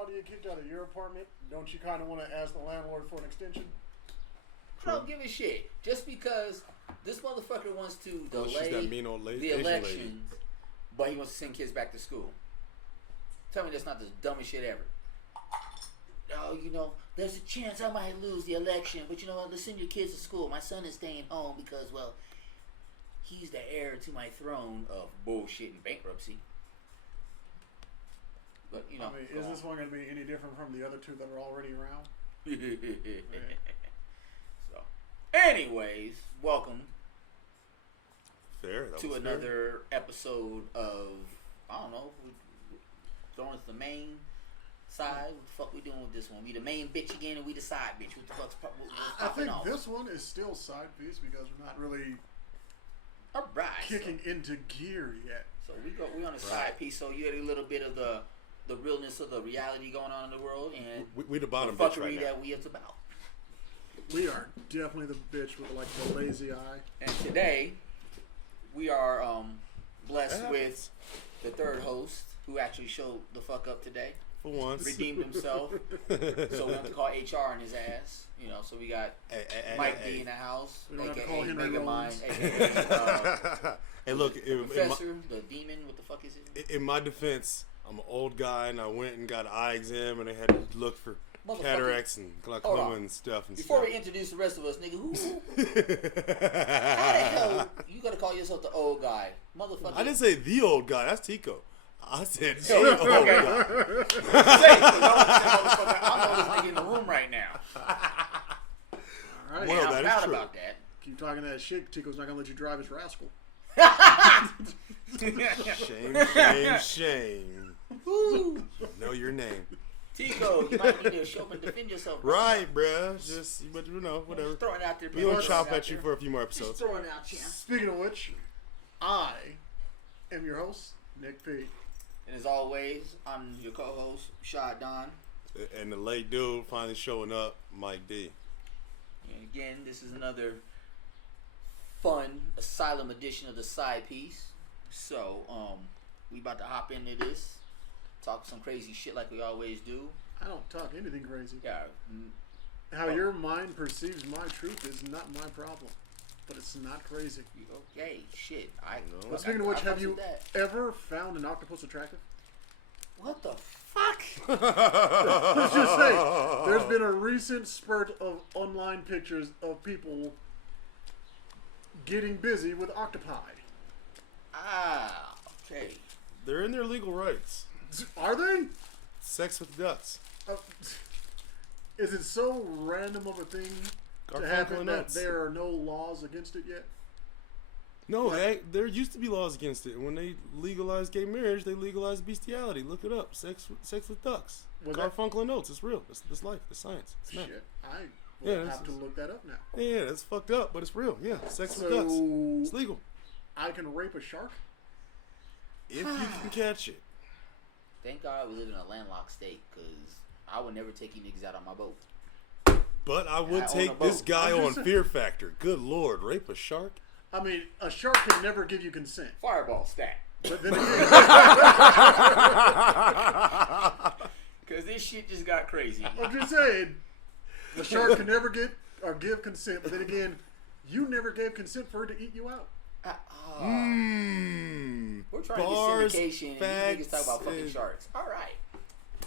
about to get kicked out of your apartment, don't you kind of want to ask the landlord for an extension? I don't give a shit. Just because this motherfucker wants to delay that mean old lady, the Asian elections, lady. but he wants to send kids back to school. Tell me that's not the dumbest shit ever. Oh, you know, there's a chance I might lose the election, but you know what? Let's send your kids to school. My son is staying home because, well, he's the heir to my throne of bullshit and bankruptcy. But, you know. I mean, is this one going to be any different from the other two that are already around? So, anyways, welcome Fair. to another episode of, I don't know, throwing us the main side. What the fuck we doing with this one? We the main bitch again and we the side bitch. What the fuck's I popping think off? this one is still side piece because we're not really Alright. kicking into gear yet. So we on the side piece, so you had a little bit of the realness of the reality going on in the world and we the bottom the bitch fuckery right now. that we is about. We are definitely the bitch with like the lazy eye. And today we are blessed with the third host who actually showed the fuck up today. For once. Redeemed himself. So we have to call HR in his ass. You know, so we got Mike D in the house, We don't have to call aka Henry Megamind, Rollins. aka Hey, look, the Professor, the Demon, what the fuck is it? in my defense, I'm an old guy and I went and got an eye exam and I had to look for cataracts and glaucoma and stuff. And Before stuff. we introduce the rest of us, nigga, who how the hell you gotta call yourself the old guy? Motherfucker. I didn't say the old guy, that's Tico. I said the Okay. old guy. Say, 'cause I'm the oldest nigga in the room right now. All right. Well, I'm that is proud true. about that. Keep talking that shit. Tico's not going to let you drive his rascal. Shame. Woo. Know your name. Tico, you might need to show up and defend yourself. bro. Right, bruh. Just, but you know, whatever. Just throwing it out there. We gonna chop at you for a few more Just episodes. throwing it out, yeah. Speaking of which, I am your host, Nick P. And as always, I'm your co-host, Shad Don. And the late dude finally showing up, Mike D. And again, this is another fun asylum edition of the side piece. So, we about to hop into this, talk some crazy shit like we always do. I don't talk anything crazy. Yeah. How your mind perceives my truth is not my problem. But it's not crazy. Okay, shit. But speaking of which, have you ever found an octopus attractive? What the fuck? Let's just say, there's been a recent spurt of online pictures of people getting busy with octopi. Ah, okay. They're in their legal rights. Are they? Sex with ducks. Is it so random of a thing to Garfunkel happen and that Oates. there are no laws against it yet? No, there used to be laws against it. When they legalized gay marriage, they legalized bestiality. Look it up. Sex with ducks. Garfunkel and Oates. It's real. It's life. It's science. It's not. Shit, I will have to look that up now. Yeah, that's fucked up, but it's real. Yeah, sex with ducks. It's legal. I can rape a shark? If you can catch it. Thank God we live in a landlocked state, because I would never take you niggas out on my boat. But I would I own a take boat. this guy on Fear Factor. Good Lord, rape a shark? I mean, a shark can never give you consent. Fireball stat. But then again, Because this shit just got crazy. I'm just saying, the shark can never get or give consent. But then again, you never gave consent for it to eat you out. We're trying Bars, to get syndication, and these niggas talk about fucking sharks. All right.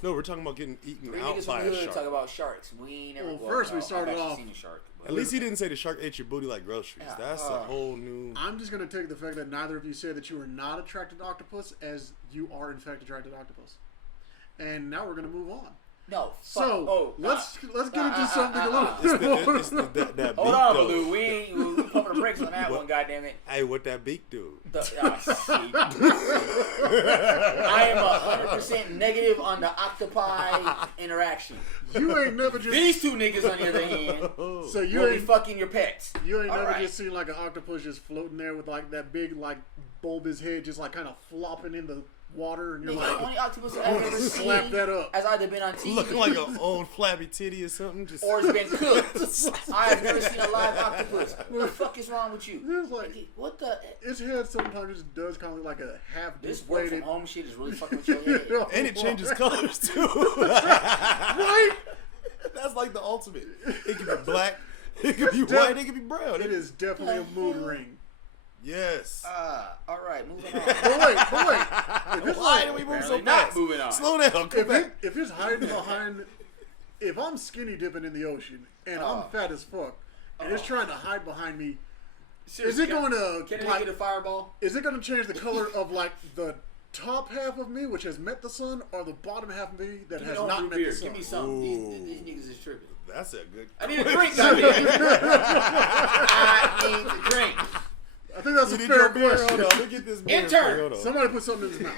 No, we're talking about getting eaten Three out niggas by from a the hood shark. talk about sharks. We ain't never. Well, first we started I've actually off- seen a shark. But At least he didn't say the shark ate your booty like groceries. Yeah, That's a whole new... I'm just going to take the fact that neither of you said that you are not attracted to octopus as you are in fact attracted to octopus. And now we're going to move on. no. So let's get into something a little. It's that beak, Hold on, though. Baloo. We pumping the brakes on that one. Goddamn it. Hey, what that beak do? See. I am 100% negative on the octopi interaction. You ain't never just These two niggas, on the other hand, so you will be ain't fucking your pets. you ain't All never right. just seen like an octopus just floating there with like that big like bulbous head just like kind of flopping in the water, and you're The like, only octopus I've ever seen slap that up. has either been on TV, Looking like an old flabby titty or something. Just or it's been cooked. I have never seen a live octopus. What the fuck is wrong with you? It's like, What the? its head sometimes just does kind of look like a half This work from deflated. home shit is really fucking with your head. and it changes colors too. Right? That's like the ultimate. It can be black, it can be white, it can be brown. It is definitely a mood ring. Yes. All right, moving on. But wait. If it's Why like, do we move so Apparently not fast? moving on. Slow down. Come back. if it's hiding behind, if I'm skinny dipping in the ocean and I'm fat as fuck, and it's trying to hide behind me, is it going to Can it like, get a fireball? is it going to change the color of like the top half of me, which has met the sun, or the bottom half of me that Give has me not root met beer. the sun? Give me something. These niggas is tripping. That's a good. I need a drink, goddamn. I need a drink. I think that's You a need fair your beer. question. Hold on. Let me get this beer. Intern. Hold on. Somebody put something in his mouth.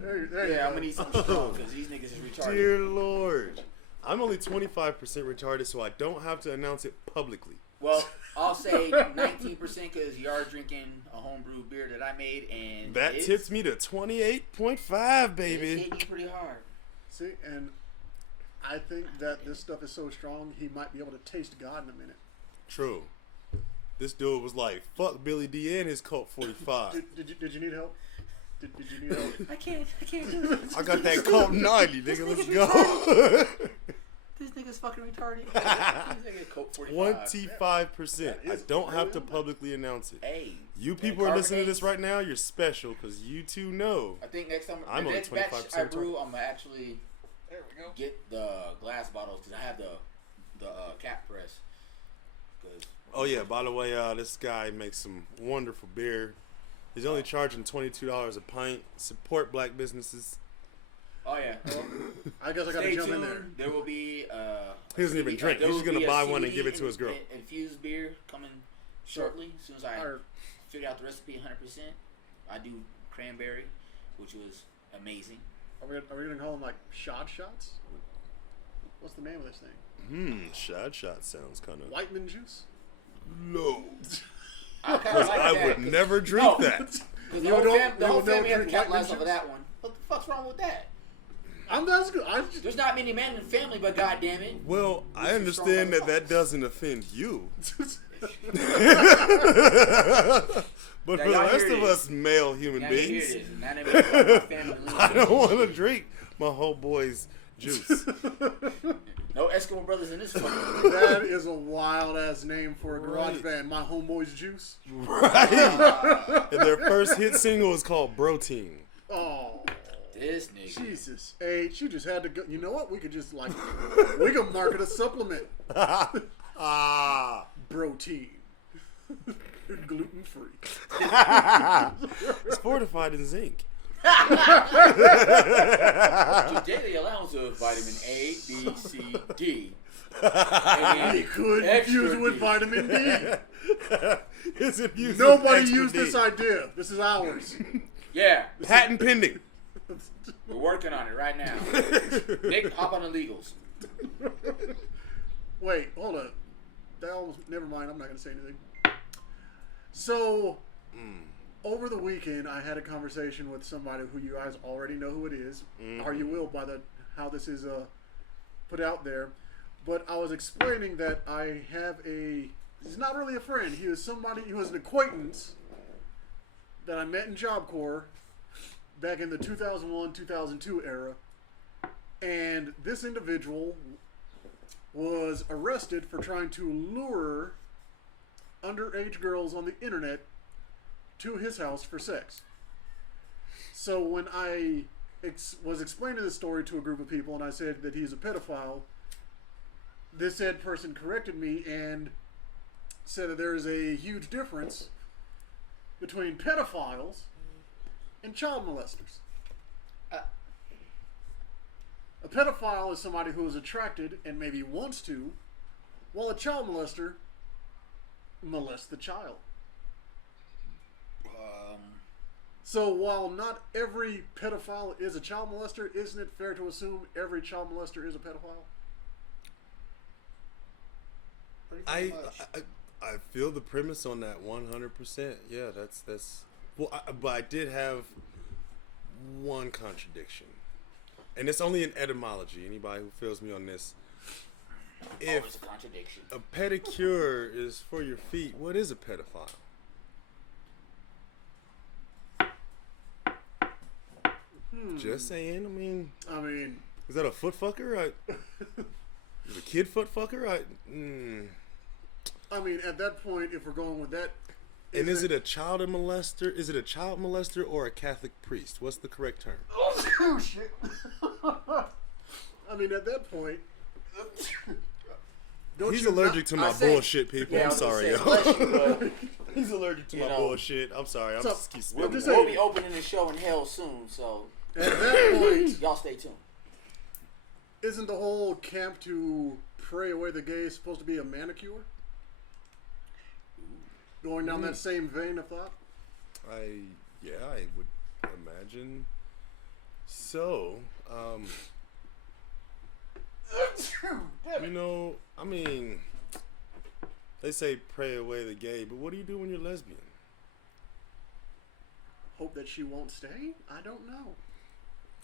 There you Yeah, I'm go. gonna need something strong because these niggas is retarded. Dear Lord. I'm only 25% retarded, so I don't have to announce it publicly. Well, I'll say 19% because you are drinking a homebrew beer that I made, and That it's, tips me to 28.5, it's baby. hitting you pretty hard. See, and I think that this stuff is so strong, he might be able to taste God in a minute. True. This dude was like, fuck Billy D and his Colt 45. Did you need help? Did you need help? I can't do this. I got that Colt 90, nigga. Let's go. This nigga's fucking retarded. This nigga Coke 45. 25%. I don't have to publicly announce it. Hey. You people are listening to this right now, you're special because you two know. I think next time, I'm the only next batch 25% I brew, I'm gonna actually get the glass bottles because I have the cap press. Oh yeah, by the way, this guy makes some wonderful beer. He's only charging $22 a pint. Support black businesses. Oh yeah. Well, I guess I gotta stay jump tuned. in there. There will be. He doesn't even drink. He's just gonna buy one and give it to his girl. Infused beer coming shortly. As soon as I figure out the recipe 100%. I do cranberry, which was amazing. Are we gonna call them like shot shots? What's the name of this thing? Shot sounds kind of Whiteman juice? low. I kind of like I that. would never drink that. Because the You whole, don't- the whole you don't family had to drink capitalize white off of that one. What the fuck's wrong with that? That's good. There's not many men in the family, but goddamn it. Well, I understand that doesn't offend you. But Now, for the y'all rest hear of this. us male human Now you hear beings, this. Now that makes my family I don't want to drink my whole boy's juice. No Eskimo brothers in this fucking. That is a wild ass name for a garage Right. band. My homeboy's juice. Right. And their first hit single is called Protein. Oh. This nigga. Jesus. Hey, she just had to go. You know what? We could just like, we could market a supplement. Protein. Gluten free. It's fortified in zinc. To daily allowance of vitamin A, B, C, D. We could infuse it with vitamin D. It's infused with Nobody extra used D. this idea. This is ours. Yeah, Patent pending. we're working on it right now. Nick, hop on illegals. Wait, hold up. That almost. Never mind. I'm not gonna say anything. So, over the weekend, I had a conversation with somebody who you guys already know who it is, or you will by how this is put out there. But I was explaining that I have he's not really a friend. He was somebody. He was an acquaintance that I met in Job Corps back in the 2001-2002 era, and this individual was arrested for trying to lure underage girls on the internet to his house for sex. So when I was explaining this story to a group of people and I said that he's a pedophile, this said person corrected me and said that there is a huge difference between pedophiles and child molesters. A pedophile is somebody who is attracted and maybe wants to, while a child molester molest the child. So while not every pedophile is a child molester, isn't it fair to assume every child molester is a pedophile? I feel the premise on that 100%. Yeah, that's. Well, but I did have one contradiction, and it's only an etymology. Anybody who feels me on this. If always a contradiction. A pedicure is for your feet, what is a pedophile? Just saying. I mean, is that a foot fucker? Is a kid foot fucker? I mean, at that point, if we're going with that, is it a child molester? Is it a child molester or a Catholic priest? What's the correct term? Oh shit! I mean, at that point, he's allergic to my bullshit, people. Yeah, I'm sorry, yo. He's allergic to my bullshit. I'm sorry. We'll be opening the show in hell soon, so at that point, y'all stay tuned. Isn't the whole camp to pray away the gays supposed to be a manicure? Going down that same vein of thought? I would imagine so. I mean, they say pray away the gay, but what do you do when you're lesbian? Hope that she won't stay? I don't know.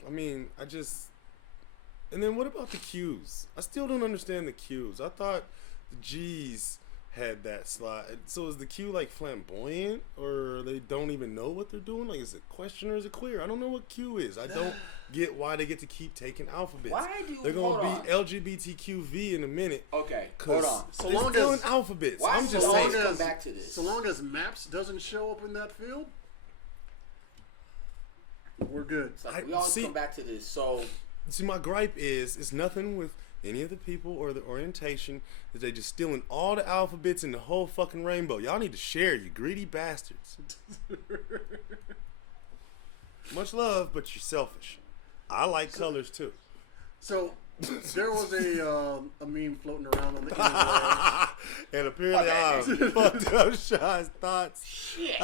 I mean, and then what about the Q's? I still don't understand the Q's. I thought the G's had that slide. So is the Q like flamboyant, or they don't even know what they're doing? Like, is it question or is it queer? I don't know what Q is. I don't get why they get to keep taking alphabets. They're gonna be LGBTQV in a minute. Okay, hold on. So long as alphabets. I'm just saying. Come back to this. So long as maps doesn't show up in that field, we're good. We always come back to this. So see, my gripe is it's nothing with any of the people or the orientation, that they just stealing all the alphabets in the whole fucking rainbow. Y'all need to share, you greedy bastards. Much love, but you're selfish. I like colors too. So there was a meme floating around on the internet. And apparently I fucked up Sean's thoughts. Shit.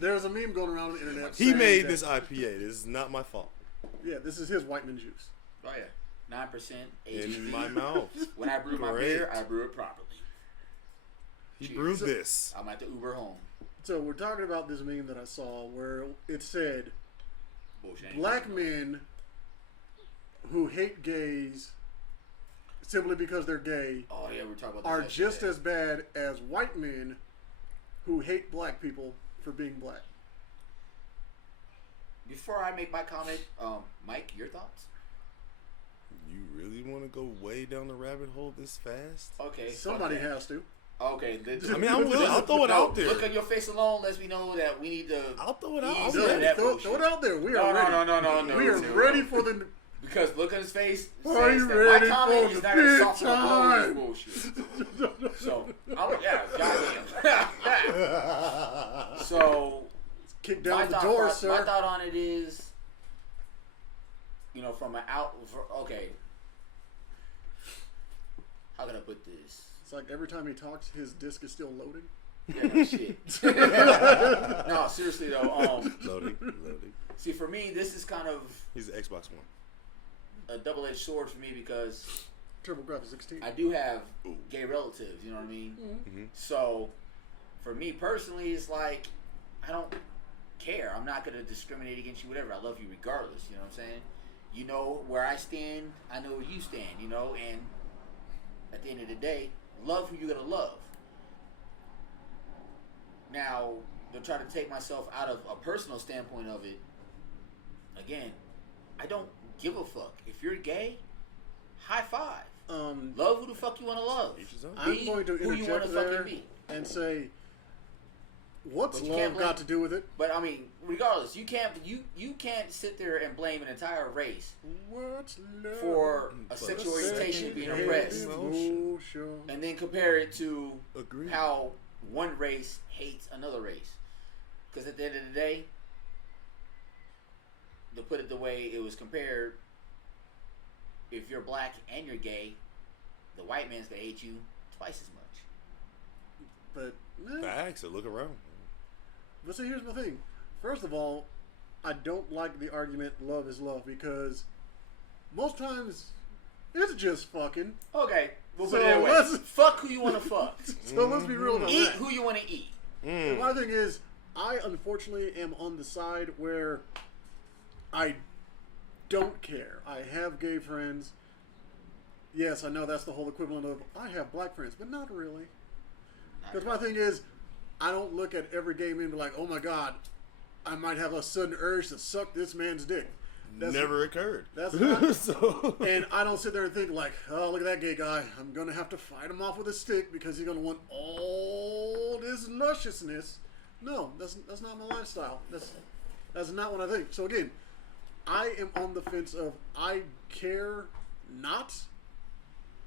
There's a meme going around on the internet. He made this IPA. This is not my fault. Yeah, this is his Whiteman juice. Oh yeah. 9% ABV. In my mouth. When I brew my beer, I brew it properly. He brewed this. I'm at the Uber home. So we're talking about this meme that I saw where it said, black men who hate gays simply because they're gay we're talking about are just as bad as white men who hate black people for being black. Before I make my comment, Mike, your thoughts? You really want to go way down the rabbit hole this fast? Okay. Somebody has to. Okay. I mean, I'm willing. I'll throw it out there. Look at your face alone lets me know that we need to. I'll throw it out. Throw it out there. We are ready. No. We are ready for the. Because look at his face. Are you ready my comment is for not the gonna big soften the blow time? with this bullshit. So, goddamn. So, kick down the door, sir. My thought on it is, from an okay. How can I put this? It's like every time he talks, his disc is still loading. Yeah, no shit. No, seriously though. Loading. See, for me, this is kind of. He's the Xbox One. A double-edged sword for me because. TurboGrafx 16. I do have gay relatives. You know what I mean? Mm-hmm. So, for me personally, it's like I don't care. I'm not gonna discriminate against you. Whatever. I love you regardless. You know what I'm saying? You know where I stand. I know where you stand. And. At the end of the day, love who you're going to love. Now, to try to take myself out of a personal standpoint of it, again, I don't give a fuck. If you're gay, high five. Love who the fuck you want to love. I'm going to interject there and say, what's love got to do with it? But I mean, regardless, you can't sit there and blame an entire race for a sexual orientation being oppressed, and then compare it to how one race hates another race. Because at the end of the day, to put it the way it was compared, if you're black and you're gay, the white man's gonna hate you twice as much. But facts. So look around. But see, here's the thing. First of all, I don't like the argument love is love because most times it's just fucking. Okay, We'll So put it that way. let's- Fuck who you want to fuck. So let's be real about Eat that. who you want to eat. My thing is, I unfortunately am on the side where I don't care. I have gay friends. Yes, I know that's the whole equivalent of I have black friends, but not really. Because my thing is, I don't look at every gay man and be like, oh my god, I might have a sudden urge to suck this man's dick. That's Never occurred. That's not, So and I don't sit there and think like, oh, look at that gay guy. I'm going to have to fight him off with a stick because he's going to want all this lusciousness. No, that's not my lifestyle. That's not what I think. So again, I am on the fence of I care not,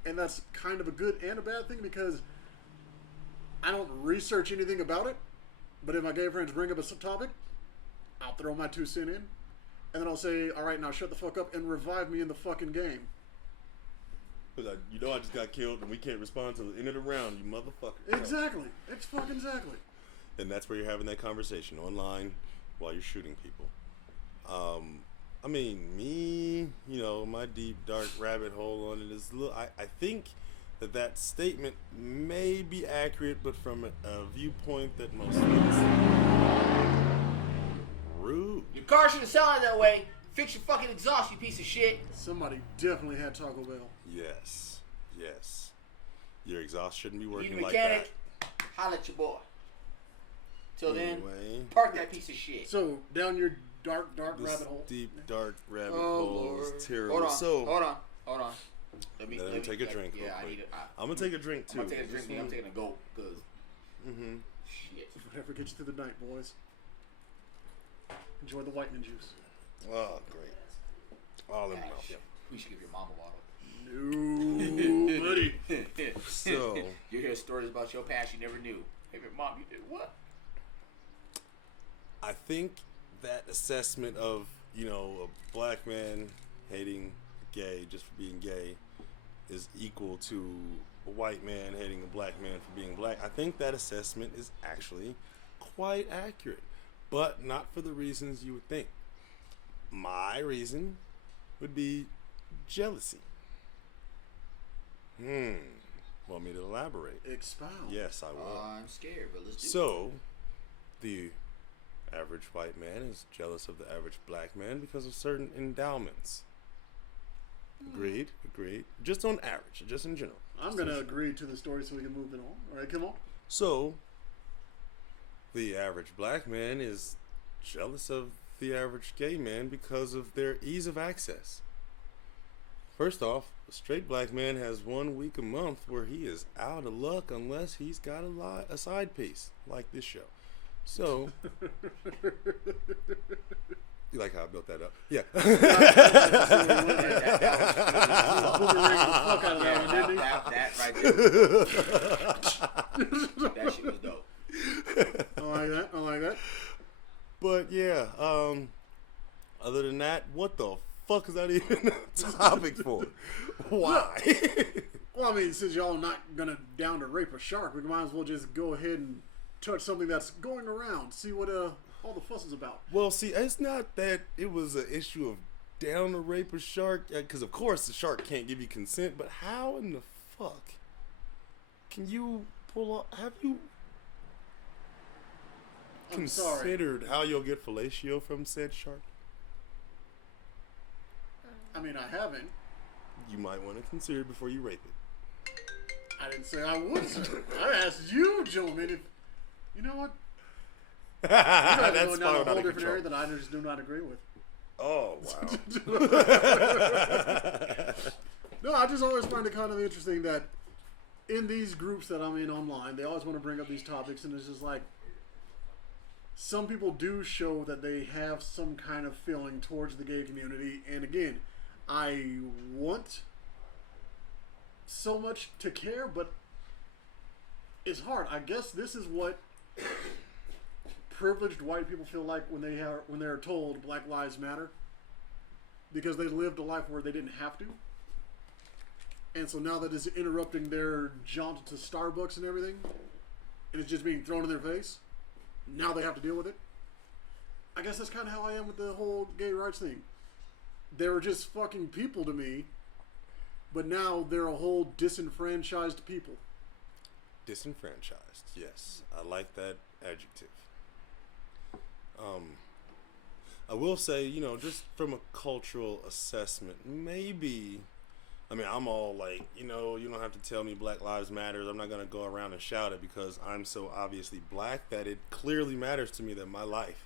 and that's kind of a good and a bad thing because I don't research anything about it. But if my gay friends bring up a topic, I'll throw my 2 cents in, and then I'll say, all right, now shut the fuck up and revive me in the fucking game. I just got killed and we can't respond till the end of the round, you motherfucker. Exactly. It's fucking exactly. And that's where you're having that conversation online while you're shooting people. I mean, me, my deep, dark rabbit hole on it is I think that statement may be accurate, but from a viewpoint that most things rude. Your car shouldn't sound that way. Fix your fucking exhaust, you piece of shit. Somebody definitely had Taco Bell. Yes. Your exhaust shouldn't be working You like mechanic, that. holla at your boy. Till Anyway. then, park that piece of shit. So, down your dark This rabbit hole. deep, dark rabbit Oh, hole Lord. is terrible. Hold on, So, hold on. Let me take a drink real Yeah, I quick. need it. I'm going to take a drink, too. I'm gonna take a drink. I'm taking a gulp because Mm-hmm. shit. Whatever gets you through the night, boys. Enjoy the whitening juice. Oh, great. All in my mouth. Gosh, we should give your mom a bottle. No, buddy. So, you hear stories about your past you never knew. Hey, your mom, you did what? I think that assessment of, a black man hating gay just for being gay is equal to a white man hating a black man for being black. I think that assessment is actually quite accurate, but not for the reasons you would think. My reason would be jealousy. Want me to elaborate? Expound. Yes, I will. I'm scared, but let's do it. So, the average white man is jealous of the average black man because of certain endowments. Agreed. Just on average, just in general. I'm going to agree to the story so we can move it on. All right, come on. So, the average black man is jealous of the average gay man because of their ease of access. First off, a straight black man has 1 week a month where he is out of luck unless he's got a side piece like this show. So, you like how I built that up? Yeah. That right there. That shit was dope. I like that. But yeah, other than that, what the fuck is that even a topic for? Why? Well, I mean, since y'all not going to down to rape a shark, we might as well just go ahead and touch something that's going around, see what all the fuss is about. Well, see, it's not that it was an issue of down to rape a shark, because of course the shark can't give you consent, but how in the fuck can you pull off, have you I'm sorry. considered how you'll get fellatio from said shark? I mean, I haven't. You might want to consider before you rape it. I didn't say I would, sir. I asked you, gentlemen, if... You know what? That's going down a spiraled whole out of different area control. that I just do not agree with. Oh, wow. No, I just always find it kind of interesting that in these groups that I'm in online, they always want to bring up these topics, and it's just like some people do show that they have some kind of feeling towards the gay community. And again, I want so much to care, but it's hard. I guess this is what privileged white people feel like when they're told Black Lives Matter, because they lived a life where they didn't have to, and so now that it's interrupting their jaunt to Starbucks and everything, and it's just being thrown in their face, now they have to deal with it. I guess that's kind of how I am with the whole gay rights thing. They were just fucking people to me, but now they're a whole disenfranchised people. Disenfranchised, yes. I like that adjective. I will say, you know, just from a cultural assessment, maybe, I mean, I'm all like, you know, you don't have to tell me Black Lives Matter. I'm not going to go around and shout it because I'm so obviously black that it clearly matters to me that my life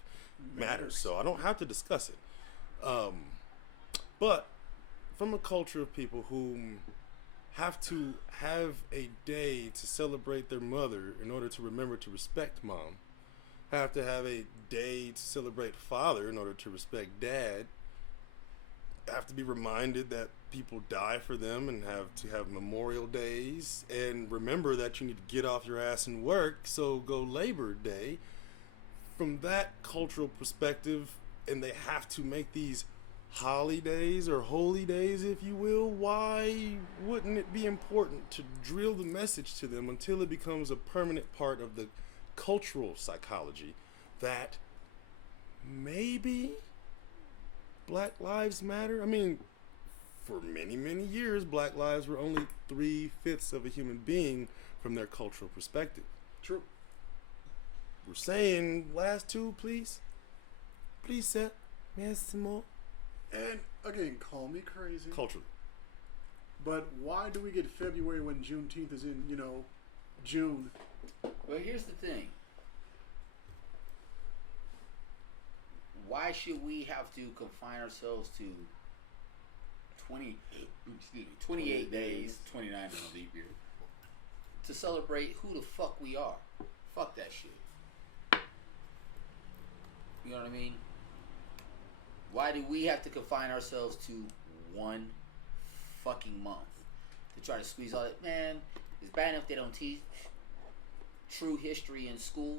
matters. So I don't have to discuss it. But from a culture of people who have to have a day to celebrate their mother in order to remember to respect mom, have to have a day to celebrate father in order to respect dad, have to be reminded that people die for them and have to have memorial days, and remember that you need to get off your ass and work, so go Labor Day. From that cultural perspective, and they have to make these holidays or holy days, if you will, why wouldn't it be important to drill the message to them until it becomes a permanent part of the cultural psychology that maybe Black Lives Matter? I mean, for many, many years, Black lives were only 3/5 of a human being from their cultural perspective. True. We're saying last two, please. Please, sir. Merci more. And again, call me crazy. Culturally. But why do we get February when Juneteenth is in, you know, June? Well, here's the thing. Why should we have to confine ourselves to 28 days, 29 in a leap year, to celebrate who the fuck we are? Fuck that shit. You know what I mean? Why do we have to confine ourselves to one fucking month to try to squeeze all that? Man, it's bad enough they don't teach true history in school.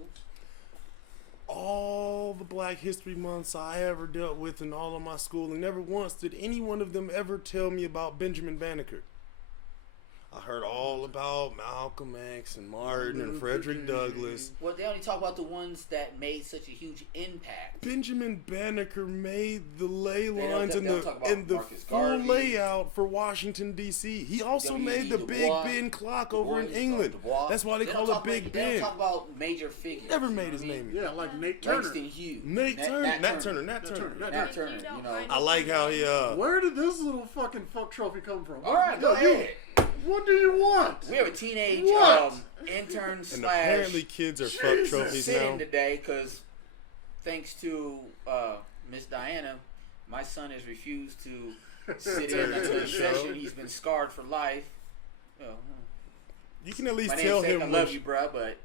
All the Black History Months I ever dealt with in all of my schooling, never once did any one of them ever tell me about Benjamin Banneker. I heard all about Malcolm X and Martin and Frederick Douglass. Well, they only talk about the ones that made such a huge impact. Benjamin Banneker made the ley They don't- lines they and don't the talk about and the Marcus full Garvey. layout for Washington D.C. He also W.E. made the Du Big Bois. Ben clock Du over in Bois, England. Du Bois. That's why they call it Big They Ben. don't talk about major figures. Never you know made his what I mean? name. Yeah, like Nate Turner. Langston Hughes. Nat Turner. Nat Turner. Nat Turner. Nat Turner, you know. I like how he Where did this little fucking fuck trophy come from? All right, go ahead. What do you want? We have a teenage What? intern and slash apparently kids are fuck Jesus. trophies sit-in now. today because thanks to Miss Diana, my son has refused to sit in until the session. He's been scarred for life. You know, You can at least my tell namesake, him I when love you, bruh, but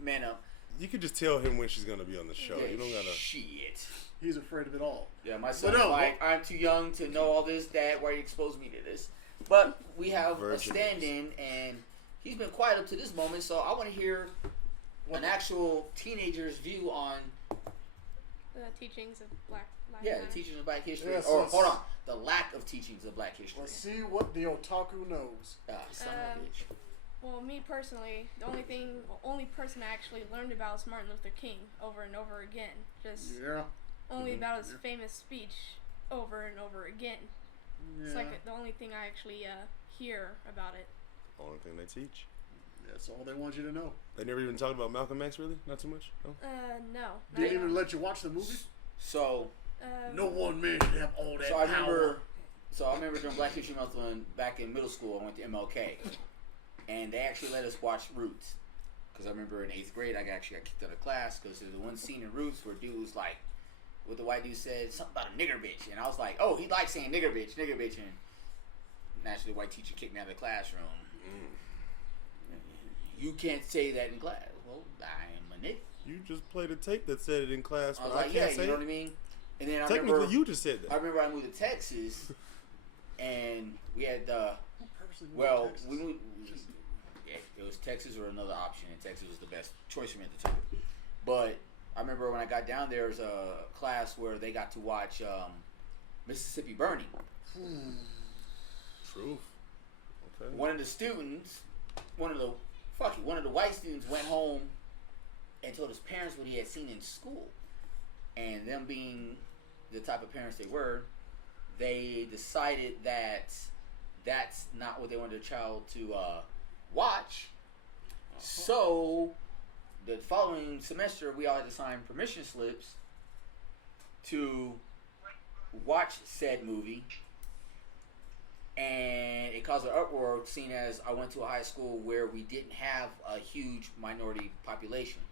man up. you could just tell him when she's gonna be on the show. You don't gotta. Shit. He's afraid of it all. Yeah, my son's no, like, I'm too young to know all this, Dad. Why are you exposing me to this? But we have Virgin a stand-in, and he's been quiet up to this moment, so I want to hear an actual teenager's view on The teachings of Black Lives the Matter. teachings of Black history. Yes, or, yes. hold on, the lack of teachings of Black history. Let's see what the otaku knows. Son of a bitch. Well, me personally, the only person I actually learned about was Martin Luther King over and over again. Just Yeah. only about his famous speech over and over again. It's like the only thing I actually hear about it. Only thing they teach. That's all they want you to know. They never even talked about Malcolm X, really? Not too much? No? No. Didn't even let you watch the movie? So, No one man should have all that so I power. remember during Black History Month when back in middle school I went to MLK, and they actually let us watch Roots. Because I remember in 8th grade I got kicked out of class because there's the one scene in Roots where dude was like, what the white dude said, something about a nigger bitch. And I was like, oh, he likes saying nigger bitch. And naturally the white teacher kicked me out of the classroom. You can't say that in class. Well, I am a nigger. You just played a tape that said it in class, I but was I like, can't yeah, say you know it. what I mean? And then I Technically, remember, you just said that. I remember I moved to Texas, and we had Purposely moved well, to Texas. we moved. Yeah, it was Texas or another option, and Texas was the best choice for me at the time. But I remember when I got down there, was a class where they got to watch Mississippi Burning. Truth. Okay. One of the students, one of the white students went home and told his parents what he had seen in school. And them being the type of parents they were, they decided that that's not what they want their child to watch. So the following semester, we all had to sign permission slips to watch said movie, and it caused an uproar, seeing as I went to a high school where we didn't have a huge minority population,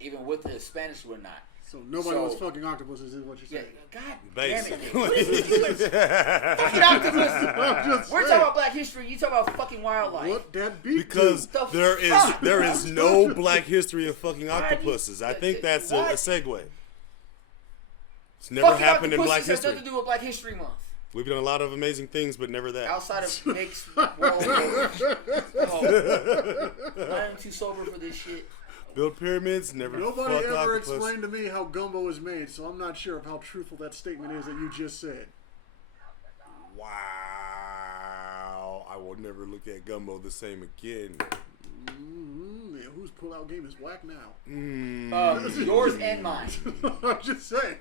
even with the Spanish or not. So nobody was fucking octopuses, is what you're saying. Yeah, God damn it. Basically. Fucking octopuses. We're talking about Black history. You talk about fucking wildlife. What that beat Because to? there is no Black history of fucking octopuses. I think that's a segue. It's never fucking happened in Black octopuses has history. nothing to do with Black History Month. We've done a lot of amazing things, but never that. Outside of mixed world. I am too sober for this shit. Build pyramids, never Nobody fuck ever octopus. explained to me how gumbo is made, so I'm not sure of how truthful that statement is that you just said. Wow. I will never look at gumbo the same again. Yeah, whose pull-out game is whack now? Yours and mine. I'm just saying.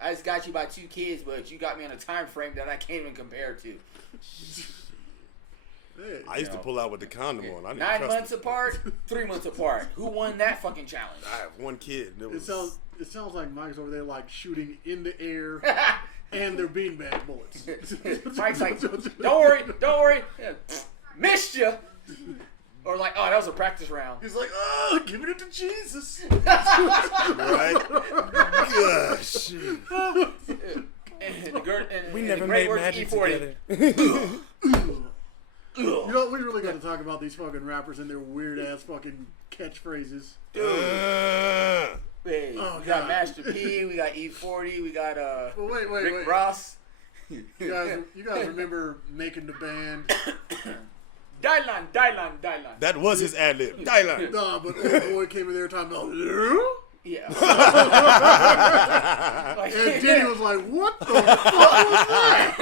I just got you by 2 kids, but you got me on a time frame that I can't even compare to. Hey, I used to pull out with the condom on. I didn't 9 trust months it. apart, 3 months apart. Who won that fucking challenge? I have one kid. it sounds like Mike's over there like shooting in the air and they're beanbag bullets. Mike's like, don't worry. Yeah, missed you. Or like, oh, that was a practice round. He's like, oh, giving it to Jesus. Right? Gosh. We never made magic together. You know, we really got to talk about these fucking rappers and their weird ass fucking catchphrases. Hey, we got God. Master P, we got E40, we got Well, wait. Rick Ross. You guys remember making the band? Dylan. That was his ad lib. Dylan. Nah, but old boy came in there talking about. Yeah. And Diddy was like, what the fuck was that?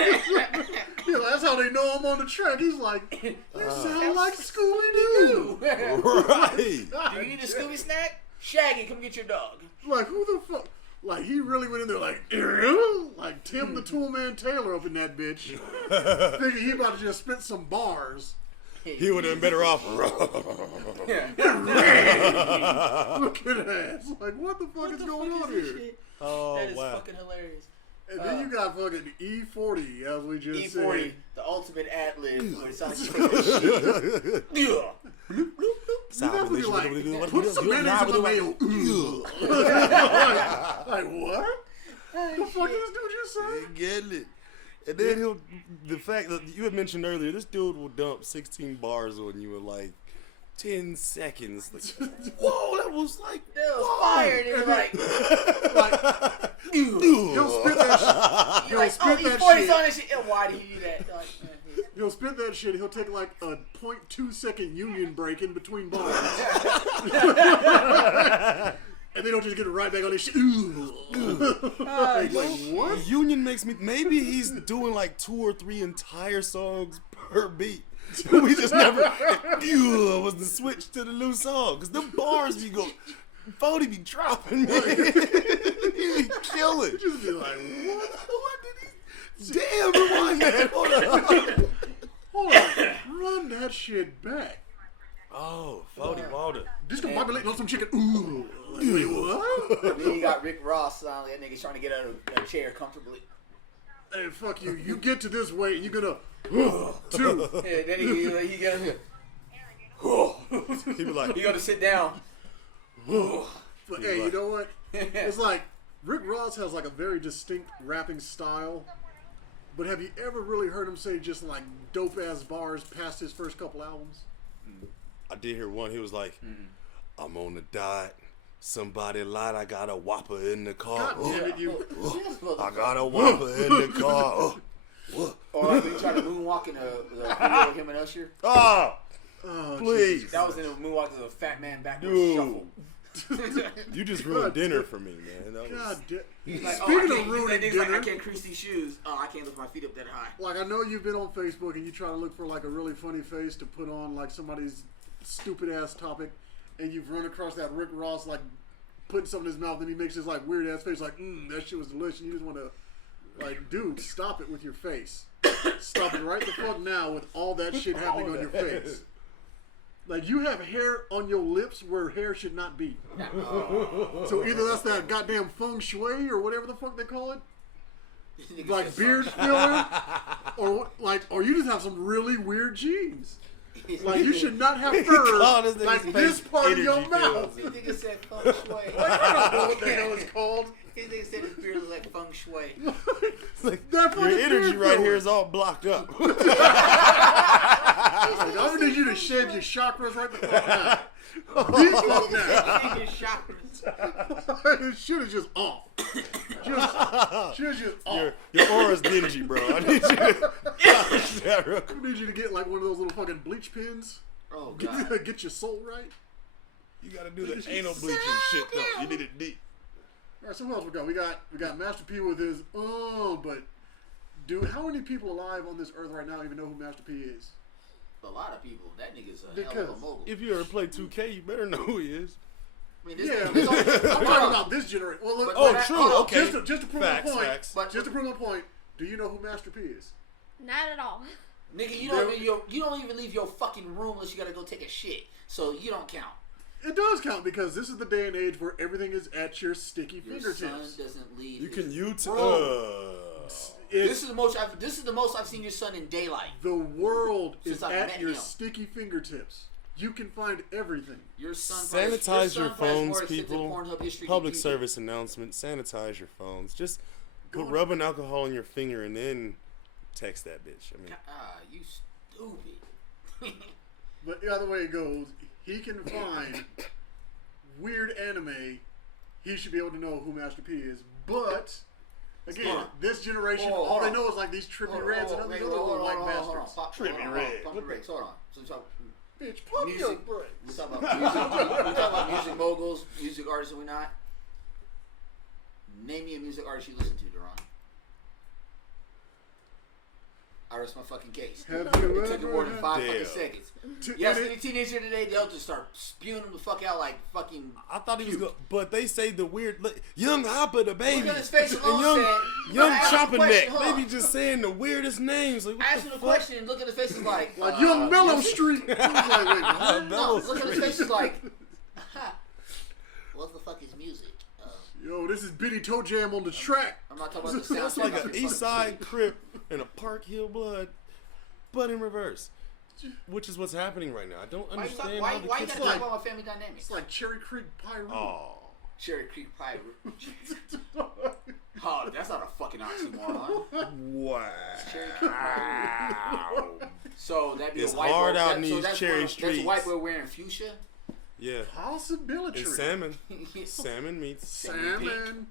Yeah, that's how they know I'm on the track. He's like, you sound like Scooby-Doo. Right. Do you need a Scooby snack? Shaggy, come get your dog. Like, who the fuck? Like, he really went in there like Tim the Toolman Taylor up in that bitch. Thinking he about to just spit some bars. He would have been better off. Look at that. Like, what the fuck is going on here? Oh, that is wow. fucking hilarious. And then you got fucking E40, as we just E40, said. the ultimate ad-lib, where it sounds like shit. Yeah. You definitely like, put some mayonnaise in the mayo. Like, what? The fuck did this dude just say? Get it. And then the fact that you had mentioned earlier, this dude will dump 16 bars on you in like 10 seconds. Like, whoa, that was like, That was fire. And it was like, He'll spit that shit. you're like, oh, E40's on this shit. And why did he do that? Like, He'll spit that shit. He'll take like a 0.2 second union break in between bars. And then he'll just get it right back on his shit. Like, what? Union makes me, maybe he's doing like 2 or 3 entire songs per beat. We just never, was the switch to the new song. Because them bars be go, 40 be dropping, man. He be killing. You just be like, what? What did he? Damn, rewind that. Hold on. Run that shit back. Oh, 40 water. Discombobulating on some chicken. Ooh. Like, wait, what? then you got Rick Ross. That nigga's trying to get out of a chair comfortably. Hey, fuck you. You get to this weight and you're gonna, 2. Yeah, then he got He be like, he got to sit down. But hey, you know what? It's like, Rick Ross has like a very distinct rapping style. But have you ever really heard him say just like dope ass bars past his first couple albums? I did hear one. He was like, I'm on the dot. Somebody lied. I got a whopper in the car. God damn it, you. I got a whopper in the car. Or like when he tried to moonwalk in the video with him and Usher. Oh, Oh, please. That was in a moonwalk to the Fat Man backwards Dude. shuffle. You just ruined dinner for me, man. That was, God damn. Like, Speaking oh, of ruining like, dinner, I can't crease these shoes. Oh, I can't lift my feet up that high. like I know you've been on Facebook and you try to look for like a really funny face to put on like somebody's stupid ass topic, and you've run across that Rick Ross like putting something in his mouth and he makes this like weird ass face like, that shit was delicious. You just want to like, dude, stop it with your face. Stop it right the fuck now with all that shit happening on your face. Like, you have hair on your lips where hair should not be. So either that's that goddamn feng shui or whatever the fuck they call it. Like beard filler. Or you just have some really weird genes. Like, you should not have fur like this part of your mouth. This nigga said feng shui. I don't know what the hell it's called. This nigga said his beard was like feng shui. It's like, your energy right here is all blocked up. I'm gonna need you to shave your chakras right the fuck now. These fuck now. Your chakras. This shit is just off. Shit is just off. Your aura's dingy, bro. I need you to that real quick. I need you to get like one of those little fucking bleach pins. Oh god. Get your soul right. You gotta do the anal bleaching shit though. You need it deep. All right, so what else we got? We got Master P with his but dude, how many people alive on this earth right now even know who Master P is? A lot of people. That nigga's a hell of a mogul. If you ever play 2K, you better know who he is. I mean, this Yeah, nigga, I'm talking about this generation. Well, look, True. Okay. Just to prove Facts, my point. facts. Just to prove my point. Do you know who Master P is? Not at all. nigga, you don't even leave your fucking room unless you gotta go take a shit. So you don't count. It does count because this is the day and age where everything is at your sticky Your fingertips. son doesn't leave. You can This is the most I've seen your son in daylight. The world Since is I've at met your him. sticky fingertips. You can find everything. Your son Sanitize your phones, more extensive people. Pornhub history Public than you service announcement. Sanitize your phones. Just put rubbing alcohol in your finger and then text that bitch. I mean, you stupid. But the other way it goes, he can find weird anime. He should be able to know who Master P is. But again, this generation, all they know is like these trippy reds and other little white bastards. Trippy red. Pump the brakes. Hold on. So we talk Bitch, pump your music. brakes. We talk about music. We talk about music moguls, music artists, and whatnot. Name me a music artist you listen to, Duran. I rest my fucking case. Have It you took it more than ever 5 Damn. fucking seconds. Yes, any teenager today, they'll just start spewing them the fuck out like fucking. I thought he was good, but they say the weird young Hopper, the baby, Look at his face and alone, young ask him a Chopping question, Neck. hold They on. be just saying the weirdest names. Like, what Ask the him a fuck? question. Look at his face. Is like Young Mellow music? Street. I was like, wait, what? Mellow Look at his Street. face. Is like, what the fuck is music? Yo, this is Biddy Toe Jam on the track. I'm not talking about the sound. It's like an East Side Crip and a Park Hill Blood, but in reverse, which is what's happening right now. I don't understand Why how the you kids gotta like. talk about my family dynamics? It's like Cherry Creek Pyro. Oh, Cherry Creek Pie. Oh, that's not a fucking oxymoron. wow! Cherry Creek Pie. So that'd be It's a white hard boy, out in these that's cherry That's streets. a white boy wearing fuchsia. Yeah, Possibility. it's salmon. Salmon meats. Salmon.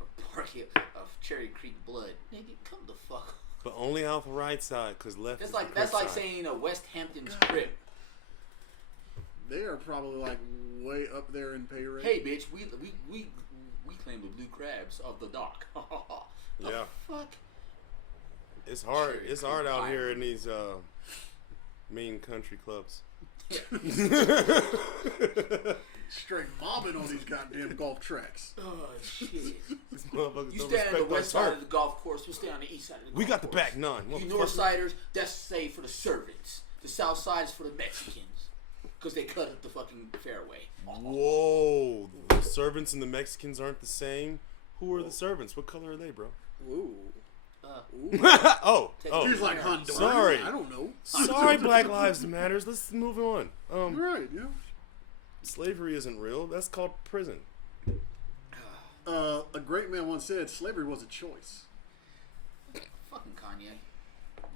A party of Cherry Creek blood. Nigga, come the fuck. But only out the right side, cause left. That's is like the that's crip like side. saying a West Hampton's crib. They are probably like way up there in pay rate. Hey, bitch, we claim the blue crabs of the dock. The Yeah. fuck. It's hard. Cherry It's Creek hard out Pie. here in these mean country clubs. Straight mobbing on these goddamn golf tracks. Oh shit. These motherfuckers You don't stand on the respect our west side turf. of the golf course. We stand on the east side of the golf We got the course. back none. You Motherfucker. north siders, that's saved for the servants. The south side is for the Mexicans. Because they cut up the fucking fairway. Whoa! The servants and the Mexicans aren't the same. Who are the servants? What color are they, bro? Ooh. Oh, He's like Honduran. Sorry. I don't know. Sorry, Black Lives Matters. Let's move on. Right, yeah. Slavery isn't real. That's called prison. A great man once said slavery was a choice. Fucking Kanye.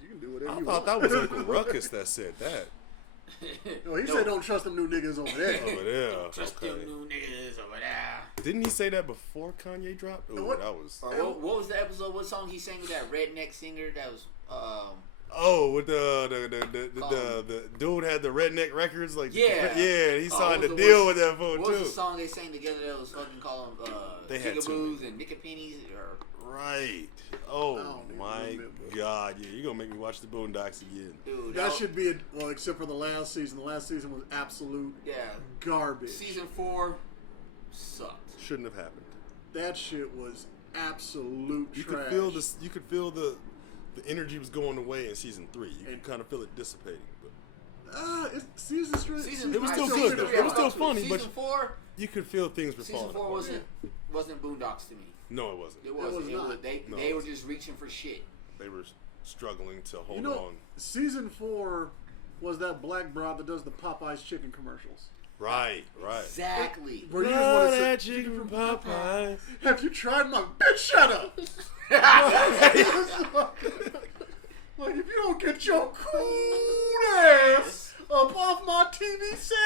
You can do whatever I you thought want. that was Uncle Ruckus that said that. No, he said don't trust them new niggas over there. Over there. Just Okay. them new niggas over there. Didn't he say that before Kanye dropped? Oh, What? that was. Or what was the episode? What song he sang with that redneck singer? That was Oh, with the dude had the redneck records, like Yeah. he signed what a was deal the- with that fool what was the too. song they sang together that was fucking called They had Jigaboos and Nickapennies or Right. Oh don't even my remember. God! Yeah, you're gonna make me watch the Boondocks again. dude. That should be well, except for the last season. The last season was absolute yeah. garbage. Season 4 sucked. Shouldn't have happened. That shit was absolute You trash. could feel this. You could feel the energy was going away in season 3. You could kind of feel it dissipating. But Season it was still good though. It was still funny, but Season 4. you could feel things were Season falling 4 apart. wasn't Boondocks to me. No, it wasn't. It wasn't. not. They were just reaching for shit. They were struggling to hold You know, on. season 4 was that black broad that does the Popeyes chicken commercials. Right. Exactly. Where you just Love want to that say, chicken from Popeye. have you tried my bitch? Shut up. Like, if you don't get your cool ass up off my TV set,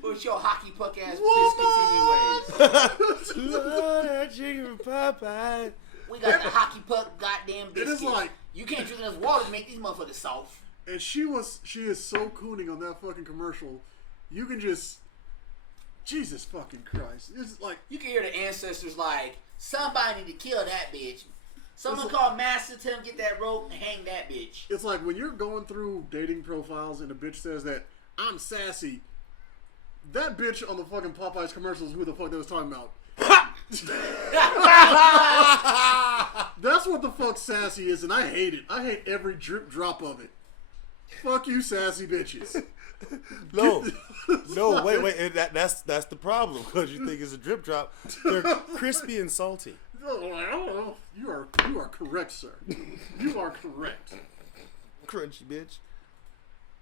What's your hockey puck ass woman. biscuits anyways? Love that chicken from Popeye. We got the hockey puck goddamn It biscuits. is like- you can't drink enough water to make these motherfuckers soft. And she is so cooning on that fucking commercial. You can just, Jesus fucking Christ. It's like, You can hear the ancestors like, somebody need to kill that bitch. Someone call Master, tell him get that rope and hang that bitch. it's like when you're going through dating profiles and a bitch says that I'm sassy. That bitch on the fucking Popeyes commercials, who the fuck they was talking about? That's what the fuck sassy is, and I hate it. I hate every drip drop of it. Fuck you, sassy bitches. No, wait. And that's the problem because you think it's a drip drop. They're crispy and salty. You are correct, sir. You are correct. Crunchy, bitch.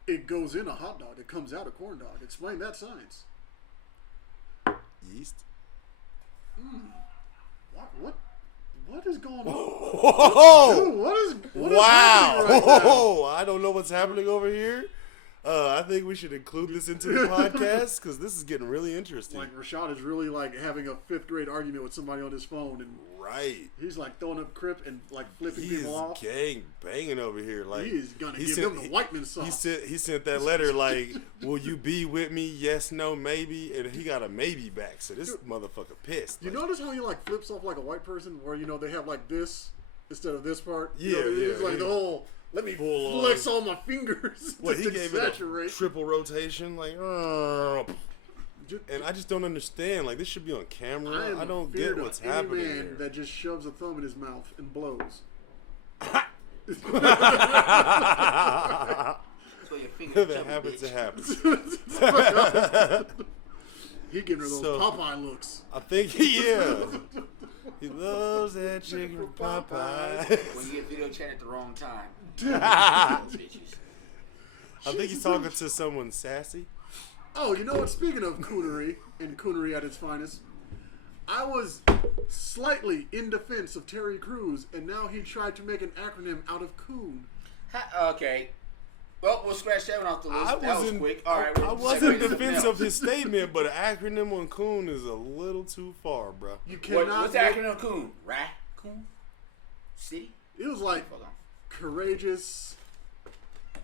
It goes in a hot dog. It comes out a corn dog. Explain that science. Yeast. What is going on? Whoa! Dude, what is Wow! happening right now? Whoa! I don't know what's happening over here. I think we should include this into the podcast because this is getting really interesting. Like Rashad is really like having a 5th grade argument with somebody on his phone, and Right. he's like throwing up crip and like flipping He is people off. gang banging over here. Like He is gonna give sent- them the white man sauce. He sent that letter like, "Will you be with me? Yes, no, maybe." And he got a maybe back. So this motherfucker pissed. You Like, notice how he like flips off like a white person, where they have like this instead of this part. Yeah, It's like yeah. the whole. Let me Full flex all my fingers. What to he gave it a exaggerate. triple rotation, like, and I just don't understand. Like this should be on camera. I don't get feared of what's any happening man here. that just shoves a thumb in his mouth and blows. That's where your fingers If it jump, happens, bitch. it happens. He getting her those So- Popeye looks. I think he loves that chicken from Popeye. When you get video chat at the wrong time. Bitches. I think he's talking to someone sassy. Oh, you know what? Speaking of coonery and coonery at its finest, I was slightly in defense of Terry Crews, and now he tried to make an acronym out of coon. Okay. Well, we'll scratch that one off the list. I That was wasn't. quick. All right, I we'll wasn't segue to something defense else. of his statement, but an acronym on coon is a little too far, bro. You cannot. What's the acronym of coon? Raccoon? City? It was like Hold on. courageous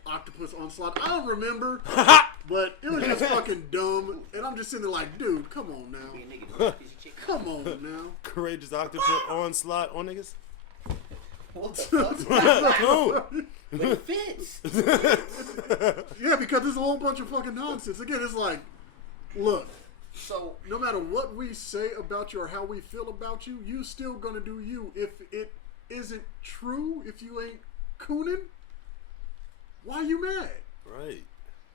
octopus onslaught. I don't remember, but it was just fucking dumb. And I'm just sitting there like, dude, come on Be a now, nigga, piece of chicken. come on now. Courageous octopus onslaught on niggas. What the fuck? Coon. But it fits. Yeah, because there's a whole bunch of fucking nonsense. Again, it's like, look, So, no matter what we say about you or how we feel about you, you still gonna do you. If it isn't true, if you ain't cooning, why you mad? Right.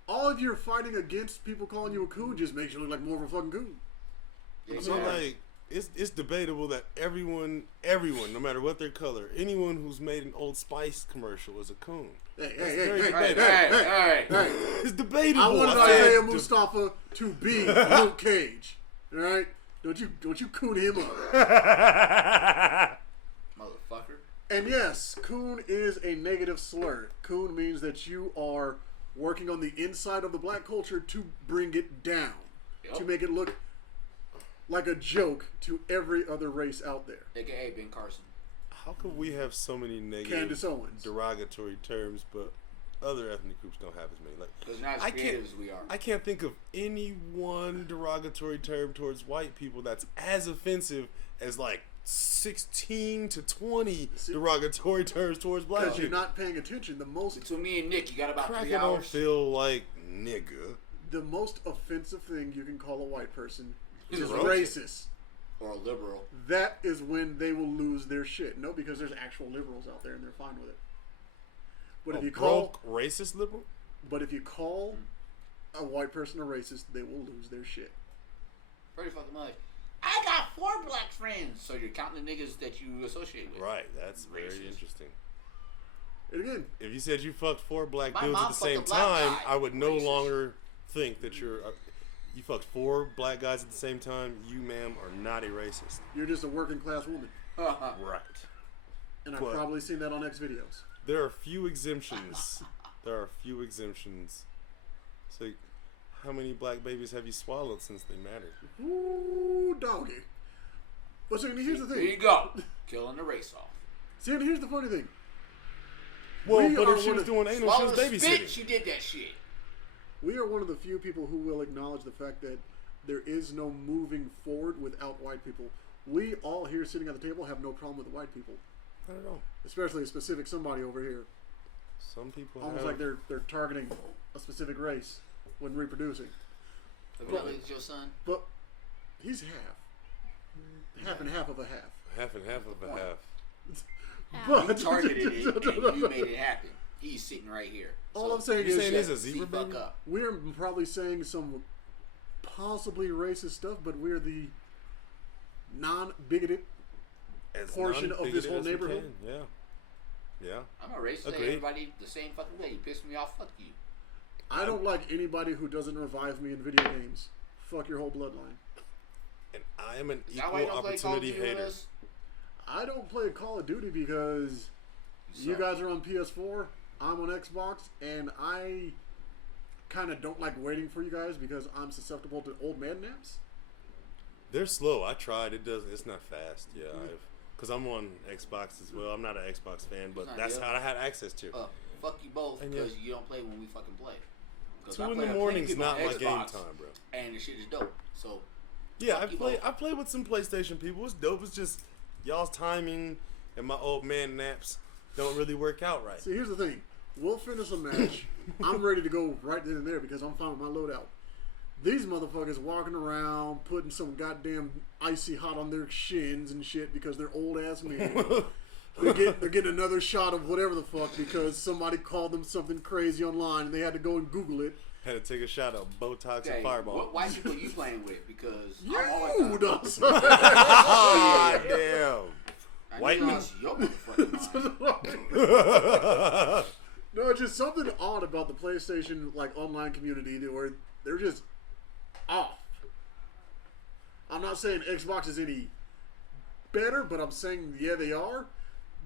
All of your fighting against people calling you a coon just makes you look like more of a fucking coon. So like, it's debatable that everyone, no matter what their color, anyone who's made an Old Spice commercial is a coon. Hey, very hey, debatable. hey, hey. It's debatable. I wanted I said Isaiah Mustafa to be Luke Cage. All right, don't you coon him up. motherfucker. And yes, coon is a negative slur. Coon means that you are working on the inside of the black culture to bring it down, to make it look like a joke to every other race out there. AKA Ben Carson. How could we have so many negative, Candace Owens. derogatory terms, but other ethnic groups don't have as many? Like, Because not as I creative can't- as we are. I can't think of any one derogatory term towards white people that's as offensive as like 16 to 20 derogatory terms towards black Because you're people. not paying attention. Between me and Nick, you got about Cracker 3 don't hours. feel like nigga. The most offensive thing you can call a white person is Roach. racist. Or a liberal. that is when they will lose their shit. No, because there's actual liberals out there and they're fine with it. But if you call racist liberal, a white person a racist, they will lose their shit. Pretty fucking much. I got 4 black friends. So you're counting the niggas that you associate with. right? That's very Racist. interesting. And again, If you said you fucked 4 black My dudes mom at the fucked a same black time, guy. I would no Racist. longer think that you're. You fucked 4 black guys at the same time. You, ma'am, are not a racist. you're just a working class woman. Right. And I've But- probably seen that on X videos. There are a few exemptions. So, how many black babies have you swallowed since they mattered? Ooh, doggy. But see, here's the There you thing. go. Killing the race off. See, and here's the funny thing. Well, We but are if she one was of- doing anal, she Swallow was the spit, babysitting. she did that shit. We are one of the few people who will acknowledge the fact that there is no moving forward without white people. We all here sitting at the table have no problem with white people. I don't know. Especially a specific somebody over here. Some people Almost have. like they're targeting a specific race when reproducing. Evidently, it's your son. But he's half. Half and half of a half. half and half of a half. But You targeted it and you made it happen. He's sitting right here. all So, I'm saying You is saying he's a see zebra fuck baby? up. we're probably saying some possibly racist stuff, but we're the non-bigoted As portion of this non-bigoted whole as we neighborhood. can. Yeah. I'm a racist. Agreed. Everybody the same fucking way. You piss me off, fuck you. I don't like anybody who doesn't revive me in video games. Fuck your whole bloodline. And I am an Is that why you equal don't play Call of opportunity Duty with hater. us? I don't play Call of Duty because you suck. guys are on PS4, I'm on Xbox, and I kind of don't like waiting for you guys because I'm susceptible to old man naps. They're slow. I tried. It's not fast. Yeah, because I'm on Xbox as well. I'm not an Xbox fan, but not that's yet. how I had access to. Fuck you both And because you don't play when we fucking play. 'Cause 2 I in play the with morning's people not on my game Xbox, time, bro. And the shit is dope. So Yeah, fuck you both. I play with some PlayStation people. It's dope. It's just y'all's timing and my old man naps don't really work out right. See, here's the thing. We'll finish a match. I'm ready to go right then and there because I'm fine with my loadout. These motherfuckers walking around putting some goddamn icy hot on their shins and shit because they're old ass men. They're getting another shot of whatever the fuck because somebody called them something crazy online and they had to go and Google it. Had to take a shot of Botox okay, and Fireball. what white people you playing with? Because You I'm always trying to- does. Ah, damn. I White knew men- lost your motherfucking mind. No, it's just something odd about the PlayStation like online community where they're just off. I'm not saying Xbox is any better, but I'm saying yeah they are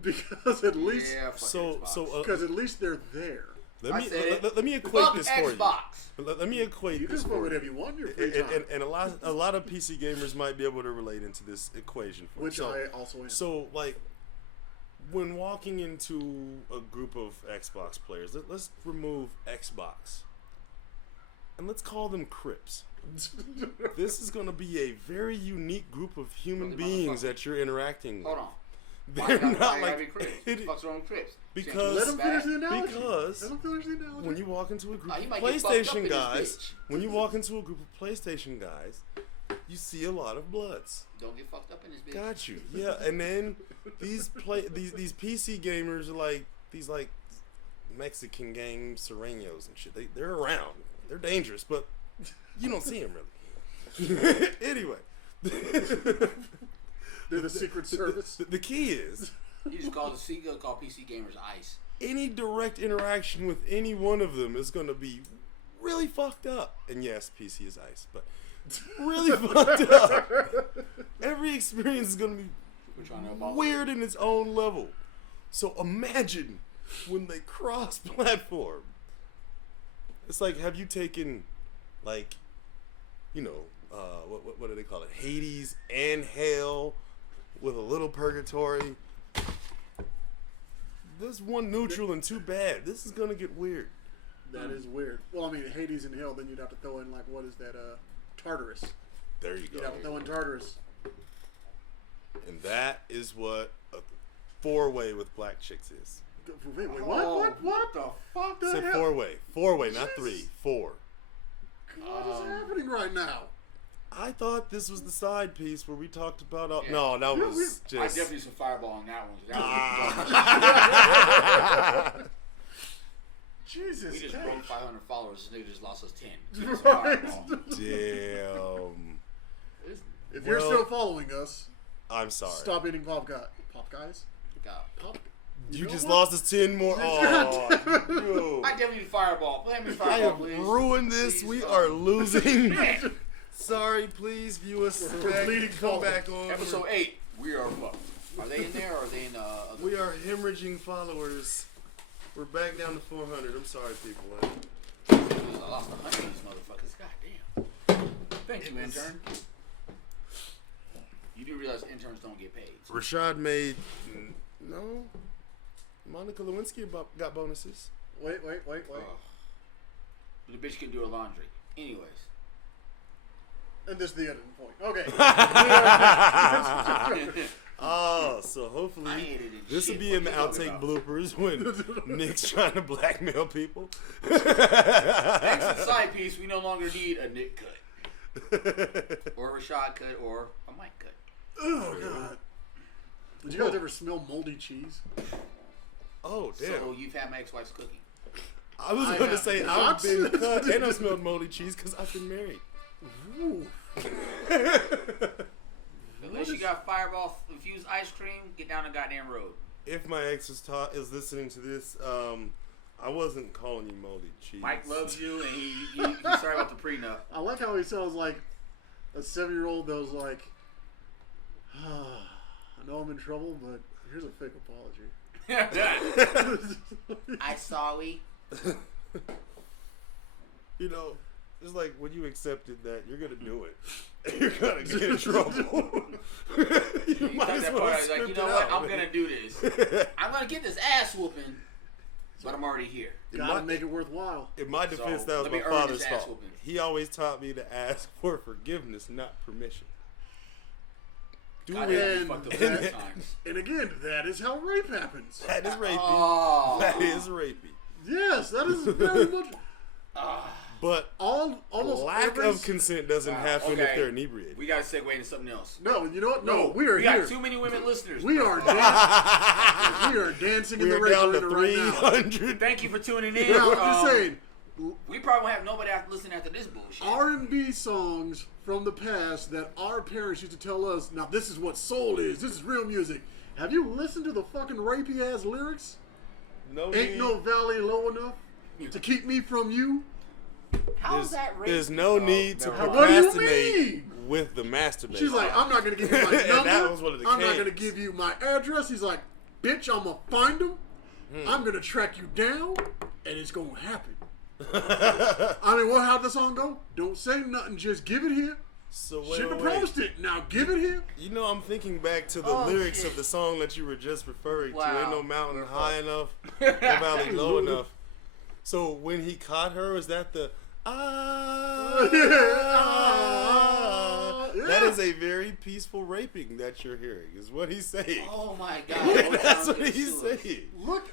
because at least Yeah, fuck So Xbox. because at least they're there. let I me said it. let me equate Fuck this for you. Xbox. Let me equate You can this play for you. whatever you want in your free time, And a lot of PC gamers might be able to relate into this equation for you. which So- I also am. So, like, when walking into a group of Xbox players, let's remove Xbox. And let's call them Crips. This is going to be a very unique group of human Really, beings motherfucker. that you're interacting with. Hold on. They're not like... What's wrong with Crips? Because- Let him finish the analogy. Because Let him finish the analogy. when you walk into a group Oh, he of might get fucked up in PlayStation this guys, bitch. when you walk into a group of PlayStation guys, you see a lot of bloods. Don't get fucked up in this bitch. Got you. Yeah, and then these PC gamers are like these like Mexican gang Serenos and shit. They're around. They're dangerous, but you don't see them really. Anyway, They're the Secret Service. the key is You just call the Sega, call PC gamers ice. any direct interaction with any one of them is going to be really fucked up. And yes, PC is ice, but really fucked up. Every experience is going to be We're trying to evolve. weird in its own level. So imagine when they cross platform. It's like, have you taken, like, you know, what do they call it? Hades and Hell with a little purgatory. There's one neutral and two bad. This is gonna get weird. That is weird. Well, I mean, Hades and Hell, then you'd have to throw in, like, what is that, Tartarus. There you You'd go. have to throw in Tartarus. And that is what a 4-way with black chicks is. Wait, what? Oh, What? the fuck? The Said hell? 4-way. 4-way, not Jesus. 3. 4. What is happening right now? I thought this was the side piece where we talked about. Yeah. No, that was I just. definitely some fireball on that one. Jesus. We just broke 500 followers. This nigga just lost us 10. Right. Damn. If you're still following us, I'm sorry. stop eating Pop Guys. God. Pop. You know just what? lost us 10 more. Oh, no. I definitely need fireball. Play me I fireball, have please. ruined this. Please, We are losing. Man. Sorry, please view us. We're back. bleeding Come forward. back on. Episode 8. We are what? Are they in there or are they in other? We are hemorrhaging followers. We're back down to 400. I'm sorry, people. I lost 100 of these motherfuckers. God damn. Thank you, intern. You do realize interns don't get paid. So. Rashad made no. Monica Lewinsky got bonuses. Wait. The bitch can do her laundry. Anyways. And this is the editing point. Okay. Oh, so I hopefully hated it. this will Shit, be in the what you talking outtake about? bloopers when Nick's trying to blackmail people. Thanks to the side piece, we no longer need a Nick cut. Or a Rashad cut or a Mike cut. Oh God. Did you guys ever smell moldy cheese? Oh damn! So you've had my ex-wife's cooking. I was going to say I've been cut and I smelled moldy cheese because I've been married. Ooh. Unless you got fireball infused ice cream, get down the goddamn road. If my ex is listening to this, I wasn't calling you moldy cheese. Mike loves you, and he's sorry about the prenup. I like how he sounds like a 7-year-old that was like, I know I'm in trouble, but here's a fake apology. I sorry. You know, it's like when you accepted that you're gonna do it, you're gonna get in trouble. you He cut that part out. He's like, you know what? I'm gonna do this. I'm gonna get this ass whooping, but I'm already here. Gotta make it worthwhile. In my defense, So, that was let my me earn father's this ass fault. whooping. He always taught me to ask for forgiveness, not permission. Do God, it. damn, you And- fucked up and- 7 times. And again, that is how rape happens. That is rapey. Oh. That is rapey. Yes, that is very much. But Almost lack every of consent doesn't happen if okay. they're inebriated. We gotta segue into something else. No, you know what? No, we are we here. got too many women listeners. We are dancing in the We're rape down to arena right now. 300. Thank you for tuning in. Now, I'm just saying, We probably won't have nobody after listening after this bullshit. R&B songs from the past that our parents used to tell us, now this is what soul is, this is real music. Have you listened to the fucking rapey ass lyrics? No Ain't need. no valley low enough to keep me from you. How's that rape? There's no need to never mind. What do you procrastinate mean? with the masturbation. She's like, I'm not going to give you my And number. that was one of the I'm not going to camps. give you my address. He's like, bitch, I'm going to find him. Hmm. I'm going to track you down, and it's going to happen. I mean, how'd the song go? Don't say nothing, just give it here. So wait, Shouldn't have wait, wait. promised it. Now give it here. You know, I'm thinking back to the Oh, lyrics shit. of the song that you were just referring to. Wow. Ain't no mountain high enough, no valley low enough. So when he caught her, is that the Yeah. That is a very peaceful raping that you're hearing, is what he's saying. Oh my god. That's what he's saying. Look,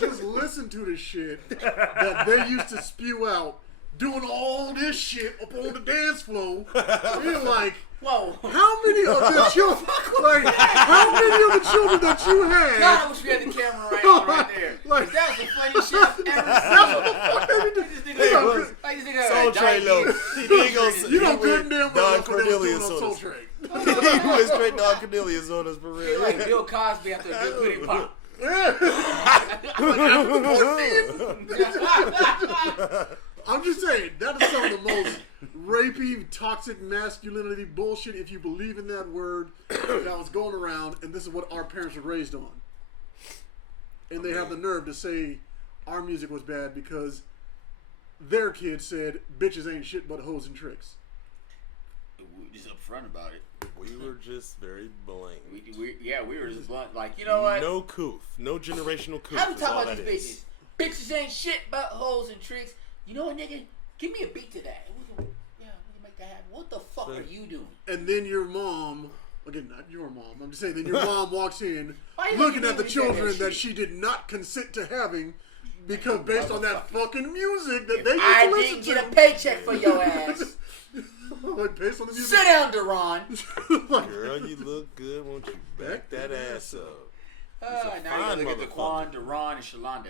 just listen to the shit that they used to spew out, doing all this shit up on the dance floor. You're like, Whoa. how many of the children, like, how many of the children that you had? God, I wish we had the camera right on right there. Like- That was the funniest shit I've ever That's seen. what the fuck they be doing. This nigga, Hey, look. like this nigga Soul had Train though. diabetes. You know He good went and damn Don well what they was doing Cornelius on on Soul us. Train. He went straight Don Cornelius on us for real. Like Bill Cosby after a good pudding pop. I'm just saying, that is some of the most rapey, toxic masculinity bullshit, if you believe in that word, that was going around, and this is what our parents were raised on. And they have the nerve to say our music was bad because their kids said, bitches ain't shit but hoes and tricks. We just upfront about it. We were just very blank. We were just blunt. Like, you know what? No couth. No generational couth. How we is talk all about that these is. bitches? Bitches ain't shit but hoes and tricks. You know what, nigga? Give me a beat to that. We can make that happen. What the fuck are you doing? And then your mom, again, not your mom, I'm just saying, then your mom walks in Why you looking making at the me say that children that shit? she did not consent to having because based on that fucking music that they used I to didn't listen get a to. paycheck for your ass. like based on the music. Sit down, Deron. Like, Girl, you look good. Won't you back that ass up? Now you look at Daquan, Deron, and Shalonda.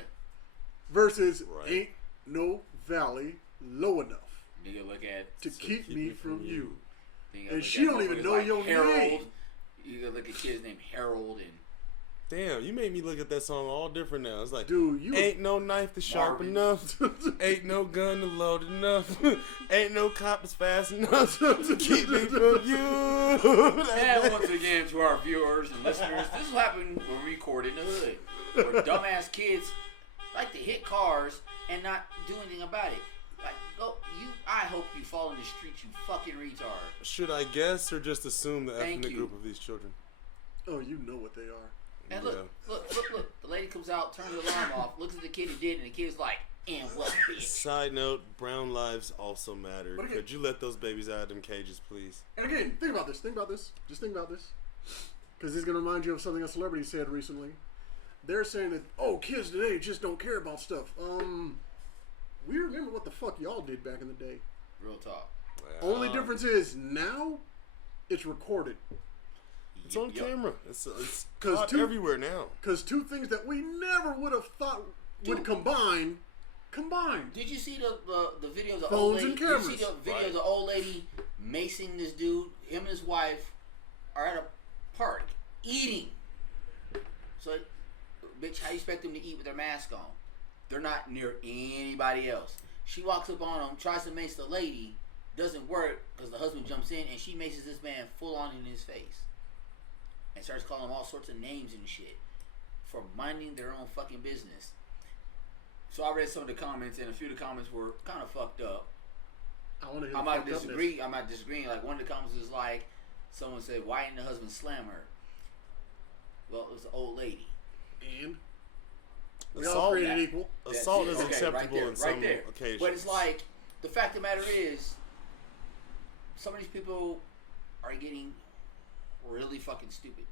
versus ain't no valley low enough Nigga, look at to keep me from you. Nigga, And look she at don't even motherfuckers know like your Harold. name. You gotta look at kids named Harold and Damn, you made me look at that song all different now. It's like, Dude, you ain't no knife to sharp Marvin. enough. Ain't no gun to load enough. Ain't no cop that's fast enough to keep me from you. And once again, to our viewers and listeners, this will happen when we record in the hood. Where dumbass kids like to hit cars and not do anything about it. Like, I hope you fall in the streets, you fucking retard. Should I guess or just assume the Thank ethnic you. group of these children? Oh, you know what they are. And look. The lady comes out, turns the alarm off, looks at the kid who did, and the kid's like, and what, bitch? Side note, brown lives also matter. But again- Could you let those babies out of them cages, please? And again, think about this. Just think about this. Because this is going to remind you of something a celebrity said recently. They're saying that, oh, kids today just don't care about stuff. We remember what the fuck y'all did back in the day. Real talk. Only difference is now it's recorded. It's on Yep. camera. It's 'Cause caught everywhere now. Because two things that we never would have thought would combined. Did you see the video of the Phones old lady? and cameras. Did you see the video of the old lady macing this dude? Him and his wife are at a park eating. So, bitch, how you expect them to eat with their mask on? They're not near anybody else. She walks up on him, tries to mace the lady, doesn't work because the husband jumps in and she maces this man full on in his face and starts calling him all sorts of names and shit for minding their own fucking business. So I read some of the comments, and a few of the comments were kind of fucked up. I want to hear I'm the not fucked upness. disagree. I'm not disagreeing. Like, one of the comments was like, someone said, "Why didn't the husband slam her?" Well, it was an old lady. And we all Assault, created equal. assault That's is it. Okay, acceptable in some occasions. But it's like, the fact of the matter is, some of these people are getting really fucking stupid.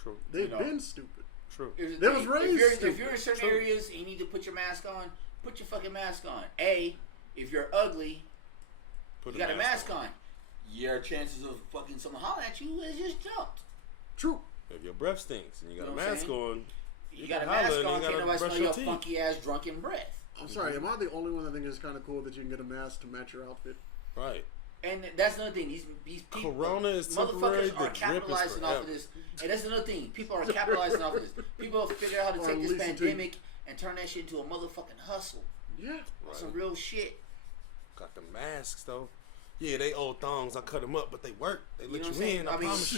True. They've know. been stupid. True. Here's the They thing. was raised if you're in certain True. areas and you need to put your mask on, put your fucking mask on. If you're ugly, Put you got a mask on. Your chances of fucking someone hollering at you is just jumped. True. If your breath stinks and you got You know a what I'm mask saying? on, You got a holler mask and on, you can't gotta nobody brush smell your your teeth. funky ass drunken breath. I'm sorry. Am I the only one that think it's kind of cool that you can get a mask to match your outfit? right. And that's another thing. These people, Corona is temporary, motherfuckers the are drip is capitalizing off of forever. this. And that's another thing. People are capitalizing off of this. People figure out how to Or take this leasing to- pandemic and turn that shit into a motherfucking hustle. Yeah. Right. Some real shit. Got the masks though. Yeah, they old thongs. I cut them up, but they work. They let know you what I'm saying? in. I I mean, promise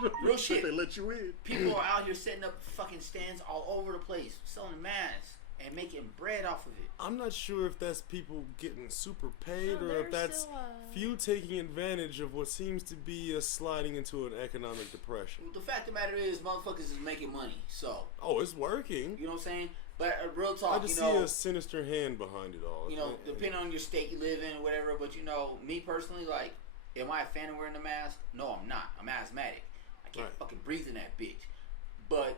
you. Real shit. They let you in. People are out here setting up fucking stands all over the place, selling masks and making bread off of it. I'm not sure if that's people getting super paid No, or if there's that's still, few taking advantage of what seems to be a sliding into an economic depression. The fact of the matter is, motherfuckers is making money. So, Oh, it's working. you know what I'm saying? But real I talk, just you know, see a sinister hand behind it all. you know, depending on your state you live in or whatever, but you know, me personally, like, am I a fan of wearing a mask? No, I'm not. I'm asthmatic. I can't Right. fucking breathe in that bitch. But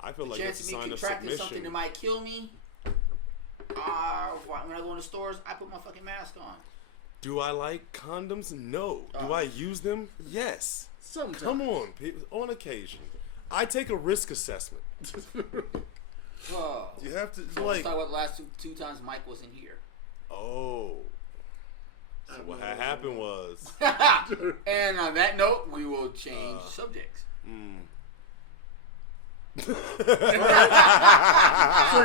I feel the like chance it's of a me sign of contracting something submission. that might kill me, when I go in the stores, I put my fucking mask on. Do I like condoms? No. Do I use them? Yes. Sometimes. Come on, people. On occasion. I take a risk assessment. Oh. You have to, So like, let's talk about the last two times Mike wasn't here. oh. So what had happened was, And on that note, we will change subjects. So you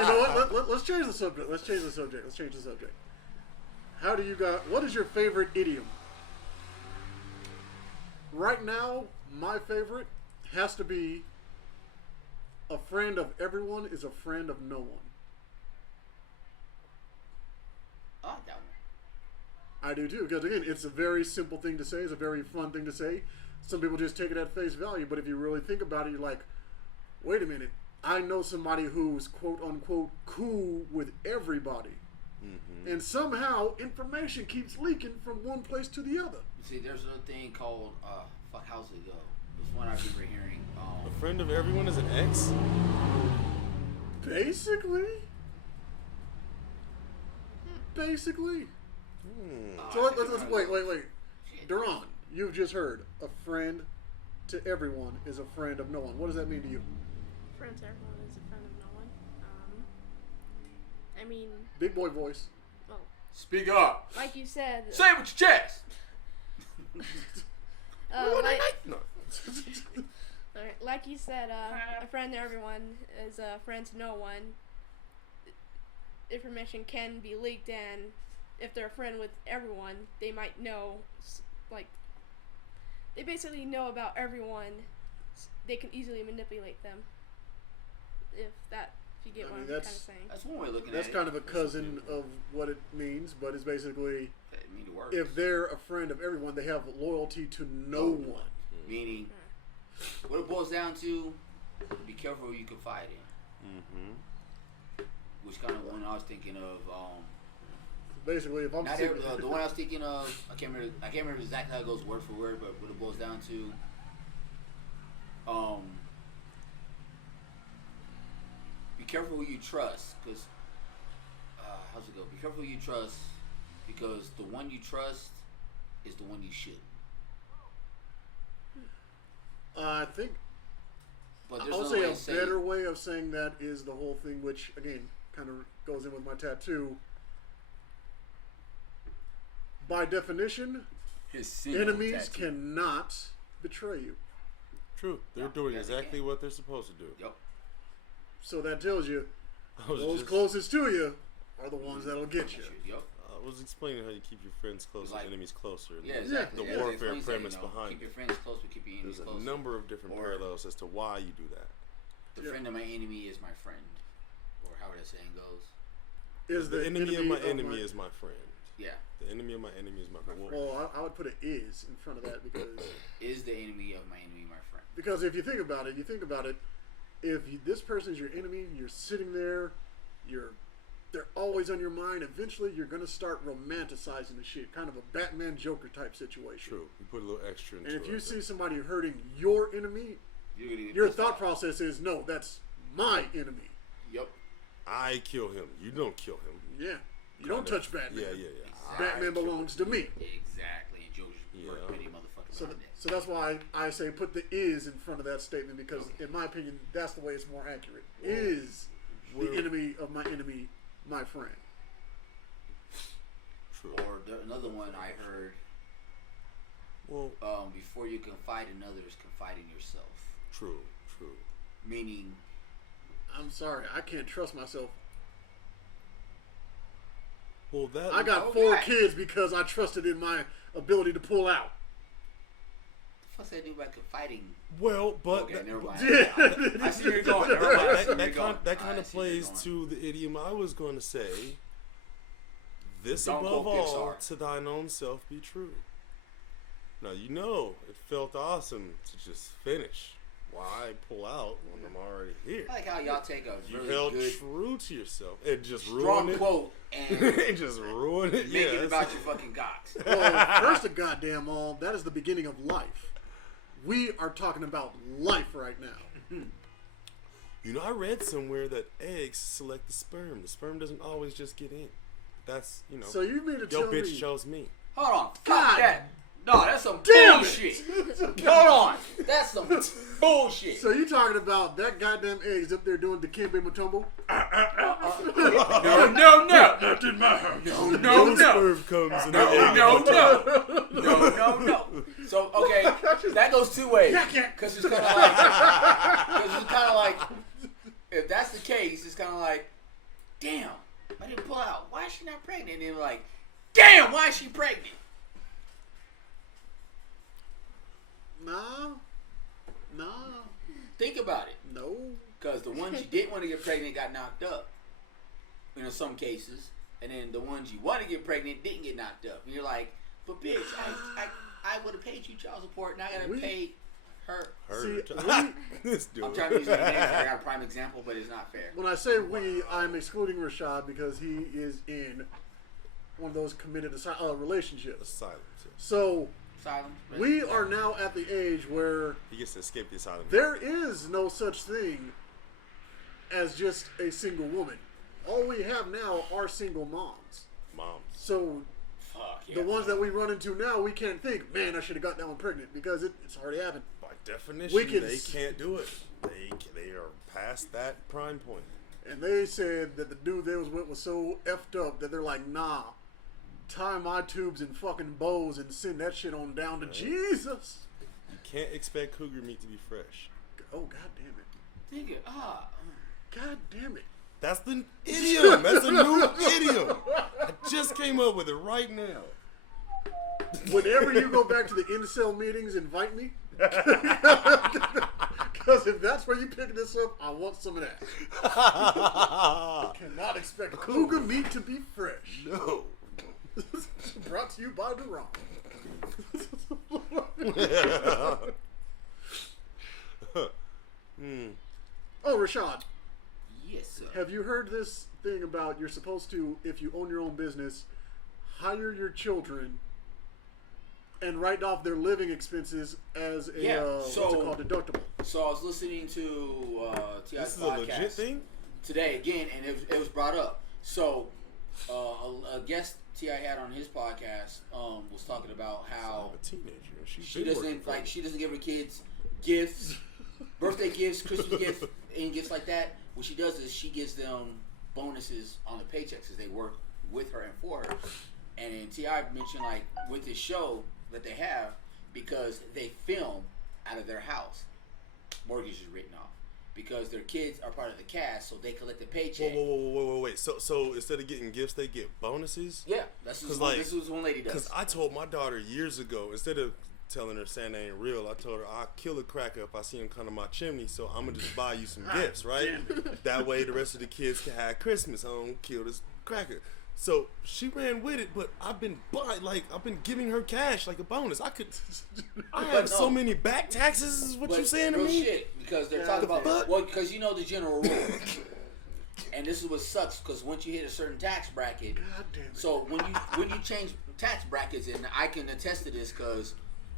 know what? Let's change the subject. Let's change the subject. How do you got? What is your favorite idiom? Right now, my favorite has to be: a friend of everyone is a friend of no one. I like that one. I do too, because again, it's a very simple thing to say. It's a very fun thing to say. Some people just take it at face value, but if you really think about it, you're like, wait a minute. I know somebody who's quote unquote cool with everybody. Mm-hmm. And somehow information keeps leaking from one place to the other. You see, there's a thing called, how's it go? This one I remember hearing. a friend of everyone is an ex? Basically. So So let's wait. Duran, you've just heard a friend to everyone is a friend of no one. What does that mean to you? Friend to everyone is a friend of no one. I mean, Big boy voice. well, Speak up. like you said, Say it with your chest. like you said, a friend to everyone is a friend to no one. Information can be leaked, and if they're a friend with everyone, they might know, like, they basically know about everyone. They can easily manipulate them. If you get what I'm kind of saying. That's one way of looking at it. That's kind of a cousin of what it means, but it's basically That mean it works. if they're a friend of everyone, they have loyalty to no one. Meaning, what it boils down to, be careful who you confide in. Mm-hmm. Which kind of one I was thinking of. Basically, if I'm Not sitting, every, the one I was thinking of, I can't remember exactly how it goes word for word, but what it boils down to, be careful who you trust, because how's it go? Be careful who you trust, because the one you trust is the one you should. I think But I there's would another say way to a better way of saying that is the whole thing, which again kind of goes in with my tattoo. By definition, his single enemies tattoo. cannot betray you. True. They're No, doing yeah, they exactly can. what they're supposed to do. Yep. So that tells you I was those just- closest to you are the ones that'll get you. Yep. I was explaining how you keep your friends close Like- and enemies closer. Yeah, exactly. The Yeah, warfare explains that, premise you know, behind keep it. your friends close, but keep your enemies There's a close. number of different Or- parallels as to why you do that. The Yeah. friend of my enemy is my friend, or how that saying goes. Is The enemy of my enemy is my friend. Yeah, The enemy of my enemy is my friend. Well, I would put an "is" in front of that is the enemy of my enemy my friend? because if you think about it, if this person is your enemy, you're sitting there, they're always on your mind. Eventually, you're gonna start romanticizing the shit, kind of a Batman Joker type situation. True. You put a little extra into And it. if you I see think. somebody hurting your enemy, You're gonna get your pissed thought off. process is, no, that's my enemy. Yep. I kill him. You don't kill him. Yeah, you don't Kinda. touch Batman. Yeah. Batman belongs to me. Exactly. And Joker's Yeah. many motherfucking So, behind that. so that's why I say put the "is" in front of that statement because, in my opinion, that's the way it's more accurate. Is the Well- enemy of my enemy my friend? True. Or another one I heard. Well, Before you confide in others, confide in yourself. true. Meaning, I'm sorry, I can't trust myself. Well, that I got Okay. 4 kids because I trusted in my ability to pull out. what's that do about confiding? Well, but Okay, that, never mind. Yeah. I see where you're going. Never mind. I see where you're going. that kind I of see where you're plays going. to the idiom I was going to say. This Don't above quote all, Pixar. to thine own self be true. Now, it felt awesome to just finish. Why pull out when I'm already here? I like how y'all take a You really held good, true to yourself and just strong ruined it. quote and And just ruined it. make it Yes. about your fucking cocks. Well, first of goddamn all, that is the beginning of life. We are talking about life right now. You know, I read somewhere that eggs select the sperm. The sperm doesn't always just get in. That's, So you mean to your tell bitch me? chose me. Hold on. Fuck God that. No, that's some damn bullshit. it! Hold on. That's some bullshit. So you talking about that goddamn eggs up there doing the Dikembe Mutombo? No. That didn't matter. No. Sperm comes in the egg. No. So, okay, that goes 2 ways. Because it's kind of like, if that's the case, it's kind of like, damn, I didn't pull out. Why is she not pregnant? And then like, damn, why is she pregnant? No. Think about it. No. Because the ones you didn't want to get pregnant got knocked up. In some cases. And then the ones you want to get pregnant didn't get knocked up. And you're like, but bitch, I would have paid you child support and I got to pay her. See, This dude. I'm trying to use that name. I got a prime example, but it's not fair. when I say we, I'm excluding Rashad because he is in one of those committed relationships. Asylum. So Asylum. we are now at the age where He gets to escape the asylum. there is no such thing as just a single woman. All we have now are single moms. Moms. So Fuck yeah. The ones that we run into now, we can't think, man, I should have got that one pregnant because it's already happened. By definition, they can't do it. They are past that prime point. And they said that the dude they was with was so effed up that they're like, nah, tie my tubes in fucking bows and send that shit on down to Jesus. You can't expect cougar meat to be fresh. Oh, god damn it. Nigga, God damn it. That's the idiom. That's a new idiom. I just came up with it right now. Whenever you go back to the incel meetings, invite me. Because if that's where you pick this up, I want some of that. Cannot expect cougar meat to be fresh. No. Brought to you by Duran. Oh, Rashad. yes, sir. Have you heard this thing about you're supposed to, if you own your own business, hire your children and write off their living expenses as a what's it called, deductible? So I was listening to T.I.'s This is podcast a legit thing? today again, and it was brought up. So a guest T.I. had on his podcast was talking about how I'm a teenager. she doesn't give her kids gifts, birthday gifts, Christmas gifts, and gifts like that. What she does is she gives them bonuses on the paychecks as they work with her and for her. And then T.I. mentioned, like, with this show that they have, because they film out of their house, mortgage is written off. Because their kids are part of the cast, so they collect the paycheck. Wait. So instead of getting gifts, they get bonuses? Yeah, this is what one lady does. Because I told my daughter years ago, instead of telling her Santa ain't real, I told her I'll kill a cracker if I see him come to my chimney, so I'm going to just buy you some gifts, right? That way the rest of the kids can have Christmas. I don't kill this cracker. So she ran with it, but I've been giving her cash like a bonus. I have so many back taxes, is what you're saying to me? Shit, because they're talking about, well, because you know the general rule. And this is what sucks, because once you hit a certain tax bracket, God damn it. so when you change tax brackets, and I can attest to this because,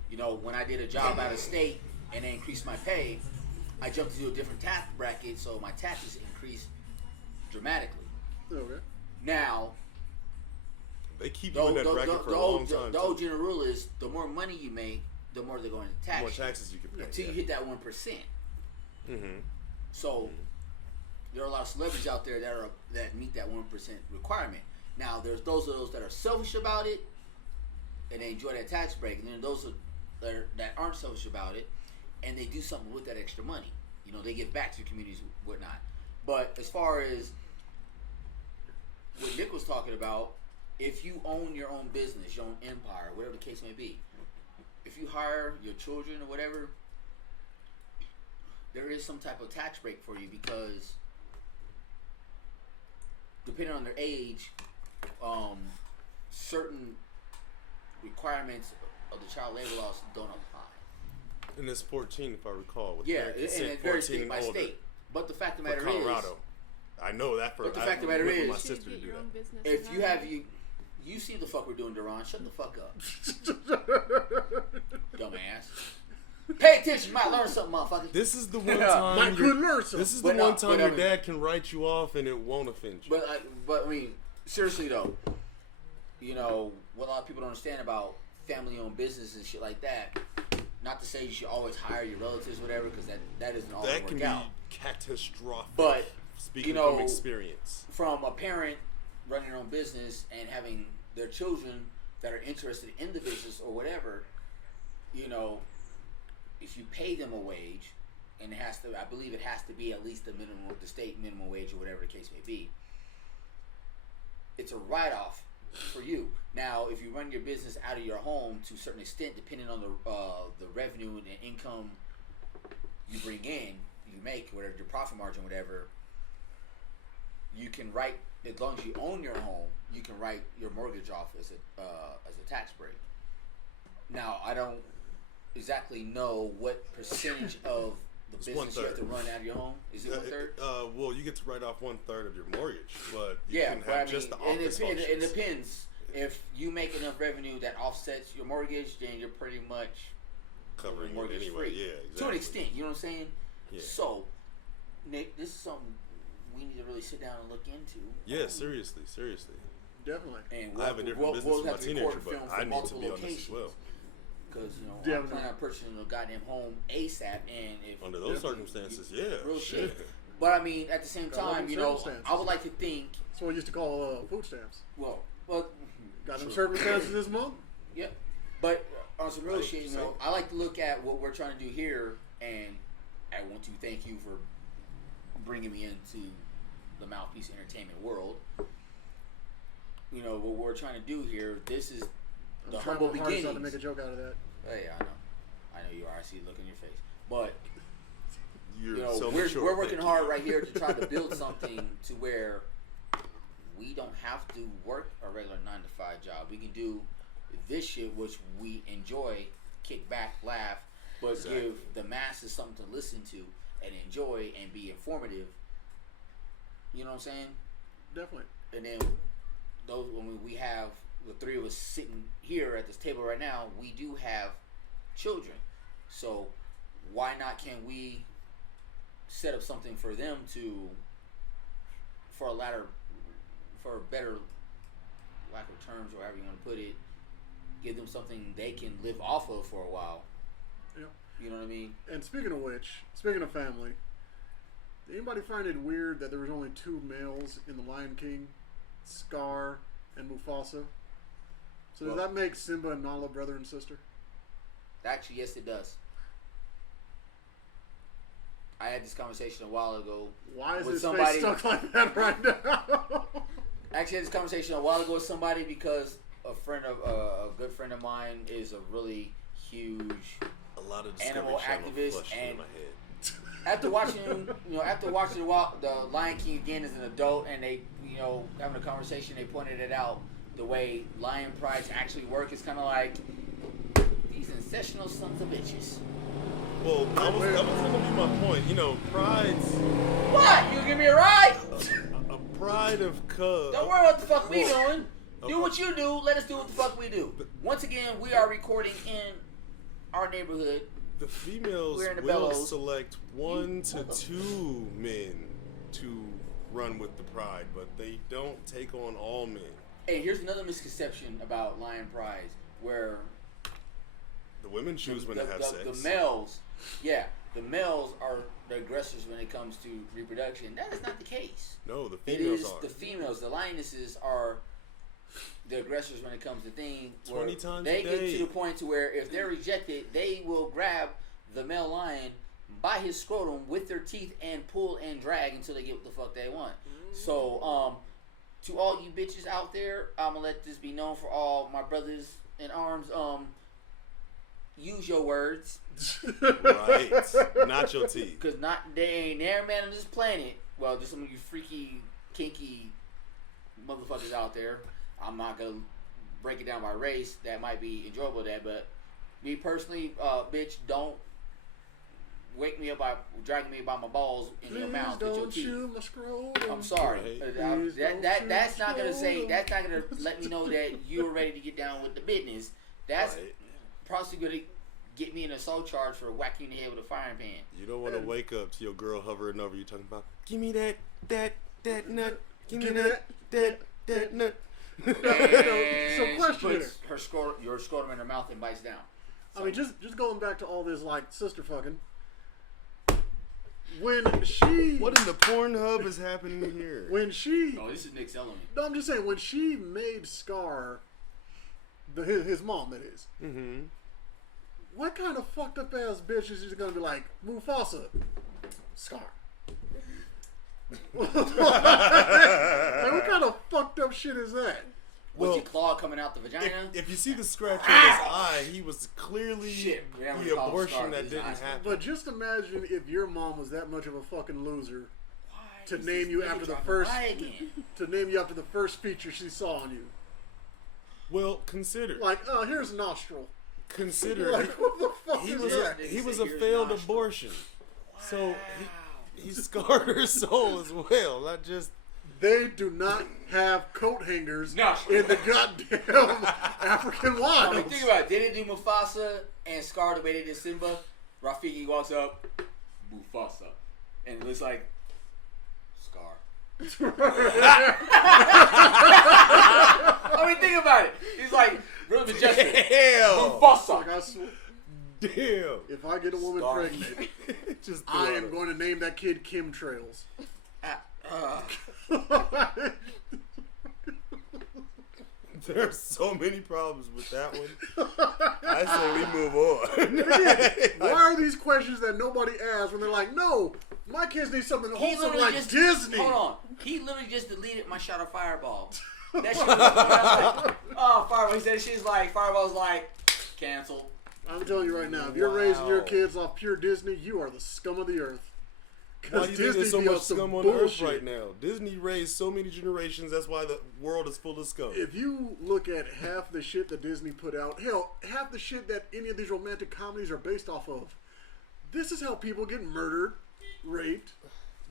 you know, when I did a job out of state and they increased my pay, I jumped to a different tax bracket, so my taxes increased dramatically. Okay. Now, they keep you in that bracket for a long time. The old general rule is the more money you make, the more they're going to tax the more you. taxes you can pay. Until you hit that 1%. Mm-hmm. So there are a lot of celebrities out there that meet that 1% requirement. Now there's those that are selfish about it and they enjoy that tax break, and then those that aren't selfish about it and they do something with that extra money. You know, they give back to communities and whatnot. But as far as what Nick was talking about, if you own your own business, your own empire, whatever the case may be, if you hire your children or whatever, there is some type of tax break for you, because depending on their age, certain requirements of the child labor laws don't apply. And it's 14, if I recall. With Yeah, and it varies state by state. But the fact of the matter Colorado. is, I know that for. But the fact of the matter is, my You should sister to get do your that. own business. if and you have have you see the fuck we're doing, Duran, shut the fuck up, dumbass. Pay attention, you might learn something, motherfucker. This is the one Yeah. time. Might could learn something. This is the But one no, time but I your mean- dad can write you off and it won't offend you. But I mean, seriously though, you know what a lot of people don't understand about family-owned business and shit like that. Not to say you should always hire your relatives, or whatever, because that isn't always That can work be out. catastrophic. But speaking you know, from experience, from a parent running their own business and having their children that are interested in the business or whatever, you know, if you pay them a wage, and I believe it has to be at least the state minimum wage or whatever the case may be, it's a write-off for you. Now, if you run your business out of your home to a certain extent, depending on the revenue and the income you bring in, you make, whatever your profit margin, whatever, you can write, as long as you own your home, you can write your mortgage off as a tax break. Now, I don't exactly know what percentage of the It's business you have 1/3. to run out of your home. Is it 1/3? Well, you get to write off 1/3 of your mortgage, but you Yeah, can but have I just the mean, office it functions. depends. If you make enough revenue that offsets your mortgage, then you're pretty much Covering it mortgage anyway. free. Yeah, To an exactly. extent, you know what I'm saying? Yeah. So, Nick, this is something we need to really sit down and look into. Yeah, seriously. Definitely. And I have a different business with my teenager, but I need to be on this as well. Because, you know, Yeah, I'm planning on purchasing a goddamn home ASAP, and if Under those circumstances, yeah. real shit. But I mean, at the same time, you know, I would like to think. That's what we used to call food stamps. Well, got them circumstances this month. Yeah, but on some real shit, you know, I like to look at what we're trying to do here, and I want to thank you for bringing me into the Mouthpiece Entertainment world. You know what we're trying to do here. This is the humble beginnings. I'm trying to make a joke out of that. Hey, I know you are. I see the look in your face, but. You're You know, so we're working hard right here to try to build something to where we don't have to work a regular 9-to-5 job. We can do this shit, which we enjoy, kick back, laugh, but give the masses something to listen to and enjoy and be informative. You know what I'm saying? Definitely. And then when we have the three of us sitting here at this table right now, we do have children. So why not can we set up something for them for a better lack of terms or however you want to put it, give them something they can live off of for a while. Yeah. You know what I mean? And speaking of family, did anybody find it weird that there was only 2 males in The Lion King, Scar and Mufasa? So does that make Simba and Nala brother and sister? Actually, yes, it does. I had this conversation a while ago. Why is his face stuck like that right now? I actually had this conversation a while ago with somebody because a good friend of mine is a really huge animal activist, and after watching the Lion King again as an adult, and they, you know, having a conversation, they pointed it out. The way lion prides actually work is kind of like these ancestral sons of bitches. Well, that was going to be my point. You know, pride's... What? You give me a ride? A pride of cubs. Don't worry what the fuck we doing. Do what you do. Let us do what the fuck we do. Once again, we are recording in our neighborhood. The females will Bellows. select 1 to 2 men to run with the pride, but they don't take on all men. Hey, here's another misconception about lion prides, where the women choose when to have sex. The males are the aggressors when it comes to reproduction. That is not the case. No, the females are. The females, the lionesses, are the aggressors when it comes to things. 20 times they a day. get to the point to where if they're rejected, they will grab the male lion by his scrotum with their teeth and pull and drag until they get what the fuck they want. So, to all you bitches out there, I'm gonna let this be known for all my brothers in arms. Use your words. Right. Not your teeth. Because there ain't every man on this planet. Well, there's some of you freaky, kinky motherfuckers out there. I'm not going to break it down by race. That might be enjoyable, but me personally, bitch, don't wake me up by dragging me by my balls in your mouth with your teeth. I'm sorry. That's not going to let me know that you're ready to get down with the business. That's probably going to get me an assault charge for whacking in the head with a frying pan. You don't want to wake up to your girl hovering over you talking about, give me that nut, give me that nut. So question your scrotum in her mouth and bites down. So. I mean, just going back to all this like sister fucking. What in the Pornhub is happening here? This is Nick's element. No, I'm just saying when she made Scar, his mom, that is. Mm-hmm. What kind of fucked up ass bitch is she gonna be like Mufasa, Scar? Like, what kind of fucked up shit is that? Was your claw coming out the vagina? If you see the scratch on his eye, he was clearly the abortion that didn't happen. But just imagine if your mom was that much of a fucking loser to name you after the first feature she saw on you. Well, consider here's a nostril. Consider what the fuck is that? He was a failed abortion, so he scarred her soul as well. Not just. They do not have coat hangers in the goddamn African wild. I mean, think about it. They didn't do Mufasa and Scar the way they did Simba. Rafiki walks up, Mufasa, and it looks like Scar. I mean, think about it. He's like, real majestic. Hell. Mufasa. Like I swear, Damn. if I get a woman Sorry. pregnant, Just I throw am it. going to name that kid Kim Trails. There are so many problems with that one. I say we move on. Why are these questions that nobody asks when they're like, no, my kids need something He wholesome literally like just Disney? Hold on. He literally just deleted my shot of Fireball. That shit was like, oh, Fireball. He said she's like, Fireball's like, cancel. I'm telling you right now, if you're raising your kids off pure Disney, you are the scum of the earth. Why do you think there's so be much on some scum on the earth bullshit. right now? Disney raised so many generations. That's why the world is full of scum. If you look at half the shit that Disney put out, hell, half the shit that any of these romantic comedies are based off of, this is how people get murdered, raped,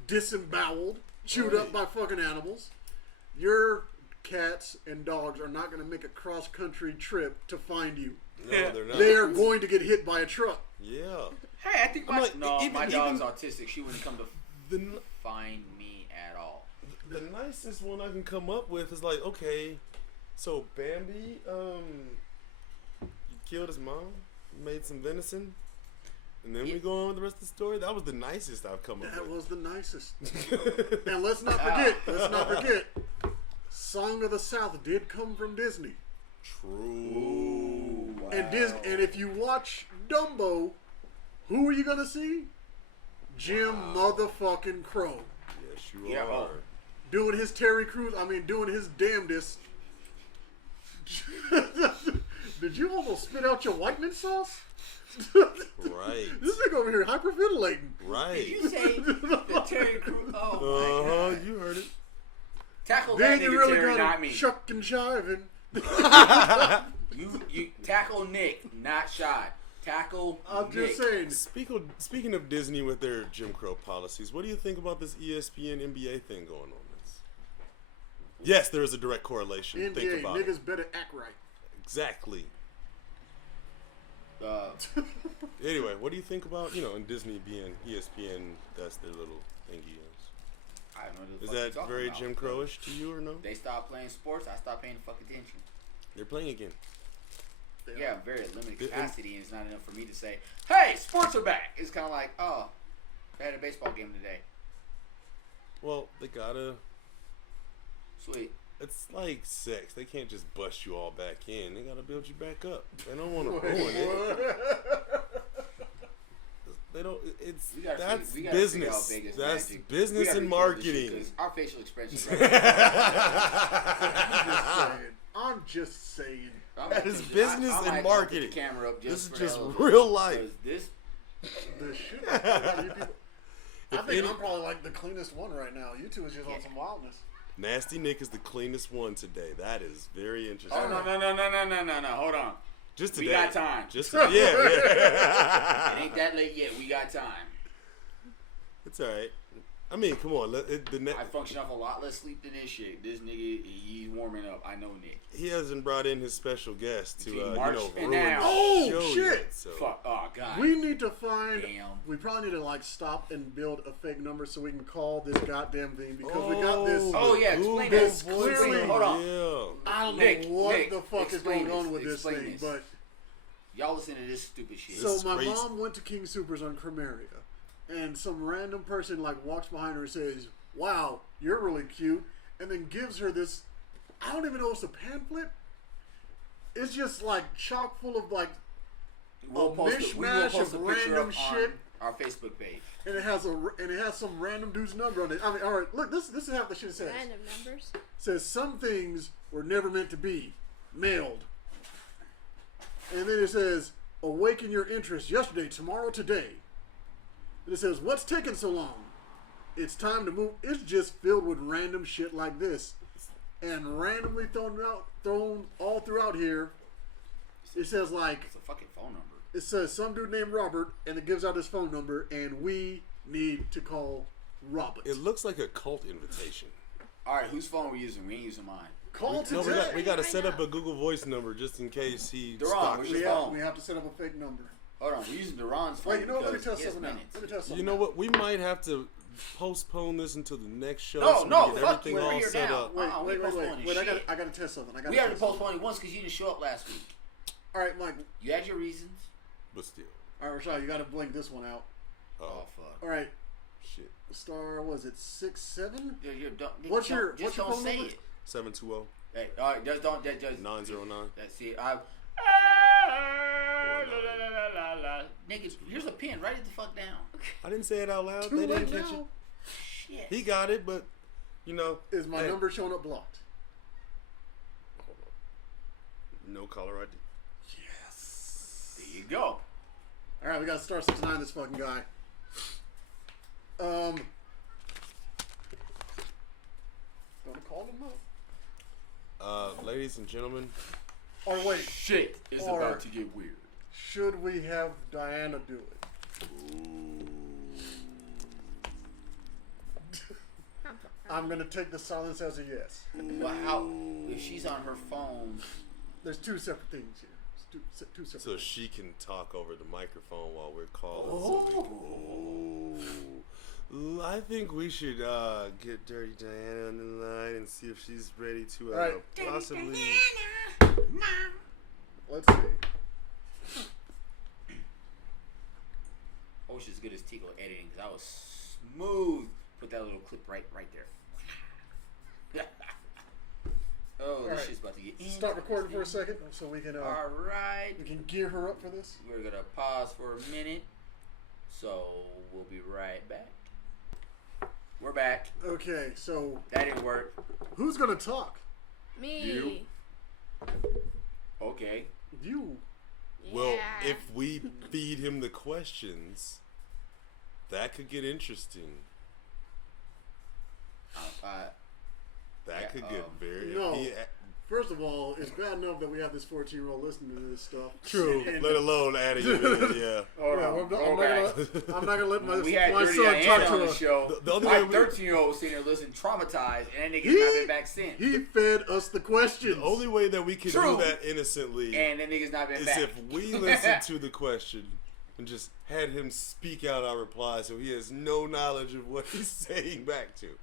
disemboweled, chewed up by fucking animals. Your cats and dogs are not going to make a cross-country trip to find you. No, they're not. They are going to get hit by a truck. Yeah. Hey, I think my, like, no, even- my dog's even- autistic. She wouldn't come to The find me at all. the nicest one I can come up with is like, okay, so Bambi, you killed his mom, made some venison, and then we go on with the rest of the story. That was the nicest I've come up That with. was the nicest. And let's not forget, Song of the South did come from Disney. True. Wow. And if you watch Dumbo, who are you gonna see? Jim motherfucking Crow. Yes, you Yeah, are. Doing his Terry Crews, doing his damnedest. Did you almost spit out your whitening sauce? Right. This nigga over here hyperventilating. Right. Did you say the Terry Crews? Oh my god. You heard it. Tackle Then that you nigga really Terry, got not him me. shuck and jiving. You tackle Nick, not Shot. Tackle I'm Nick. just saying. Speaking of Disney with their Jim Crow policies, what do you think about this ESPN NBA thing going on? Yes, there is a direct correlation. Think NBA about niggas it. better act right. Exactly. Uh, Anyway, what do you think about, and Disney being ESPN, that's their little thingy is? I don't know what the Is fuck you're that talking very about. Jim Crowish to you or no? They stopped playing sports. I stopped paying the fuck attention. They're playing again. Yeah, very limited capacity, and it's not enough for me to say, "Hey, sports are back." It's kind of like, "Oh, they had a baseball game today. Well, they gotta. Sweet." It's like sex. They can't just bust you all back in. They gotta build you back up. They don't want to ruin it. They don't. It's We gotta that's figure- we gotta figure out business. Vegas That's magic. business We gotta and record this shit, marketing. 'cause our facial expressions. I'm just saying. That is business and Put marketing. the camera up This is for just hell of it, real life. 'cause this. The shit. I think any- I'm probably like the cleanest one right now. You two is just on some wildness. Nasty Nick is the cleanest one today. That is very interesting. Oh no! Hold on. Just We today. got time. Just yeah. It ain't that late yet. We got time. It's all right. I mean, come on. I function off a lot less sleep than this shit. This nigga, he's warming up. I know Nick. He hasn't brought in his special guest to Between March and ruin now. the Oh, show shit. yet, so. Fuck. Oh god. We need to find. Damn. We probably need to stop and build a fake number so we can call this goddamn thing because we got this. Oh, yeah, explain this. Google Clearly- voice hold on. Yeah. I don't Nick, know what Nick, the fuck is explain going on this, with this explain thing, this. but Y'all listen to this stupid shit. This so is my crazy. mom went to King Soopers on Cremeria, and some random person walks behind her and says, "Wow, you're really cute," and then gives her this. I don't even know if it's a pamphlet. It's just chock full of we will mishmash post of a picture random up shit. on our Facebook page. And it has some random dude's number on it. I mean, all right, look, this is half the shit it says. Random numbers. It says some things were never meant to be mailed. And then it says awaken your interest yesterday, tomorrow, today. And it says what's taking so long? It's time to move. It's just filled with random shit like this, and randomly thrown all throughout here. It says It's a fucking phone number. it says some dude named Robert, and it gives out his phone number, and we need to call Robert. It looks like a cult invitation. All right, whose phone we using? We ain't using mine. Call No, today. we got to set up a Google Voice number just in case he Duran, stalks where's you. your phone? We have to set up a fake number. Hold on, we're using Duran's phone. Wait, you know what? Let me because tell he has something out. minutes. Let me tell something. You know what? We might have to postpone this until the next show. No, so we no, can get fuck everything you. We're all here set now. up. We postponing Wait, shit. I gotta test something. We already postponed it once because you didn't show up last week. All right, Mike. You had your reasons. But still. All right, Rashad, you gotta blink this one out. Oh fuck. All right, Shit. star was it 6'7"? You're dumb. What's your don't phone say number? it. 720 Hey, all right, just don't. Just 909. That's it. Niggas, here's a pen. Write it the fuck down. I didn't say it out loud. Too They didn't late catch now. it. Shit. He got it, but you know. Is my hey, number showing up blocked? Hold on. No caller ID. Yes. There you go. All right, we got star 69. This fucking guy. Don't call him up. Ladies and gentlemen, Or wait, Shit is Or- about to get weird. should we have Diana do it? I'm gonna take the silence as a yes. Well, how if she's on her phone? There's two separate things here. It's two separate. so she can talk over the microphone while we're calling. Oh. Ooh. I think we should get Dirty Diana on the line and see if she's ready to Right. possibly. Let's see. Oh, she's as good as Tico editing because I was smooth. Put that little clip right there. Oh, this right. shit's about to get Stop recording for a interesting. second so we can All right. we can gear her up for this. We're gonna pause for a minute, so we'll be right back. We're back. Okay, so That didn't work. who's gonna talk? Me. You. Okay. You. Well, Yeah. if we feed him the questions, that could get interesting. That Yeah, could get very. no. if he- First of all, it's bad enough that we have this 14-year-old listening to this stuff. True. And- Let alone adding him in. Yeah. Hold Yeah, on. I'm not gonna let my, We had my Dirty son Diana talk on to the us. show. The other My way we- 13-year-old sitting there listening, traumatized, and that nigga's not been back since. He fed us the questions. The only way that we can True. do that innocently And that nigga's not been is back. if we listen to the question and just had him speak out our reply so he has no knowledge of what he's saying back to.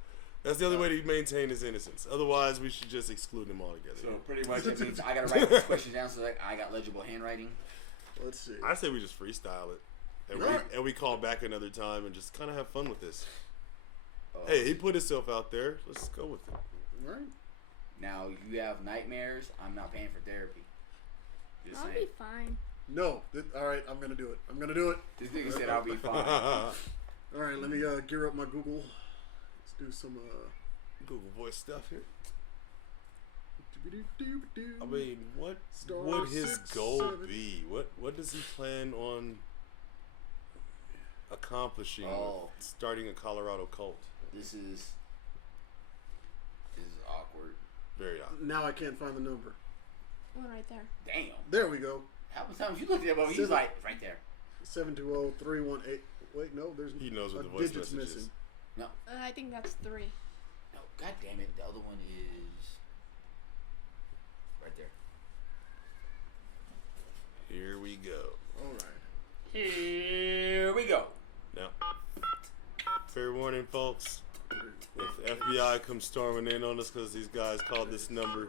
That's the only way to maintain his innocence. Otherwise, we should just exclude him altogether. So pretty much it means I gotta write these questions down so that I got legible handwriting. Let's see. I say we just freestyle it. And, Right. and we call back another time and just kind of have fun with this. Oh. Hey, he put himself out there. Let's go with it. All right. Now you have nightmares. I'm not paying for therapy. Just I'll saying. be fine. No. All right. I'm gonna do it. I'm gonna do it. This nigga said I'll be fine. All right. Let me gear up my Google. Let's do some. Google Voice stuff here. doo-doo-doo-doo. I mean, what Star would his 6, goal 7. be? What does he plan on accomplishing Oh. with starting a Colorado cult? This is awkward. Very odd. Now I can't find the number. One right there. Damn. There we go. How many times you looked at him? He's Seven. like right there. 720-318. Wait, no. There's He knows what a the voice digit's message missing. is. No, I think that's 3. no. God damn it. The other one is right there. Here we go. All right. Here we go. Now, fair warning, folks. If FBI comes storming in on us because these guys called this number,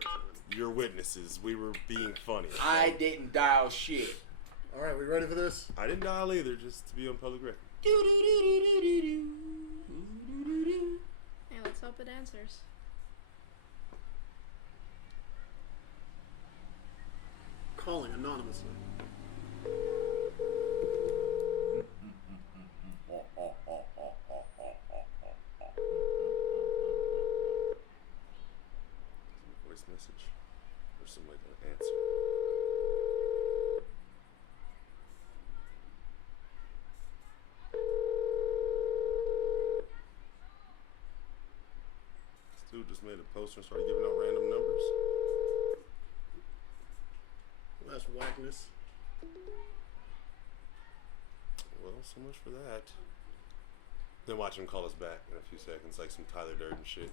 you're witnesses. We were being funny. okay? I didn't dial shit. All right. We ready for this? I didn't dial either, just to be on public record. Hey, let's hope it answers. Calling anonymously. Voice message. Or somebody gonna answer. This dude just made a poster and started giving out random numbers. That's whackness. Well, so much for that. Then watch him call us back in a few seconds, like some Tyler Durden shit.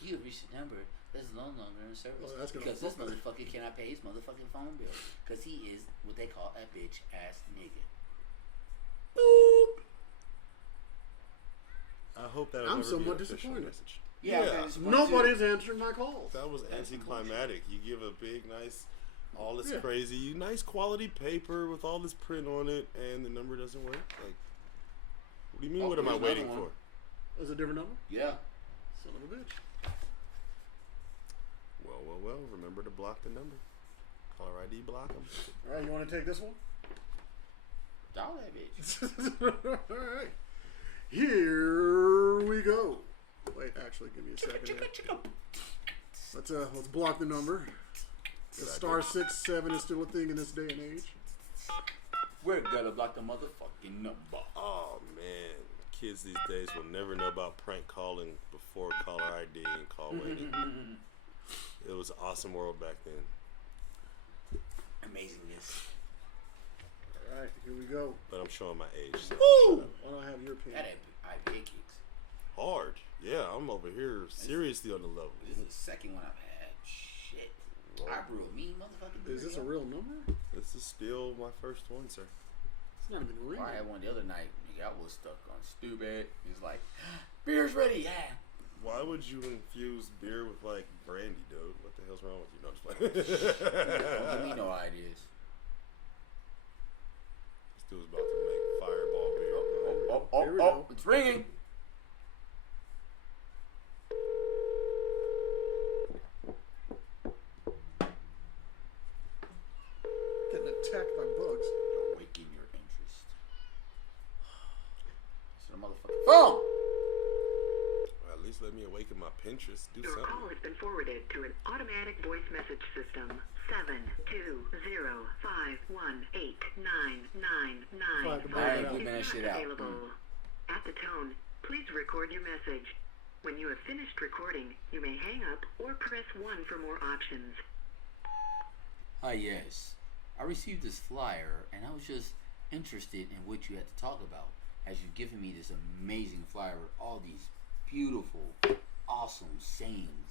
You have reached a number that's no longer in service Oh, that's gonna because this fuck- motherfucker cannot pay his motherfucking phone bill because he is what they call a bitch ass nigga. Boop. I hope that I'm never somewhat be an official disappointed. message. Yeah. Nobody's answering my calls. That was anticlimactic. You give a big, nice, all this Yeah. crazy, nice quality paper with all this print on it, and the number doesn't work. Like, what do you mean? Oh, what am I here's waiting another one. for? That's a different number? Yeah. Son of a bitch. Well. Remember to block the number. Caller ID, block them. All right, you want to take this one? Dog that bitch. All right. Here we go. Wait, actually, give me a second. Here. Let's block the number. The star 6-7 is still a thing in this day and age. We're gonna block the motherfucking number. Oh man, kids these days will never know about prank calling before caller ID and call waiting. It was an awesome world back then. Amazingness. All right, here we go. But I'm showing my age. So Woo! Why don't I have your pin? That IPA kicks. hard. Yeah, I'm over here seriously on the level. This is the second one I've had. Shit. I brew a mean motherfucking beer. Is this a real number? This is still my first one, sir. It's not even real. I had one the other night. Nigga, I was stuck on stupid. He's like, beer's ready. Yeah. Why would you infuse beer with like brandy, dude? What the hell's wrong with you? No, just like Don't give me no ideas. This dude's about to make fireball beer. Here we go. It's ringing. Getting attacked by bugs. Awaken your interest. It's a motherfucking phone. Well, at least let me awaken my Pinterest. Do Your something. call has been forwarded to an automatic voice message system. 720518999. I ain't putting that shit out. Available. At the tone, please record your message. When you have finished recording, you may hang up or press 1 for more options. Ah, yes. I received this flyer, and I was just interested in what you had to talk about, as you've given me this amazing flyer with all these beautiful, awesome sayings.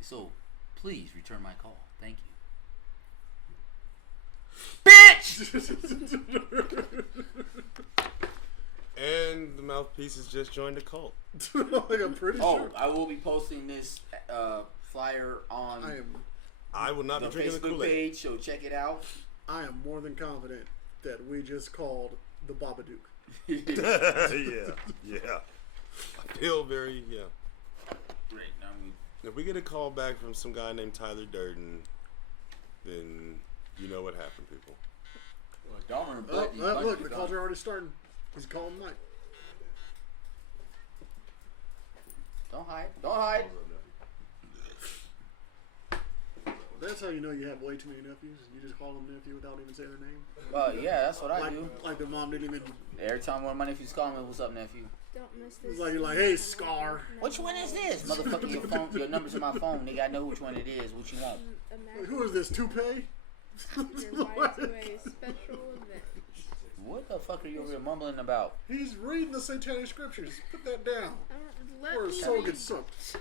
So, please return my call. Thank you. Bitch! And the mouthpiece has just joined the cult. Like, I'm pretty sure. I will be posting this flyer on I will not the be drinking the Facebook Kool-Aid. page, so check it out. I am more than confident that we just called the Babadook. yeah. I feel very, Great. Now we If we get a call back from some guy named Tyler Durden, then you know what happened, people. Dahmer and Oh, Black. look, the calls are already starting. He's calling Mike. Don't hide. Don't hide. That's how you know you have way too many nephews. You just call them nephew without even saying their name. Yeah, that's what I do. Like the mom didn't even. Every time one of my nephews call me, what's up, nephew? Don't miss this. It's like you're like, hey, Scar. Which one is this? Motherfucker, your phone, your number's in my phone. Nigga, I know which one it is. What you want? Like, who is this, Toupee? You're invited to a special event. What the fuck are you over here mumbling about? He's reading the satanic scriptures. Put that down. Let Or me his soul read. gets sucked.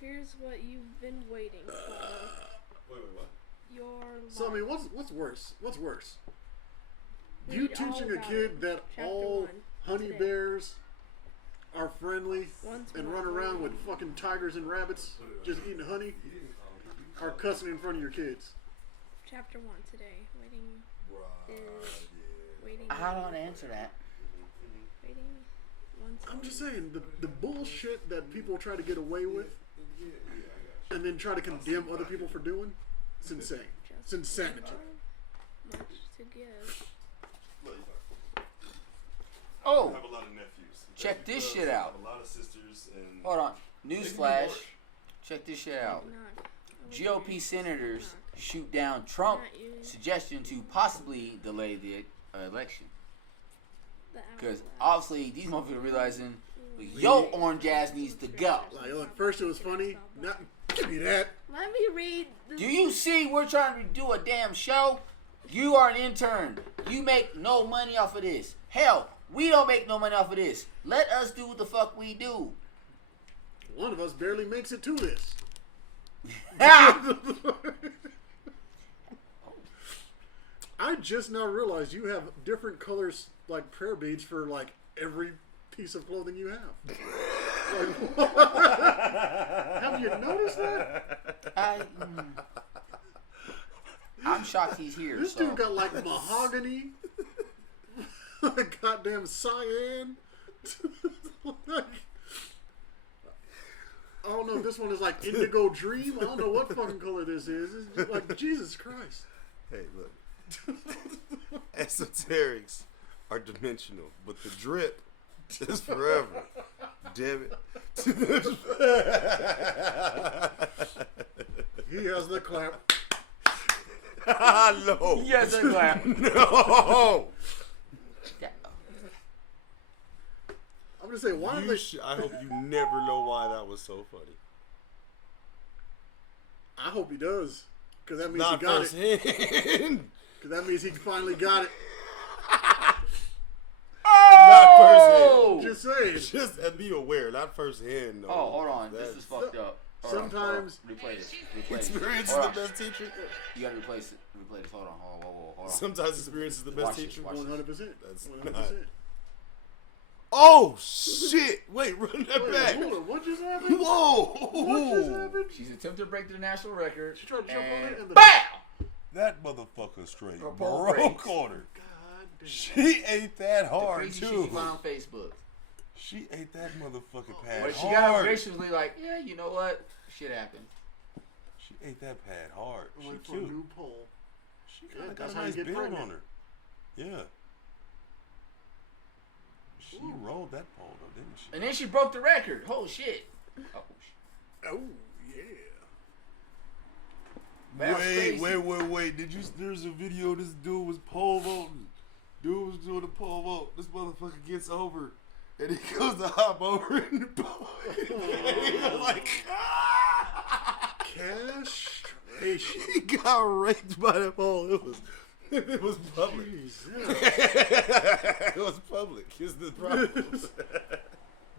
Here's what you've been waiting for. Wait, what? Your So I mean, life. what's worse? What's worse? Read You all teaching a about kid it. that Chapter all 1 honey today. bears are friendly Once and more. run around with fucking tigers and rabbits just eating honey, are cussing in front of your kids. Chapter 1 today. Waiting. I don't answer that. Waiting. I'm just saying, the bullshit that people try to get away with and then try to condemn other people for doing, it's insane. It's insanity. Much to give. Oh, I have a lot of nephews. check this shit out. I have a lot of sisters and Hold on. Newsflash. Check this shit out. Not. GOP senators shoot down Trump suggestion to possibly delay the election. Because obviously these motherfuckers are realizing yo orange ass needs to go. Like, look, first it was funny. Not give me that. Let me read. Do you see we're trying to do a damn show? You are an intern. You make no money off of this. Hell, we don't make no money off of this. Let us do what the fuck we do. One of us barely makes it to this. I just now realized you have different colors, like prayer beads, for like every piece of clothing you have. Have you noticed that? I'm shocked he's here. This dude got like mahogany, goddamn cyan. Like, I don't know if this one is like indigo dream. I don't know what fucking color this is. It's just like, Jesus Christ. Hey, look. Esoterics are dimensional, but the drip is forever. Damn it. He has the clap. No. He has the clap. No. I'm gonna say, why are they? I hope you never know why that was so funny. I hope he does, because that means Not he got it. firsthand. Because that means he finally got it. Not firsthand. Just saying. Just and be aware, not firsthand. No. Oh, hold on. This is fucked up. Sometimes Replay this. Replay this. Experience is Hold the on. best teacher. You gotta replace it. Replay this. Hold on. Hold on. Sometimes experience is the best Watch this, teacher. watch this. 100%. That's 100%. Oh shit! Wait, run that Wait, back. hold on. What just happened? Whoa! What just happened? She's attempted to break the national record. She tried to jump on it and the BAM! That motherfucker straight Her ball broke breaks. on her. God damn. She ate that The hard crazy shit too. she found on Facebook. She ate that motherfucking pad But she hard. got up graciously like, yeah, you know what? Shit happened. She ate that pad hard. She Went for a cute. new pole. She Yeah, kind of that's got a how you nice get build pregnant. on her. Yeah. She rolled that pole though, didn't she? And then she broke the record. Oh shit. Oh, Oh, yeah. That's crazy. Wait. Did you? There's a video. This dude was pole vaulting. Dude was doing a pole vault. This motherfucker gets over, and he goes to hop over in the pole. He was like, Castration. he got raped by that pole. It was public. It was public. Is the problem?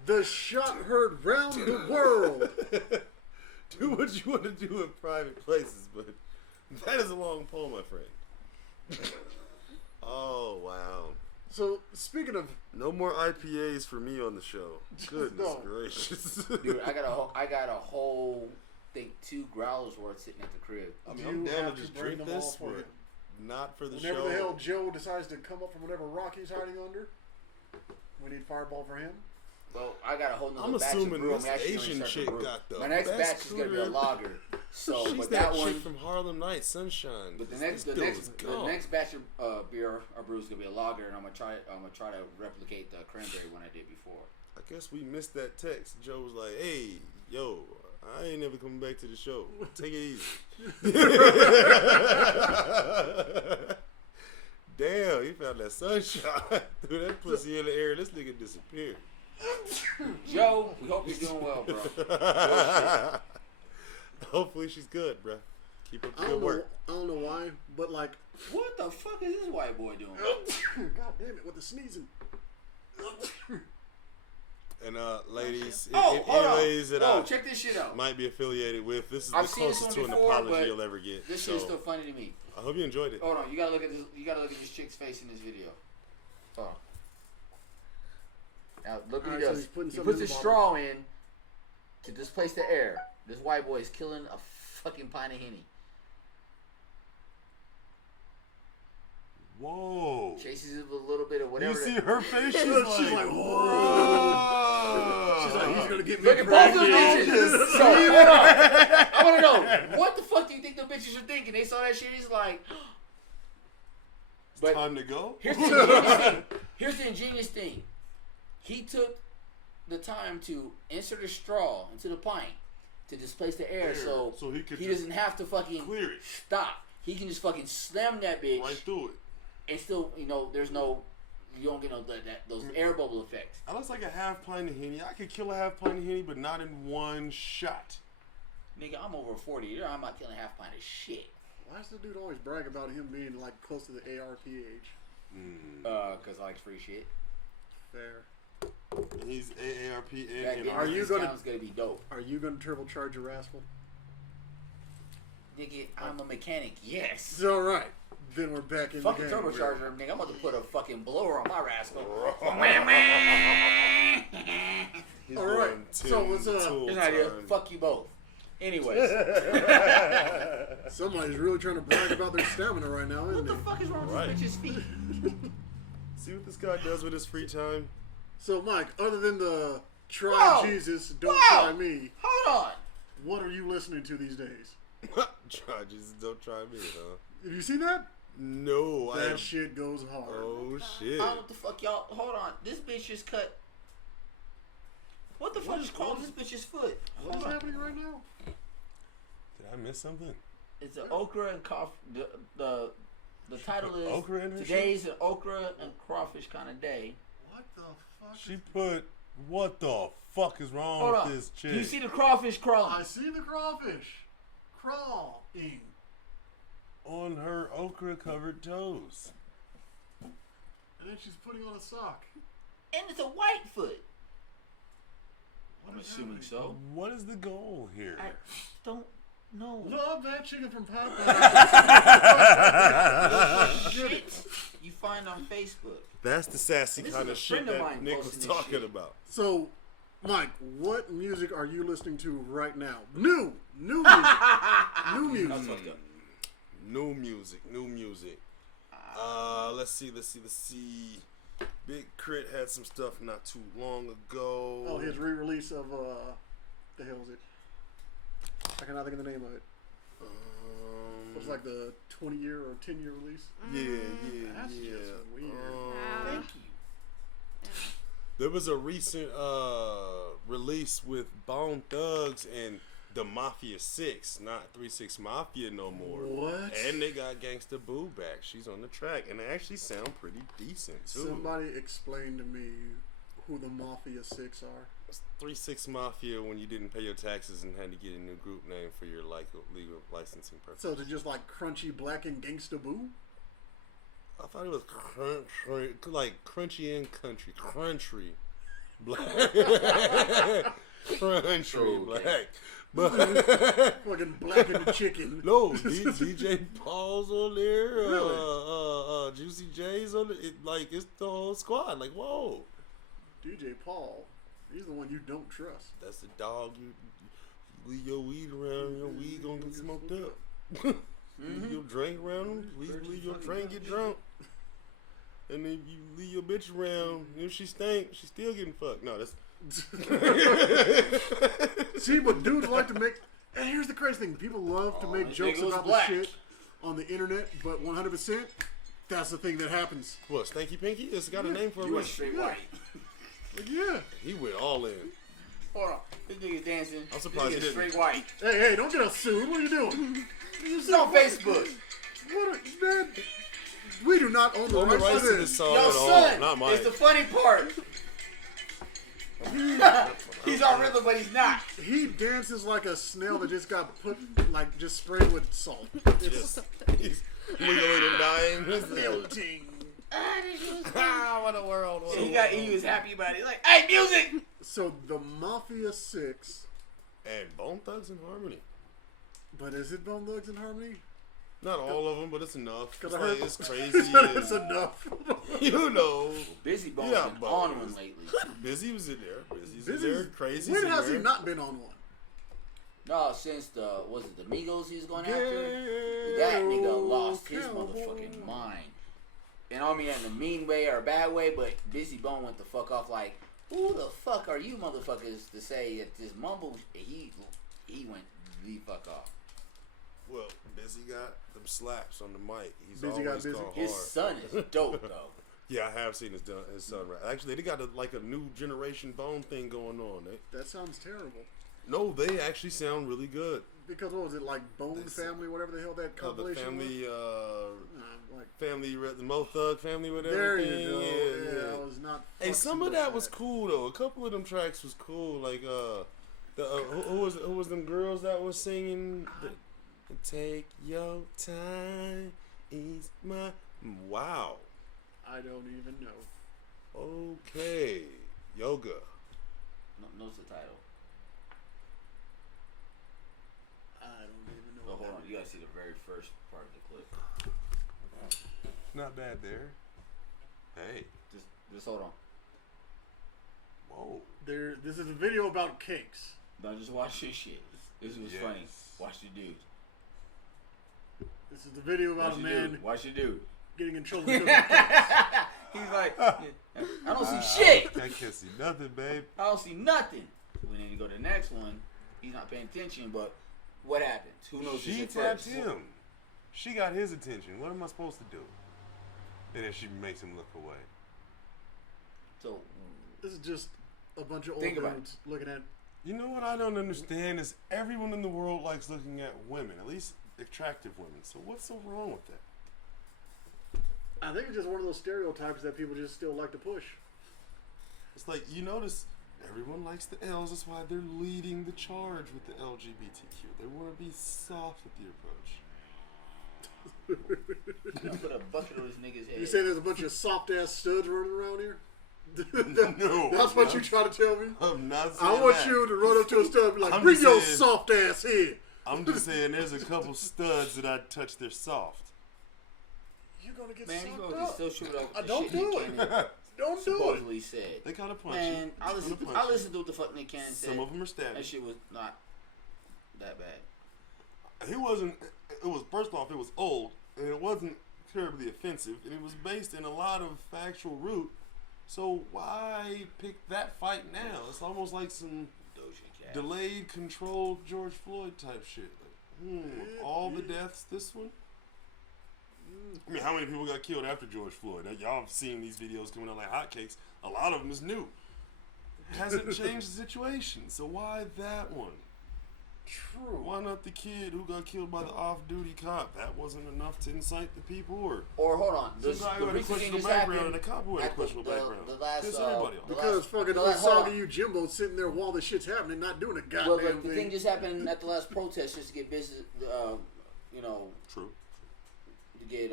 The shot heard round the world. Do what you want to do in private places, but that is a long pole, my friend. Oh wow! So speaking of, No more IPAs for me on the show. Goodness No. gracious! Dude, I got a whole, think 2 growlers worth sitting at the crib. I mean, You I'm down have to to just bring drink them all this, for but him. not for the whenever show. the hell Joe decides to come up from whatever rock he's hiding under, we need Fireball for him. Well, I got a whole nother I'm batch of assuming brew. this I'm actually Asian gonna start chick to brew. got the My next best batch is gonna be a cooler. lager. So, She's but that that chick one, from Harlem Nights, Sunshine. but the This next dude is gone. batch of beer or brew is gonna be a lager, and I'm gonna try to replicate the cranberry one I did before. I guess we missed that text. Joe was like, "Hey, yo, I ain't never coming back to the show. Take it easy." Damn, he found that sunshine. Threw that pussy in the air. This nigga disappeared. Joe, we hope you're doing well, bro. Hopefully she's good, bruh. Keep up I the don't good work. know. I don't know why, but like, What the fuck is this white boy doing? God damn it, with the sneezing. And ladies, Oh, hold on. ladies that Whoa, I check this shit out. might be affiliated with, this is I've the seen this closest one to an before, apology but you'll ever get. This So shit's still funny to me. I hope you enjoyed it. Hold on, you gotta look at this. You gotta look at this chick's face in this video. Hold on. Now look what he Alright, so does. he's putting He something puts in a the straw in to displace the air. This white boy is killing a fucking pint of Henny. Whoa. Chases it with a little bit of You whatever. see her face? She's She's like, whoa. She's like, he's gonna get me Look at both of them pregnant. bitches. So, hold on. I want to know, what the fuck do you think the bitches are thinking? They saw that shit, he's like... But time to go? here's the ingenious thing. Here's the ingenious thing. He took the time to insert a straw into the pint to displace the air, so he could he just doesn't have to fucking clear it stop. He can just fucking slam that bitch right through it. and still, there's no... You don't get those air bubble effects. I looks like a half pint of Henny. I could kill a half pint of Henny, but not in one shot. Nigga, I'm over 40. I'm not killing half pint of shit. Why does the dude always brag about him being like close to the ARP age? Cause I like free shit. Fair. He's AARP Back and then, Are this you gonna- discount's gonna be dope. Are you gonna turbocharge your rascal? Nigga, I'm a mechanic. Yes. It's all right, Then we're back in Fucking the game. turbocharger, nigga. I'm about to put a fucking blower on my rascal. He's All right, going so what's up? tool Here's an idea. time. Fuck you both. Anyways, Somebody's really trying to brag about their stamina right now, what isn't the they? fuck is wrong with Right. this bitch's feet? See what this guy does with his free time? So, Mike, other than the try Whoa! Jesus, don't Whoa! try me, Hold on. what are you listening to these days? Try Jesus, don't try me, huh? Have you seen that? No, That shit goes hard. Oh shit! I don't know what the fuck y'all. Hold on. This bitch just cut. What the fuck is called this bitch's foot? What is Hold on. happening right now? Did I miss something? It's an okra and the title is okra in her Today's an okra and crawfish kind of day. What the fuck? She put. What the fuck is wrong Hold with on. this chick? Do you see the crawfish crawling? I see the crawfish crawling. On her okra covered toes. And then she's putting on a sock. And it's a white foot. What I'm is assuming happening? so. What is the goal here? I don't know. Love that chicken from Popeye. Shit you find on Facebook. That's the sassy This kind is of a shit friend of that mine Nick was posting this talking shit. about. So, Mike, what music are you listening to right now? New music. New music. That's fucked up. New music. Let's see. Big Crit had some stuff not too long ago. Oh, his re-release of the hell is it? I cannot think of the name of it. It's like the 20-year or 10-year release. Yeah. That's just weird. Thank you. There was a recent release with Bone Thugs and the Mafia 6, not 3-6 Mafia no more. What? And they got Gangsta Boo back. She's on the track, and they actually sound pretty decent too. Somebody explain to me who the Mafia 6 are. It's 3-6 Mafia when you didn't pay your taxes and had to get a new group name for your legal licensing purpose. So they're just like Crunchy Black and Gangsta Boo? I thought it was like crunchy and country. Crunchy black. Crunchy black. But Fucking Black and the Chicken. no, DJ Paul's on there. Really? Juicy J's on it. Like, it's the whole squad. Like, whoa. DJ Paul. He's the one you don't trust. That's the dog. You leave your weed around, your weed gonna get smoked up. Leave your drink around him, please leave your drink get drunk. And then you leave your bitch around, if she stink, she's still getting fucked. No, that's... See, but dudes like to make... And here's the crazy thing. People love to make this jokes nigga was about black. the shit on the internet, but 100%, that's the thing that happens. What, Stanky Pinky? It's got a name for a You a reason. straight Yeah. white. Like, yeah. He went all in. Hold on. This nigga's dancing. I'm surprised This he nigga's didn't. straight white. Hey, don't get us sued. What are you doing? It's on Facebook. What man? We do not own the On the rights rights to to this this. song Yo, at all. son, Not mine. it's the funny part. He's on rhythm, but he's not. He dances like a snail that just got put, like, just sprayed with salt. It's He's legally dying. melting. Ah, what a world. What a He was happy about it. He's like, hey, music! So the Mafia 6, And Bone Thugs and Harmony. but is it Bone Thugs and Harmony? Not all of them, but it's enough. It's, I like, heard- it's crazy. It's and, enough. you know. Busy Bone's Yeah, been but- on one lately. Busy was in there. Busy's in Busy's- there. Crazy's When in has there. he not been on one? No, since was it the Migos he was going after? That nigga lost his motherfucking mind. And I mean in a mean way or a bad way, but Busy Bone went the fuck off like, who the fuck are you motherfuckers to say that this mumble, he went the fuck off. Well, Busy got them slaps on the mic. He's Busy got always busy. gone hard. His son is dope though. Yeah, I have seen his son. Right. Actually, they got like a new generation Bone thing going on. That sounds terrible. No, they actually sound really good. Because what was it, like Bone They- Family, whatever the hell that The compilation was? family, Like, the Mo Thug family, whatever. there thing. you go. Yeah. I was not. Hey, fucking some of with that was cool though. A couple of them tracks was cool. Like who was them girls that was singing? Take your time, ease my. Wow. I don't even know. Okay, yoga. Knows the title. I don't even know. But what hold on, that you gotta see the very first part of the clip. not bad there. Hey. Just hold on. Whoa. This is a video about kinks. Don't just watch this shit. This was funny. Watch the dude. This is the video about a man Watch the dude. getting in trouble because of kinks. He's like, I don't see shit. I can't see nothing, babe. I don't see nothing. When then you go to the next one, he's not paying attention, but what happens? Who knows? She tapped him. She got his attention. What am I supposed to do? And then she makes him look away. So This is just a bunch of old Think about dudes looking at. You know what I don't understand is everyone in the world likes looking at women, at least attractive women. So what's so wrong with that? I think it's just one of those stereotypes that people just still like to push. It's like, you notice everyone likes the L's. That's why they're leading the charge with the LGBTQ. They want to be soft with the approach. I'm gonna put a bucket on this nigga's head. You say there's a bunch of soft ass studs running around here? No, That's what you try to tell me? I'm not saying I want that. you to run up to a stud and be like, I'm bring just your saying- soft ass here. I'm just saying there's a couple studs that I touch their soft. You're going to get Man, you sucked gonna up. get still shoot up. The Don't shit do Nick it. Cannon Don't do it. supposedly said. They kind of punch Man, you. I listened to what the fuck Nick Cannon said. Some of them are stabbing. That shit was not that bad. He wasn't. It was, first off, it was old, and it wasn't terribly offensive, and it was based in a lot of factual root. So why pick that fight now? It's almost like some Doja Cat. delayed, controlled George Floyd type shit. Like, all the deaths, this one? I mean, how many people got killed after George Floyd? Y'all have seen these videos coming out like hotcakes. A lot of them is new. Hasn't changed the situation. So why that one? True. Why not the kid who got killed by the off-duty cop? That wasn't enough to incite the people, Or hold on, some guy who had a questionable background and a cop who had a at questionable background. the last, Piss everybody off. Because fucking Osage you Jimbo sitting there while the shit's happening, not doing a goddamn Well, but the thing. thing just happened at the last protest, just to get business, you know, True. to get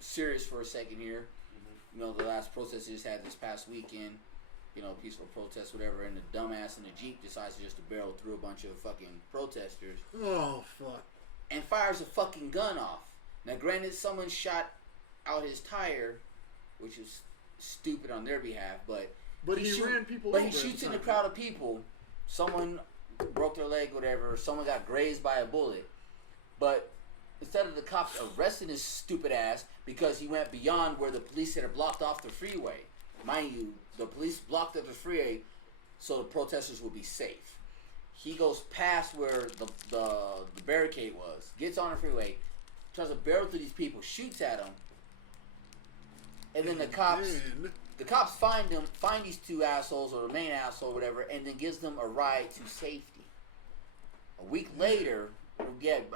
serious for a second here. You know, the last protest just had this past weekend. You know, peaceful protest, whatever, and the dumbass in the Jeep decides just to barrel through a bunch of fucking protesters Oh, fuck. and fires a fucking gun off. Now, granted, someone shot out his tire, which is stupid on their behalf, but he ran people But over he at shoots the in a time. crowd of people. Someone broke their leg, whatever. Someone got grazed by a bullet. But instead of the cops arresting his stupid ass because he went beyond where the police had blocked off the freeway, mind you, the police blocked up the freeway so the protesters would be safe. He goes past where the barricade was, gets on the freeway, tries to barrel through these people, shoots at them, and then the cops find these two assholes or the main asshole or whatever, and then gives them a ride to safety. A week later,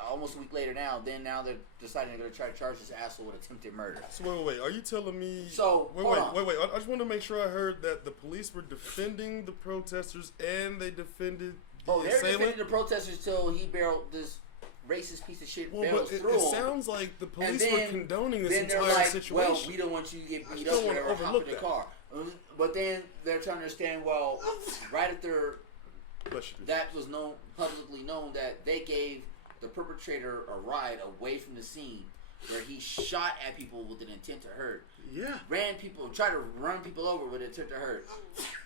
almost a week later now they're deciding they're going to try to charge this asshole with attempted murder. So wait. Are you telling me? So, wait. I just want to make sure I heard that the police were defending the protesters and they defended the they're assailant. defending the protesters till he barreled this racist piece of shit Well, barrels but through it them. sounds like the police And were then- condoning this Then they're entire like, situation. well, we don't want you to get I beat don't up or wanna whatever, hop overlook in the that. car. But then they're trying to understand, well, right after that was publicly known that they gave the perpetrator a ride away from the scene where he shot at people with an intent to hurt. Yeah. Tried to run people over with an intent to hurt.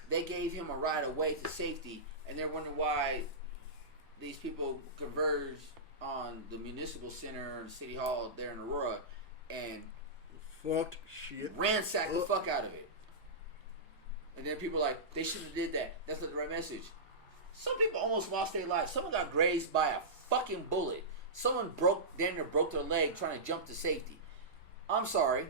They gave him a ride away to safety, and they're wondering why these people converged on the municipal center and city hall there in Aurora and Fucked shit. ransacked the fuck out of it. And then people are like, they shouldn't have did that. That's not the right message. Some people almost lost their lives. Someone got grazed by a fucking bullet. Someone damn near broke their leg trying to jump to safety. I'm sorry.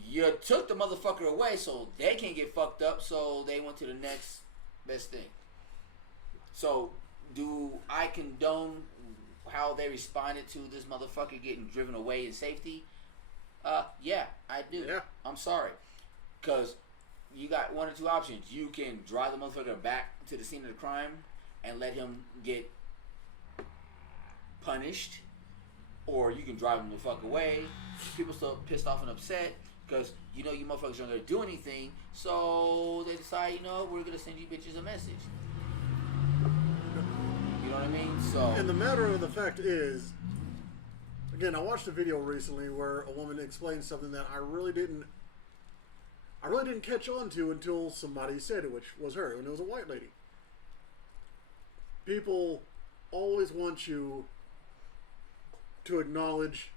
You took the motherfucker away so they can't get fucked up, so they went to the next best thing. So, do I condone how they responded to this motherfucker getting driven away in safety? Yeah, I do. Yeah. I'm sorry. Because you got one or two options. You can drive the motherfucker back to the scene of the crime and let him get punished, or you can drive him the fuck away. People still pissed off and upset because you motherfuckers aren't gonna do anything, so they decide, we're gonna send you bitches a message. You know what I mean? So And the matter of the fact is, Again, I watched a video recently where a woman explained something that I really didn't catch on to until somebody said it, which was her, and it was a white lady. People always want you to acknowledge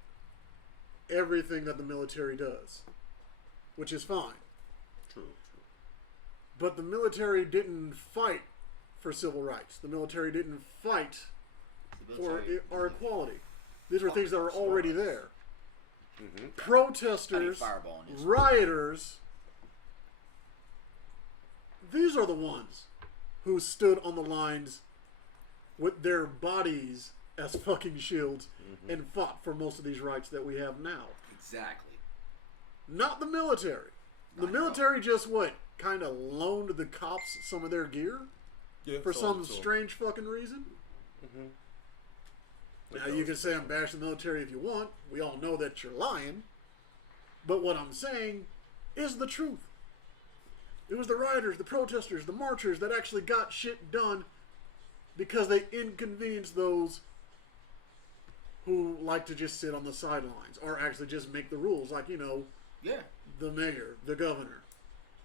everything that the military does, which is fine. True. But the military didn't fight for civil rights. The military didn't fight for our equality. These were things that were already there. Mm-hmm. Protesters, rioters, these are the ones who stood on the lines with their bodies as fucking shields and fought for most of these rights that we have now. Exactly. Not the military. The military just kind of loaned the cops some of their gear for some strange fucking reason. Mm-hmm. Now, you can say I'm bashing the military if you want. We all know that you're lying. But what I'm saying is the truth. It was the rioters, the protesters, the marchers that actually got shit done because they inconvenienced those who like to just sit on the sidelines or actually just make the rules. Like, Yeah. the mayor, the governor.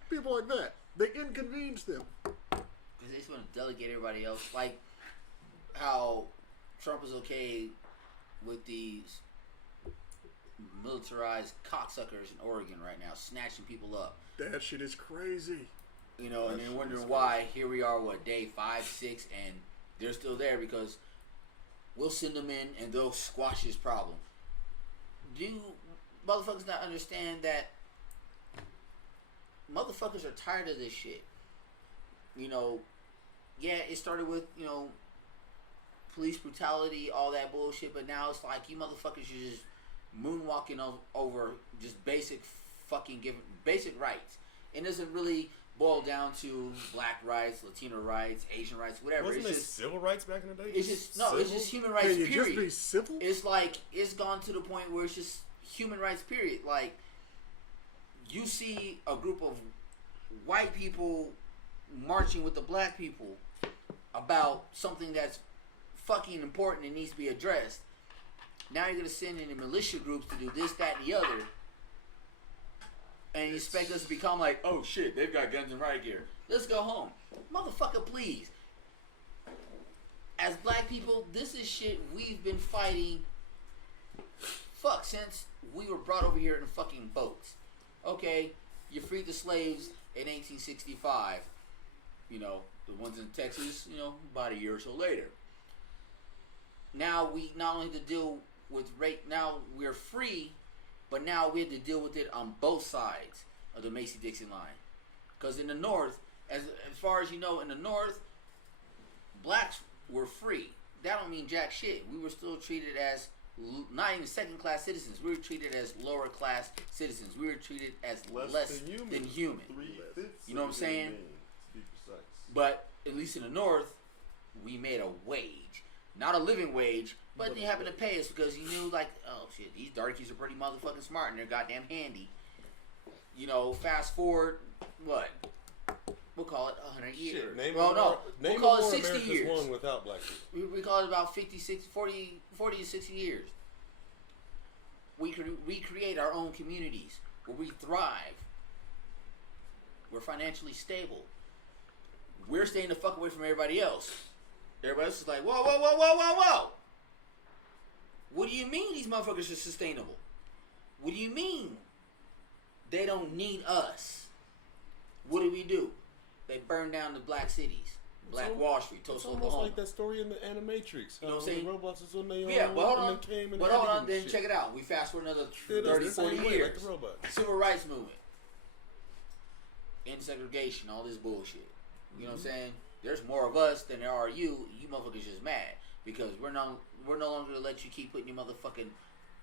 People like that. They inconvenienced them. Because they just want to delegate everybody else. Like how Trump is okay with these militarized cocksuckers in Oregon right now, snatching people up. That shit is crazy. And they're wondering why. Here we are, day 5, 6, and they're still there because we'll send them in and they'll squash this problem. Do motherfuckers not understand that motherfuckers are tired of this shit? Yeah, it started with, police brutality, all that bullshit, but now it's like you motherfuckers are just moonwalking over just basic rights. It doesn't really boil down to black rights, Latino rights, Asian rights, whatever. Wasn't it's it just civil rights back in the day? It's just human rights. Can you period. just be civil? It's like it's gone to the point where it's just human rights. Period. Like you see a group of white people marching with the black people about something that's fucking important and needs to be addressed. Now you're gonna send in the militia groups to do this, that, and the other. And you expect us to become like, oh shit, they've got guns and riot gear. Let's go home. Motherfucker, please. As black people, this is shit we've been fighting since we were brought over here in fucking boats. Okay, you freed the slaves in 1865. The ones in Texas, about a year or so later. Now we not only have to deal with rape, now we're free, but now we have to deal with it on both sides of the Mason-Dixon line. Because in the North, as far as you know, in the North, blacks were free. That don't mean jack shit. We were still treated as not even second-class citizens. We were treated as lower-class citizens. We were treated as less than human. You know what I'm saying? But at least in the North, we made a wage. Not a living wage, but they happened to pay us because you knew, like, oh shit, these darkies are pretty motherfucking smart and they're goddamn handy. Fast forward, what? We'll call it 100 years. Shit, we'll call it 60 America's years. Won without black people. We call it about 40 to 60 years. We create our own communities where we thrive. We're financially stable. We're staying the fuck away from everybody else. Everybody else is like, whoa, whoa, whoa, whoa, whoa, whoa. What do you mean these motherfuckers are sustainable? What do you mean they don't need us? What do? They burn down the black cities. Black Wall Street, Tulsa, Oklahoma. It's almost like that story in the Animatrix. You know what I'm saying? The robots is on their own. Yeah, but hold on. But hold on, then check it out. We fast forward another 30, 40 years. Like the robots. Civil rights movement. End segregation, all this bullshit. You know what I'm saying? There's more of us than there are you. You motherfuckers just mad because we're no longer gonna let you keep putting your motherfucking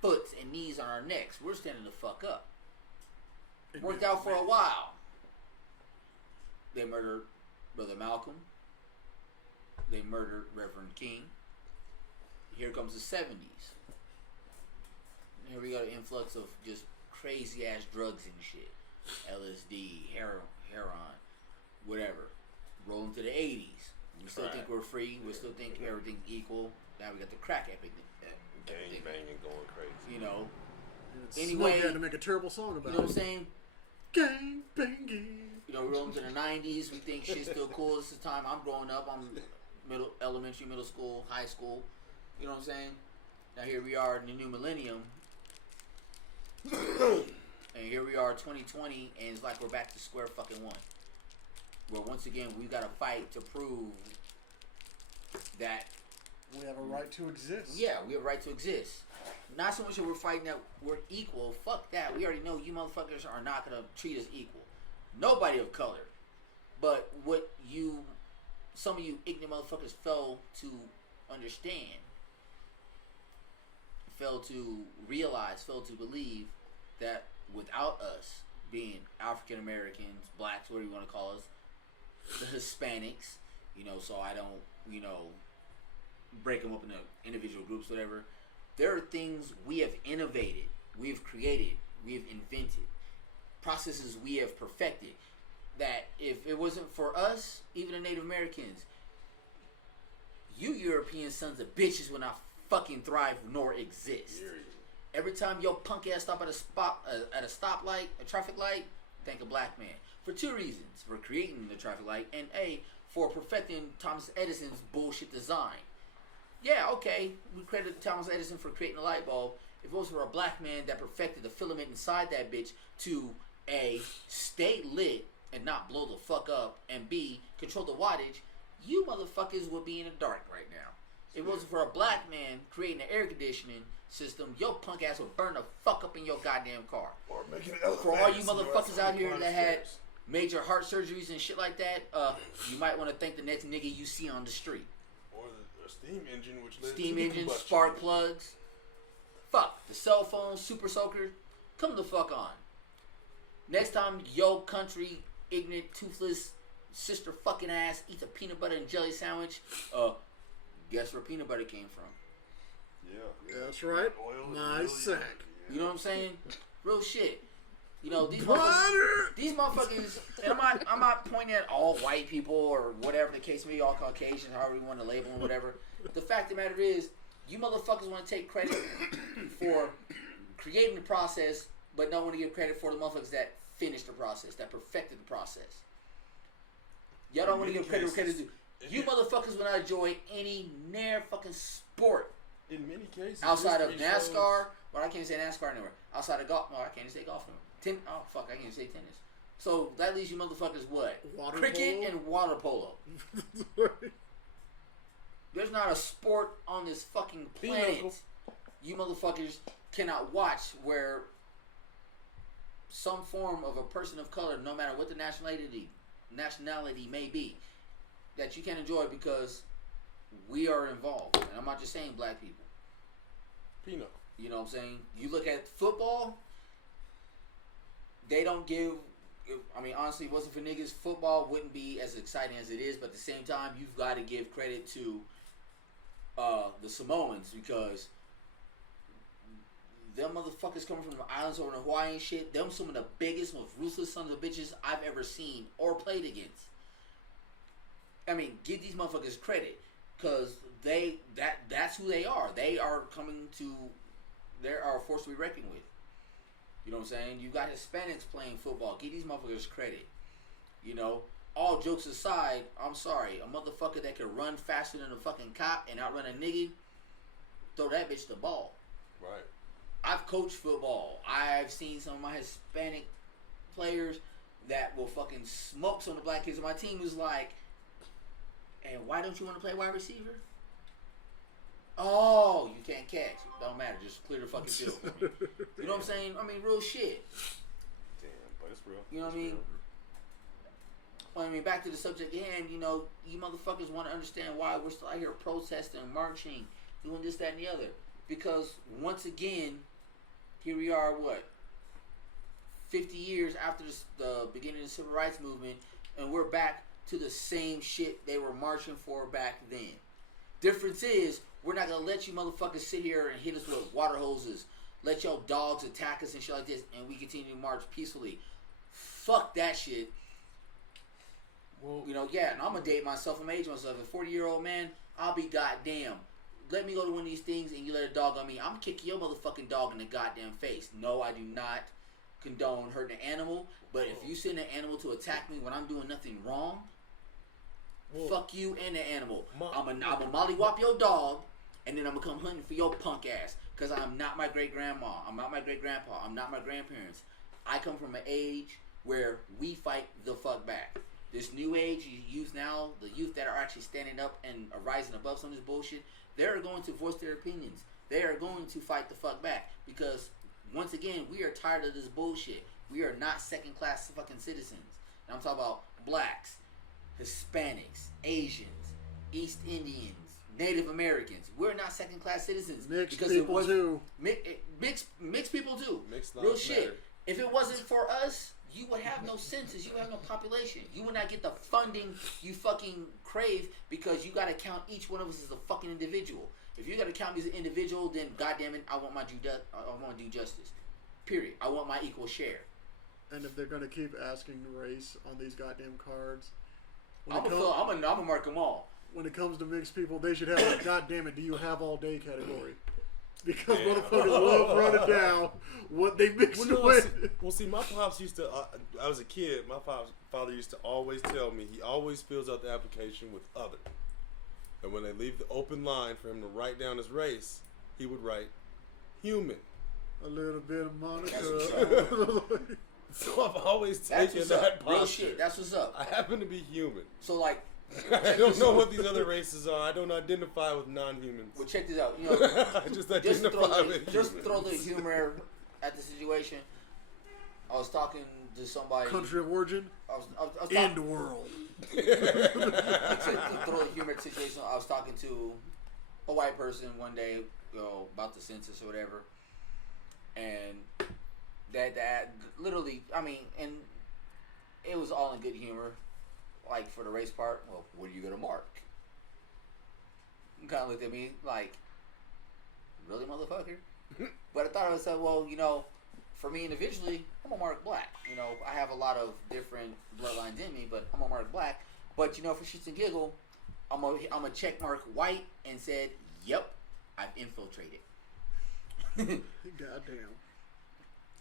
foot and knees on our necks. We're standing the fuck up. Worked out for a while. They murdered Brother Malcolm. They murdered Reverend King. Here comes the 70s. Here we got an influx of just crazy ass drugs and shit. LSD, heroin, whatever. Rolling to the 80s. We still think we're free. We still think everything's equal. Now we got the crack epidemic. Gang banging going crazy. Anyway, had to make a terrible song about you know what I'm saying? Gang banging. You know, we're rolling to the 90s. We think shit's still cool. This is the time I'm growing up. I'm elementary, middle school, high school. You know what I'm saying? Now here we are in the new millennium. And here we are 2020, and it's like we're back to square fucking one. Where once again, we've got to fight to prove that we have a right to exist. Yeah, we have a right to exist. Not so much that we're fighting that we're equal. Fuck that. We already know you motherfuckers are not going to treat us equal. Nobody of color. But what some of you ignorant motherfuckers fail to understand, fail to realize, fail to believe that without us being African Americans, blacks, whatever you want to call us, the Hispanics, so I don't, break them up into individual groups, whatever. There are things we have innovated, we have created, we have invented, processes we have perfected, that if it wasn't for us, even the Native Americans, you European sons of bitches would not fucking thrive nor exist. Every time your punk ass stop at a stoplight, a traffic light, thank a black man. For two reasons: for creating the traffic light, and for perfecting Thomas Edison's bullshit design. Yeah, okay, we credited Thomas Edison for creating the light bulb. If it was for a black man that perfected the filament inside that bitch to A, stay lit and not blow the fuck up, and B, control the wattage, you motherfuckers would be in the dark right now. If it wasn't for a black man creating an air conditioning system, your punk ass would burn the fuck up in your goddamn car. Or make it for all you motherfuckers out here that had major heart surgeries and shit like that, you might want to thank the next nigga you see on the street. Or the steam engine, which led steam to engines, combustion. spark plugs. Fuck the cell phone, super soaker. Come the fuck on. Next time yo country ignorant toothless sister fucking ass eats a peanut butter and jelly sandwich, guess where peanut butter came from? Yeah, that's right. Nice sack. You know what I'm saying? Real shit. These motherfuckers, and I'm not pointing at all white people or whatever the case may be, all Caucasians, however you want to label them, whatever. The fact of the matter is, you motherfuckers want to take credit for creating the process, but don't want to give credit for the motherfuckers that finished the process, that perfected the process. Y'all don't want to give credit where credit's due. You motherfuckers will not enjoy any fucking sport. In many cases. Outside of NASCAR, well, I can't say NASCAR anywhere. Outside of golf, well, I can't even say golf anymore. I can't even say tennis. So that leaves you motherfuckers what? Water Cricket polo? and water polo. There's not a sport on this fucking planet you motherfuckers cannot watch where some form of a person of color, no matter what the nationality may be, that you can enjoy because we are involved. And I'm not just saying black people. Pino. You know what I'm saying? You look at football, they don't give... honestly, if it wasn't for niggas, football wouldn't be as exciting as it is. But at the same time, you've got to give credit to the Samoans, because them motherfuckers coming from the islands over in Hawaii and shit, them some of the biggest, most ruthless sons of bitches I've ever seen or played against. Give these motherfuckers credit, because that's who they are. They are they are a force to be reckoned with. You know what I'm saying? You got Hispanics playing football. Give these motherfuckers credit. All jokes aside, I'm sorry, a motherfucker that can run faster than a fucking cop and outrun a nigga, throw that bitch the ball. Right. I've coached football. I've seen some of my Hispanic players that will fucking smoke some of the black kids on my team who's like, and why don't you want to play wide receiver? Oh, you can't catch. Don't matter. Just clear the fucking field for me. You know what I'm saying? Real shit. Damn, but it's real. You know what I mean? Back to the subject at hand, you motherfuckers want to understand why we're still out here protesting, marching, doing this, that, and the other. Because, once again, here we are, 50 years after the beginning of the Civil Rights Movement, and we're back to the same shit they were marching for back then. Difference is, we're not going to let you motherfuckers sit here and hit us with water hoses, let your dogs attack us and shit like this, and we continue to march peacefully. Fuck that shit. Well, and I'm going to date myself and age myself. A 40-year-old man, I'll be goddamn. let me go to one of these things and you let a dog on me, I'm kicking your motherfucking dog in the goddamn face. No, I do not condone hurting an animal. But if you send an animal to attack me when I'm doing nothing wrong, fuck you and the animal. I'm a mollywop your dog, and then I'm gonna come hunting for your punk ass. Cause I'm not my great grandma. I'm not my great grandpa. I'm not my grandparents. I come from an age where we fight the fuck back. This new age youth now, the youth that are actually standing up and are rising above some of this bullshit, they're going to voice their opinions. They are going to fight the fuck back. Because, once again, we are tired of this bullshit. We are not second-class fucking citizens. And I'm talking about blacks, Hispanics, Asians, East Indians, Native Americans. We're not second-class citizens. Mixed people, too. Mixed people, too. Mixed Real shit. Matter. If it wasn't for us, you would have no census. You would have no population. You would not get the funding you fucking crave because you got to count each one of us as a fucking individual. If you got to count me as an individual, then goddamn it, I want due justice. Period. I want my equal share. And if they're gonna keep asking race on these goddamn cards, I'm gonna mark them all. When it comes to mixed people, they should have a goddamn it, do you have all day category? Because motherfuckers love running down what they mixed with. See, my pops used to. I was a kid. My father used to always tell me he always fills out the application with other, and when they leave the open line for him to write down his race, he would write human. A little bit of Monica. So I've always taken that posture. Real shit. That's what's up. I happen to be human. So like. I don't know what these other races are. I don't identify with non-humans. Well, check this out. You know, I just identify with just throw the humor at the situation. I was talking to somebody. Country of origin. I was End world. To throw the humor at the situation, I was talking to a white person one day, about the census or whatever, and that literally, I mean, and it was all in good humor. Like, for the race part, well, what are you going to mark? He kind of looked at me like, really, motherfucker? But I thought I was like, well, for me individually, I'm going to mark black. I have a lot of different bloodlines in me, but I'm going to mark black. But, for shits and giggle, I'm going to check mark white and said, yep, I've infiltrated. Goddamn.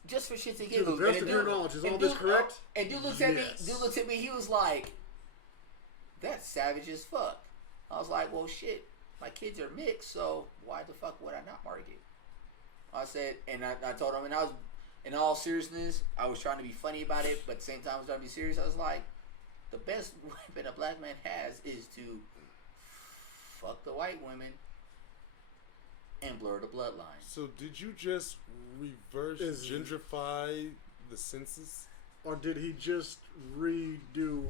Just for shits and giggles. To the best of your knowledge, is all this correct? And dude looks at me, he was like, that's savage as fuck. I was like, well, shit, my kids are mixed, so why the fuck would I not mark it? I said, and I told him, and I was, in all seriousness, I was trying to be funny about it, but at the same time I was trying to be serious. I was like, the best weapon a black man has is to fuck the white women and blur the bloodline. So did you just reverse gentrify the census? Or did he just redo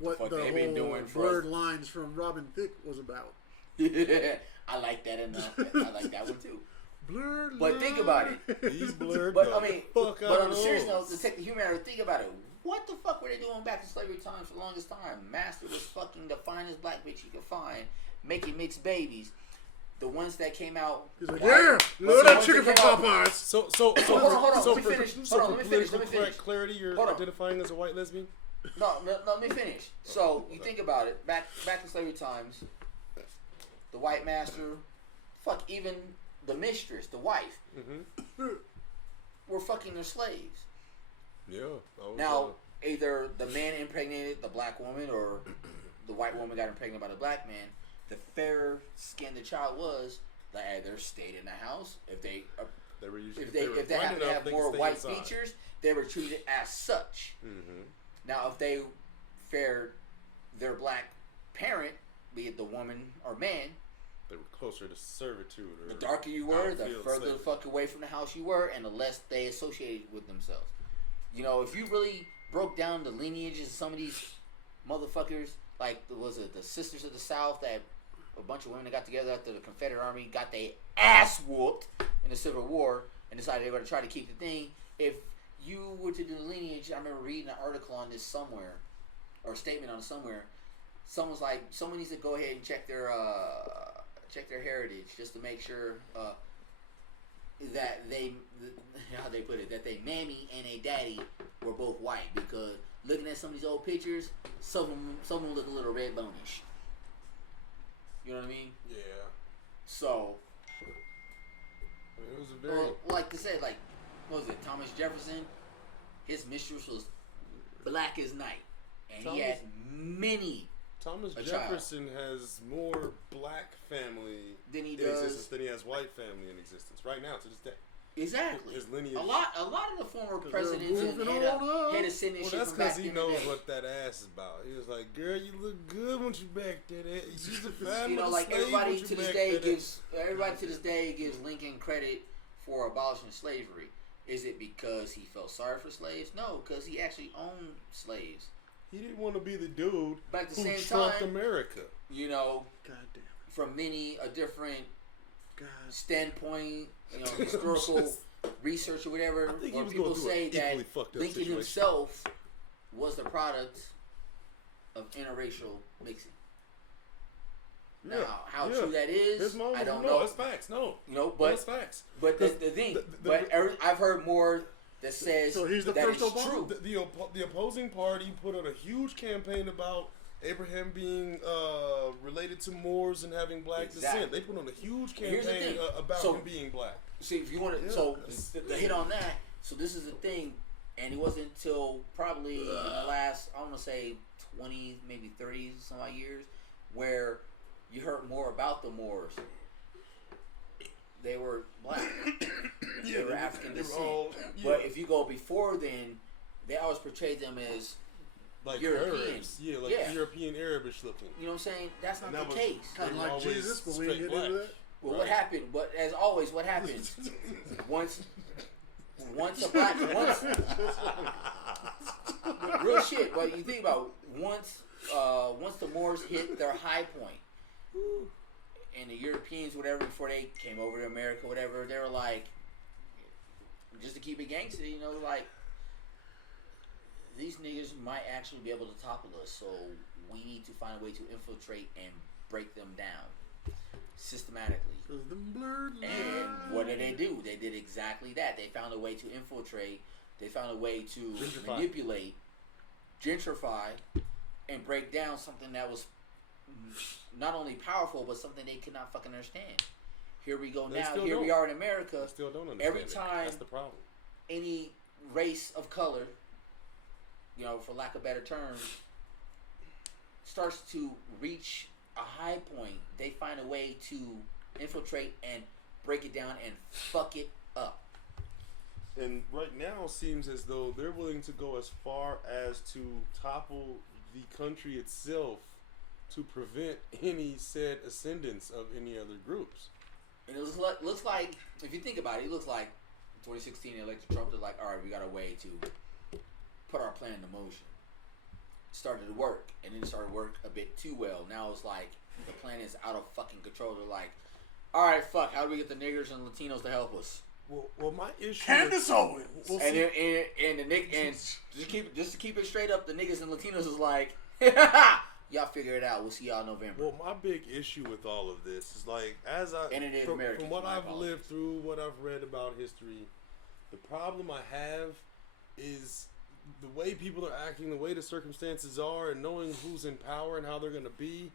what the whole blurred lines from Robin Thicke was about? I like that enough. I like that one too. Blurred but think about it. These blurred. But I mean, but on the serious note, to take the human out, think about it. What the fuck were they doing back in slavery times for the longest time? Master was fucking the finest black bitch you could find, making mixed babies. The ones that came out. He's like, yeah, load that chicken from Popeyes. So hold on. So let me finish. Let me finish. Clarity, you're identifying as a white lesbian? No, let me finish. So you think about it. Back in slavery times, the white master, fuck, even the mistress, the wife, were fucking their slaves. Yeah. Now, either the man impregnated the black woman, or the white woman got impregnated by the black man. The fairer skinned the child was, they either stayed in the house. If they happened to have more white features, they were treated as such. Mm-hmm. Now, if they fared their black parent, be it the woman or man, they were closer to servitude. The darker you were, the further the fuck away from the house you were, and the less they associated with themselves. If you really broke down the lineages of some of these motherfuckers, like was it the Sisters of the South, that a bunch of women that got together after the Confederate Army got their ass whooped in the Civil War and decided they were going to try to keep the thing. If you were to do the lineage, I remember reading an article on this somewhere, or a statement on it somewhere. Someone's like, someone needs to go ahead and check their heritage just to make sure that they, how they put it, that they mammy and a daddy were both white, because looking at some of these old pictures, some of them look a little red bone-ish. You know what I mean? Yeah. So, It was a very. well, like to say, like, what was it? Thomas Jefferson, his mistress was black as night, and he had many. Thomas a Jefferson has more black family Than he in does- existence than he has white family in existence right now to this day. Exactly. His lineage. A lot of the former 'Cause presidents they're and moving head of on up. Senate Well, shit that's from back because he in the knows day. what that ass is about. He was like, "Girl, you look good once you back that ass. You the fine You know, little like slave everybody once you to this back day that gives Lincoln credit for abolishing slavery. Is it because he felt sorry for slaves? No, because he actually owned slaves. He didn't want to be the dude But at the who same trumped time, America. you know, God damn it. from many a different God. standpoint, you know, historical Just- research or whatever, I think he or was people going through say an that equally fucked up Lincoln situation. himself was the product of interracial mixing. Now, Yeah, how yeah. true that is, His mom I was- don't no, know. it's facts. No, You know, no, but it's facts. But the thing, I've heard more that says So he's the that first it's Obama? true. The opposing party put out a huge campaign about Abraham being related to Moors and having black Exactly. descent. They put on a huge Here's the campaign thing. about So- him being black. See, if you want to, Yeah, so that's- the hit on that. So this is the thing, and it wasn't until probably in the last, I want to say 20, maybe 30 some odd years, where you heard more about the Moors. They were black. They were African descent. But if you go before then, they always portrayed them as, like European. Arabs. Yeah, like Yeah. European Arabish looking. you know what I'm saying? That's not That the was- case. Kind of like always Jesus, but we didn't straight get into black. that. Well, Right. what happened? But as always, what happens? once a black real shit. But you think about once the Moors hit their high point, and the Europeans, whatever, before they came over to America, whatever, they were like, just to keep it gangster, you know, like, these niggas might actually be able to topple us, so we need to find a way to infiltrate and break them down systematically. 'Cause them blurred And what did they do? They did exactly that. They found a way to infiltrate. They found a way to Gentrify. manipulate, gentrify, and break down something that was not only powerful, but something they could not fucking understand. Here we go They now. still Here we don't. are in America. I still don't understand Every it. time- That's the problem. Any race of color, you know, for lack of better terms, starts to reach a high point, they find a way to infiltrate and break it down and fuck it up. And right now seems as though they're willing to go as far as to topple the country itself to prevent any said ascendance of any other groups. And it looks like, if you think about it, it looks like 2016 they elected Trump. They're like, all right, we got a way to put our plan into motion. Started to work, and then it started to work a bit too well. Now it's like the plan is out of fucking control. They're like, all right, fuck, how do we get the niggers and Latinos to help us? Well, my issue. Candace Owens. And then, and the Nick and just to keep it straight up, the niggas and Latinos is like, y'all figure it out. We'll see y'all in November. Well, my big issue with all of this is like, And it is from Americans, what my I've apologies. lived through, what I've read about history, the problem I have is the way people are acting, the way the circumstances are, and knowing who's in power and how they're going to be.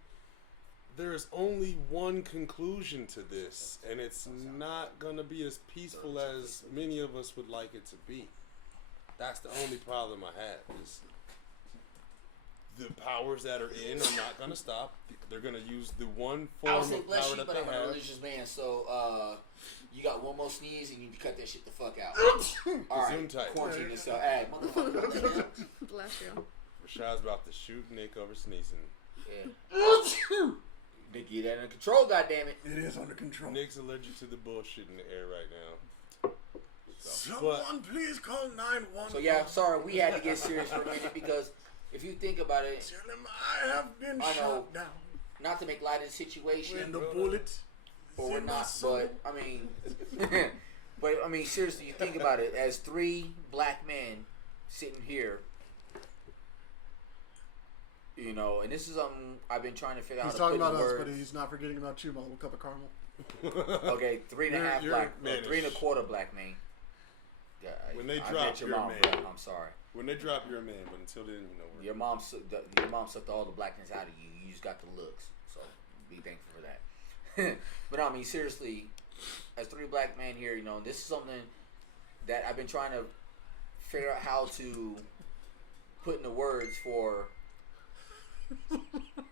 There's only one conclusion to this, and it's not going to be as peaceful as many of us would like it to be. That's the only problem I have is the powers that are in are not going to stop. They're going to use the one I form would say of bless power you, that but they I'm a have. religious man, so you got one more sneeze and you need to cut that shit the fuck out. All right, Gesundheit. quarantine yourself. Hey, motherfucker. Bless you. Rashad's about to shoot Nick over sneezing. Yeah. Nick, get that under control, goddammit. It is under control. Nick's allergic to the bullshit in the air right now. Someone please call 911. So yeah, sorry, we had to get serious for a minute because if you think about it, Tell him I have been I know. shot down. not to make light of the situation, When the bullet but is we're in my not. soul. But I mean, seriously, you think about it. As three black men sitting here, you know, and this is I've been trying to figure out He's how to talking put about in us, words. but he's not forgetting about you, my little cup of caramel. Okay, 3.5 You're black, mannish. 3 1/4 black men. Yeah, When they I drop, met your you're a mom, man. bro. I'm sorry. When they drop, you're a man, but until then, you know, we're Your mom sucked all the blackness out of you. You just got the looks. So be thankful for that. But I mean, seriously, as 3 black men here, you know, this is something that I've been trying to figure out how to put into words for.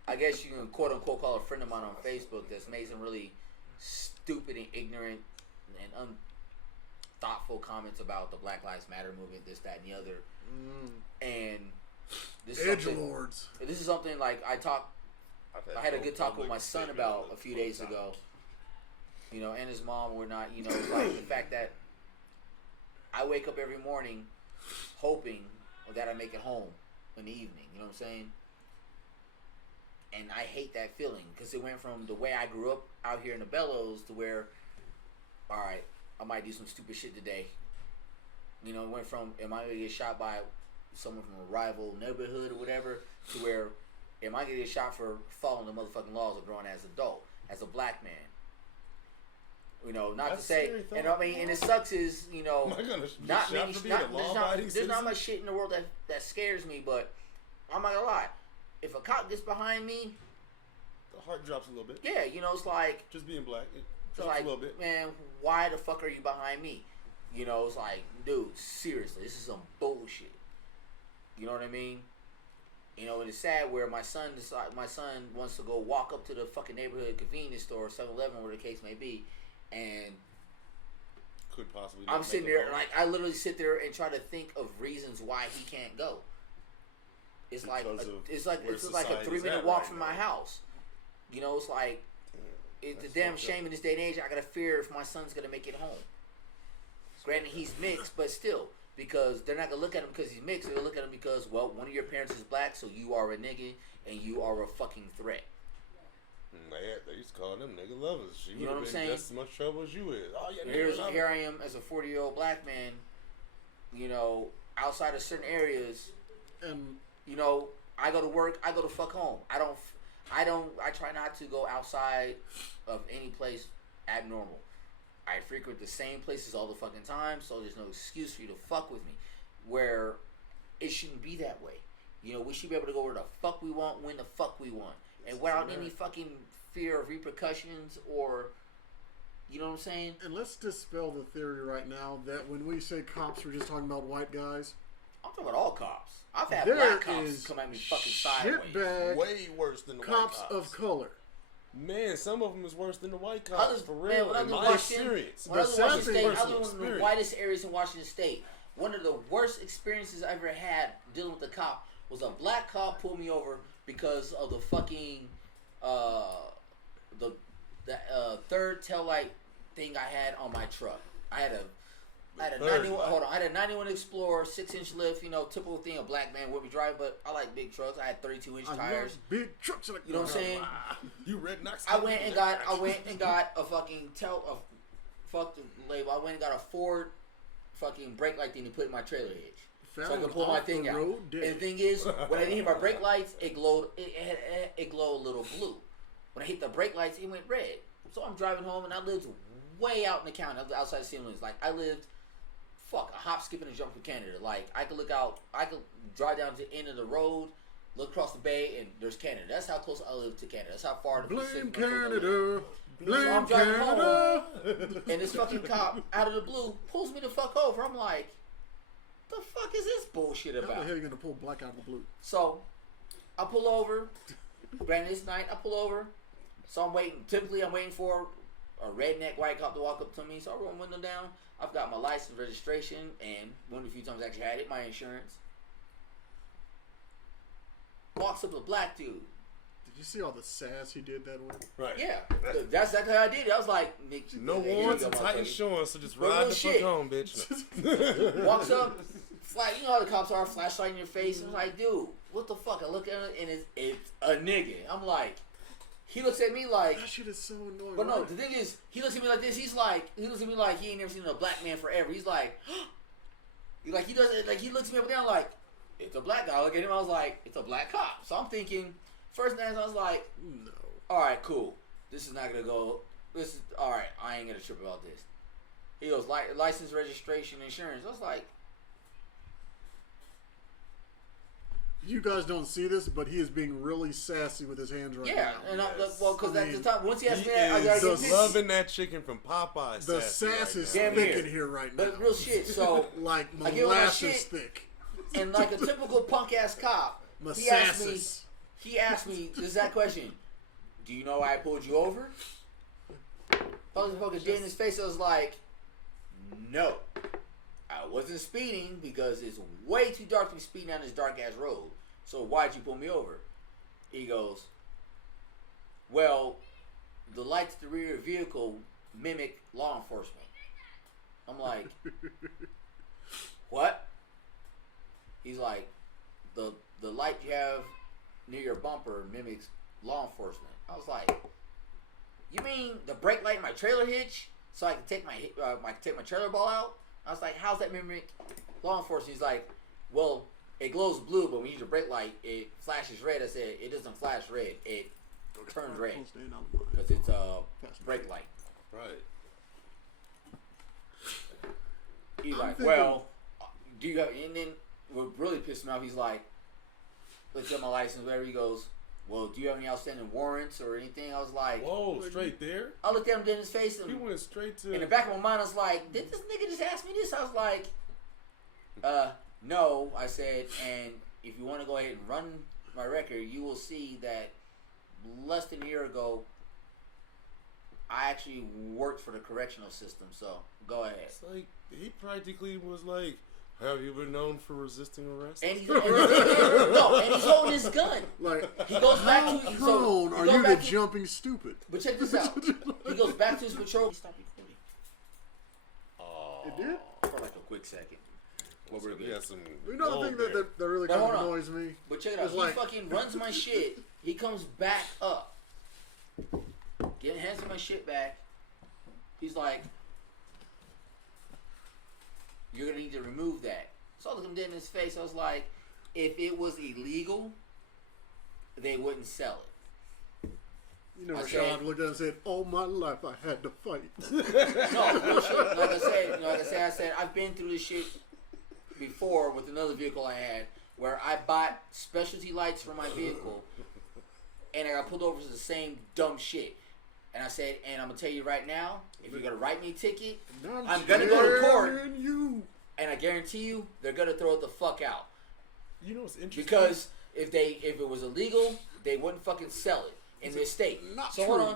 I guess you can quote unquote call a friend of mine on Facebook that's made some really stupid and ignorant and unthoughtful comments about the Black Lives Matter movement, this, that, and the other. And this is edgelords. This is something like I had a good talk with my son about a few days ago. You know, and his mom were not. You know, like the fact that I wake up every morning hoping that I make it home in the evening. You know what I'm saying? And I hate that feeling because it went from the way I grew up out here in the Bellows to where, all right, I might do some stupid shit today. You know, it went from am I gonna get shot by someone from a rival neighborhood or whatever to where am I gonna get shot for following the motherfucking laws of growing as an adult, as a black man. You know, not That's to say, and I mean, and it sucks is, you know, there's not much shit in the world that scares me, but I'm not gonna lie. If a cop gets behind me, the heart drops a little bit. Yeah, you know, it's like just being black, it drops like, a little bit. Man, why the fuck are you behind me? You know, it's like, dude, seriously, this is some bullshit. You know what I mean? You know, and it's sad where my son wants to go walk up to the fucking neighborhood convenience store, 7-Eleven, whatever the case may be, and could possibly. I'm sitting there, like I literally sit there and try to think of reasons why he can't go. It's like it's like a 3-minute walk from my house. You know, it's like it's a damn shame in this day and age. I gotta fear if my son's gonna make it home. Granted, he's mixed, but still, because they're not gonna look at him because he's mixed. They're gonna look at him because, well, one of your parents is black, so you are a nigga and you are a fucking threat. They used to call them nigga lovers. She you know what I'm saying? Just as much trouble as you is. Oh yeah. Here I am as a 40-year-old black man. You know, outside of certain areas, and you know, I go to work. I go to fuck home. I try not to go outside of any place abnormal. I frequent the same places all the fucking time, so there's no excuse for you to fuck with me. Where it shouldn't be that way. You know, we should be able to go where the fuck we want, when the fuck we want, and without any fucking fear of repercussions or, you know what I'm saying? And let's dispel the theory right now that when we say cops, we're just talking about white guys. I'm talking about all cops. I've had black cops come at me fucking sideways. Way worse than the cops white cops of color. Man, some of them is worse than the white cops. For real, when I in lived my experience. When I lived in Washington State, I lived in one of the whitest areas in Washington State. One of the worst experiences I ever had dealing with a cop was a black cop pulled me over because of the fucking the third taillight thing I had on my truck. I had a 91. Hold on, I had a 91 Explorer, 6-inch lift. You know, typical thing a black man would be driving. But I like big trucks. I had 32-inch tires. Big trucks. Like, you know what I'm saying? You rednecks. I went and got a fucking fuck the label. I went and got a Ford fucking brake light thing to put in my trailer hitch, so I can pull my thing out. And the thing is, when I didn't hit my brake lights, it glowed. It glowed a little blue. When I hit the brake lights, it went red. So I'm driving home, and I lived way out in the county, outside the city limits. Like I lived, a hop, skip, and a jump from Canada. Like I could look out, I could drive down to the end of the road, look across the bay, and there's Canada. That's how close I live to Canada. That's how far the Pacific. Blame Canada. Blame so I'm driving Canada. home, and this fucking cop, out of the blue, pulls me the fuck over. I'm like, the fuck is this bullshit about? How the hell are you gonna pull black out of the blue? So, I pull over. Granted, this night I pull over. So I'm waiting. Typically, I'm waiting for a redneck white cop to walk up to me. So I roll my window down. I've got my license, registration, and one of the few times I actually had it, my insurance. Walks up a black dude. Did you see all the sass he did that way? Right. Yeah, that's exactly how I did it. I was like, no warrants and tight insurance, so just ride the fuck home, bitch. Walks up, you know how the cops are, flashlight in your face. I'm like, dude, what the fuck? I look at it, and it's a nigga. I'm like, he looks at me like, that shit is so annoying. But no, the thing is, he looks at me like this. He looks at me like he ain't never seen a black man forever. He's like, he looks at me up and down like, it's a black guy. I look at him, I was like, it's a black cop. So I'm thinking, first thing I was like, no. All right, cool. This is not gonna go. This is all right. I ain't gonna trip about this. He goes, license, registration, insurance. I was like, You guys don't see this, but he is being really sassy with his hands right Yeah, now. and Yes. well, because I at the mean, time, once he asked He me that, I gotta is get pissed. loving that chicken from Popeye. The sassy sass is right now. Damn thick near. in here right now. But real shit. So, Like I give him my molasses shit. thick. and like a typical punk ass cop, Molasses. he asked me this exact question: do you know why I pulled you over? I was fucking dead in his face. I was like, no, I wasn't speeding because it's way too dark to be speeding down this dark ass road. So why'd you pull me over? He goes, well, the lights at the rear of the vehicle mimic law enforcement. I'm like, what? He's like, the light you have near your bumper mimics law enforcement. I was like, you mean the brake light in my trailer hitch so I can take my trailer ball out? I was like, how's that mimic law enforcement? He's like, well, it glows blue, but when you use your brake light, it flashes red. I said, it doesn't flash red. It turns red because it's a brake light. Right. He's like, well, do you have, and then what really pissed me off, he's like, let's get my license, whatever. He goes, well, do you have any outstanding warrants or anything? I was like, Whoa, straight there? I looked at him dead in his face, and He went straight to... in the back of my mind, I was like, did this nigga just ask me this? I was like, no. I said, and if you want to go ahead and run my record, you will see that less than a year ago, I actually worked for the correctional system, so go ahead. It's like, he practically was like, have you been known for resisting arrest? And he's holding his gun. Like, He goes back how to he prone goes are you to back jumping stupid? But check this out. He goes back to his patrol. He stopped recording It did? for like a quick second. Well, we're We good. got some... You know the gold thing there. that really But kind hold of on. annoys me? But check it out. It's He like- fucking runs my shit. He comes back up. Hands me my shit back. He's like, you're going to need to remove that. So I looked him dead in his face. I was like, if it was illegal, they wouldn't sell it. You know, I Rashad said- looked at it and said, all my life I had to fight. No, bullshit. Like I said, I've been through this shit before with another vehicle I had, where I bought specialty lights for my vehicle, and I got pulled over for the same dumb shit. And I said, and I'm gonna tell you right now, if you're gonna write me a ticket, I'm gonna go to court, scaring you. and I guarantee you, they're gonna throw it the fuck out. You know what's interesting? Because if it was illegal, they wouldn't fucking sell it in this state. Not So true. hold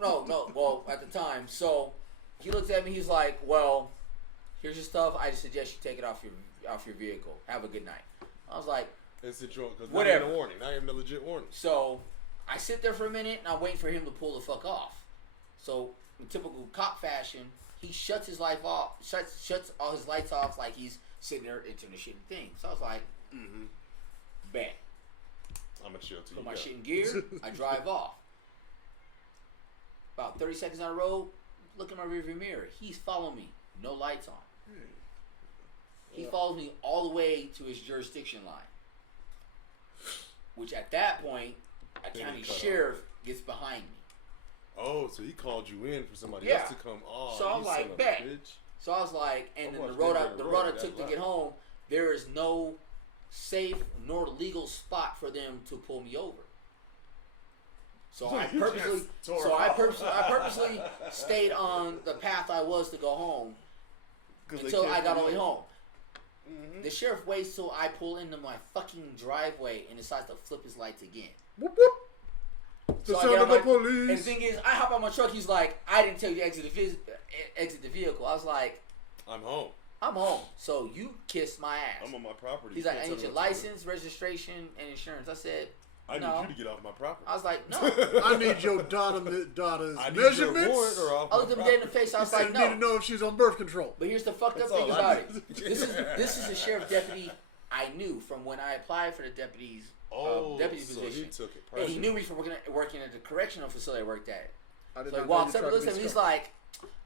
on. No. Well, at the time, so he looks at me. He's like, "Well, here's your stuff. I just suggest you take it off your vehicle. Have a good night." I was like, It's a joke. Because Whatever. not even a warning. Not even a legit warning. so I sit there for a minute and I'm waiting for him to pull the fuck off. So in typical cop fashion, he shuts his life off, shuts all his lights off like he's sitting there into the shit thing. So I was like, bet. I'm going to chill till Put you my go. shit in gear. I drive off. About 30 seconds on the road, look in my rearview mirror. He's following me. No lights on. He follows me all the way to his jurisdiction line. Which at that point, a Then county he cut sheriff gets behind me. Oh, so he called you in for somebody Yeah. else to come. Oh, So I'm you like, son of a bet. bitch. So I was like, and I then watched the road David I Road, took to that get lot. home, there is no safe nor legal spot for them to pull me over. So I You purposely, just tore so I off. purposely stayed on the path I was to go home until I got all the way home. The sheriff waits till I pull into my fucking driveway and decides to flip his lights again. Whoop, whoop. The So I sound get of on the my, police. and the thing is, I hop out my truck. He's like, I didn't tell you to exit the vehicle. I was like, I'm home. I'm home. So you kissed my ass. I'm on my property. He's You like, can't I tell need me your what to do. license, registration, and insurance. I said, I no. need you to get off my property. I was like, no. I need your daughter's I need your warrant measurements. or off I my looked him property. dead in the face. I was I like, need no. to know if she's on birth control. But here's the fucked That's up thing all I about need. it. This is a sheriff deputy I knew from when I applied for the deputy's deputy so position. he took it And he personal. knew me from working at the correctional facility I worked at. I did So he not know walks you up tried and to looks at be me. He's smart. like,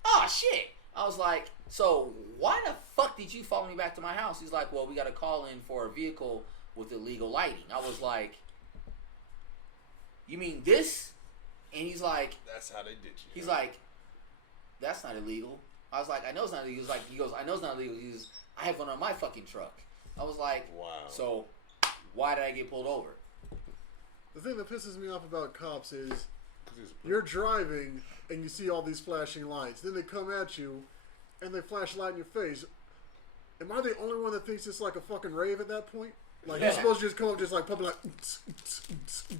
"Oh shit!" I was like, "So why the fuck did you follow me back to my house?" He's like, "Well, we got a call in for a vehicle with illegal lighting." I was like, "You mean this?" And he's like, That's how they did you. "He's like, that's not illegal." I was like, "I know it's not illegal." He goes, "I know it's not illegal." He goes, "I have one on my fucking truck." I was like, Wow. So Why did I get pulled over? The thing that pisses me off about cops is you're driving and you see all these flashing lights. Then they come at you and they flash light in your face. Am I the only one that thinks it's like a fucking rave at that point? Like, you're supposed to just come up just like pumping like...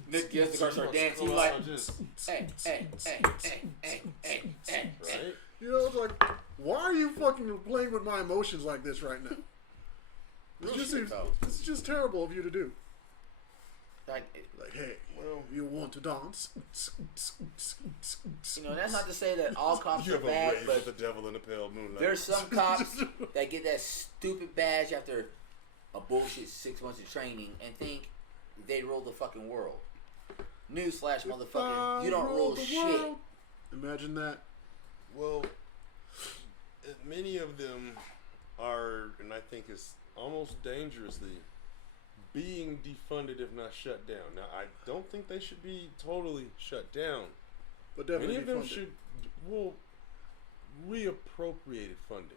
Nick gets the car, start dancing like... Hey. Right? You know, it's like, why are you fucking playing with my emotions like this right now? This is just terrible of you to do. Like, hey, well, you want to dance? You know, that's not to say that all cops You are have a bad, rave but with the devil in the pale moonlight. there's some cops that get that stupid badge after a bullshit 6 months of training and think they rule the fucking world. Newsflash, motherfucker, you don't rule shit. Imagine that. Well, many of them are, and I think it's almost dangerously being defunded if not shut down. Now, I don't think they should be totally shut down. But definitely Many of them defunded. should, reappropriated funding.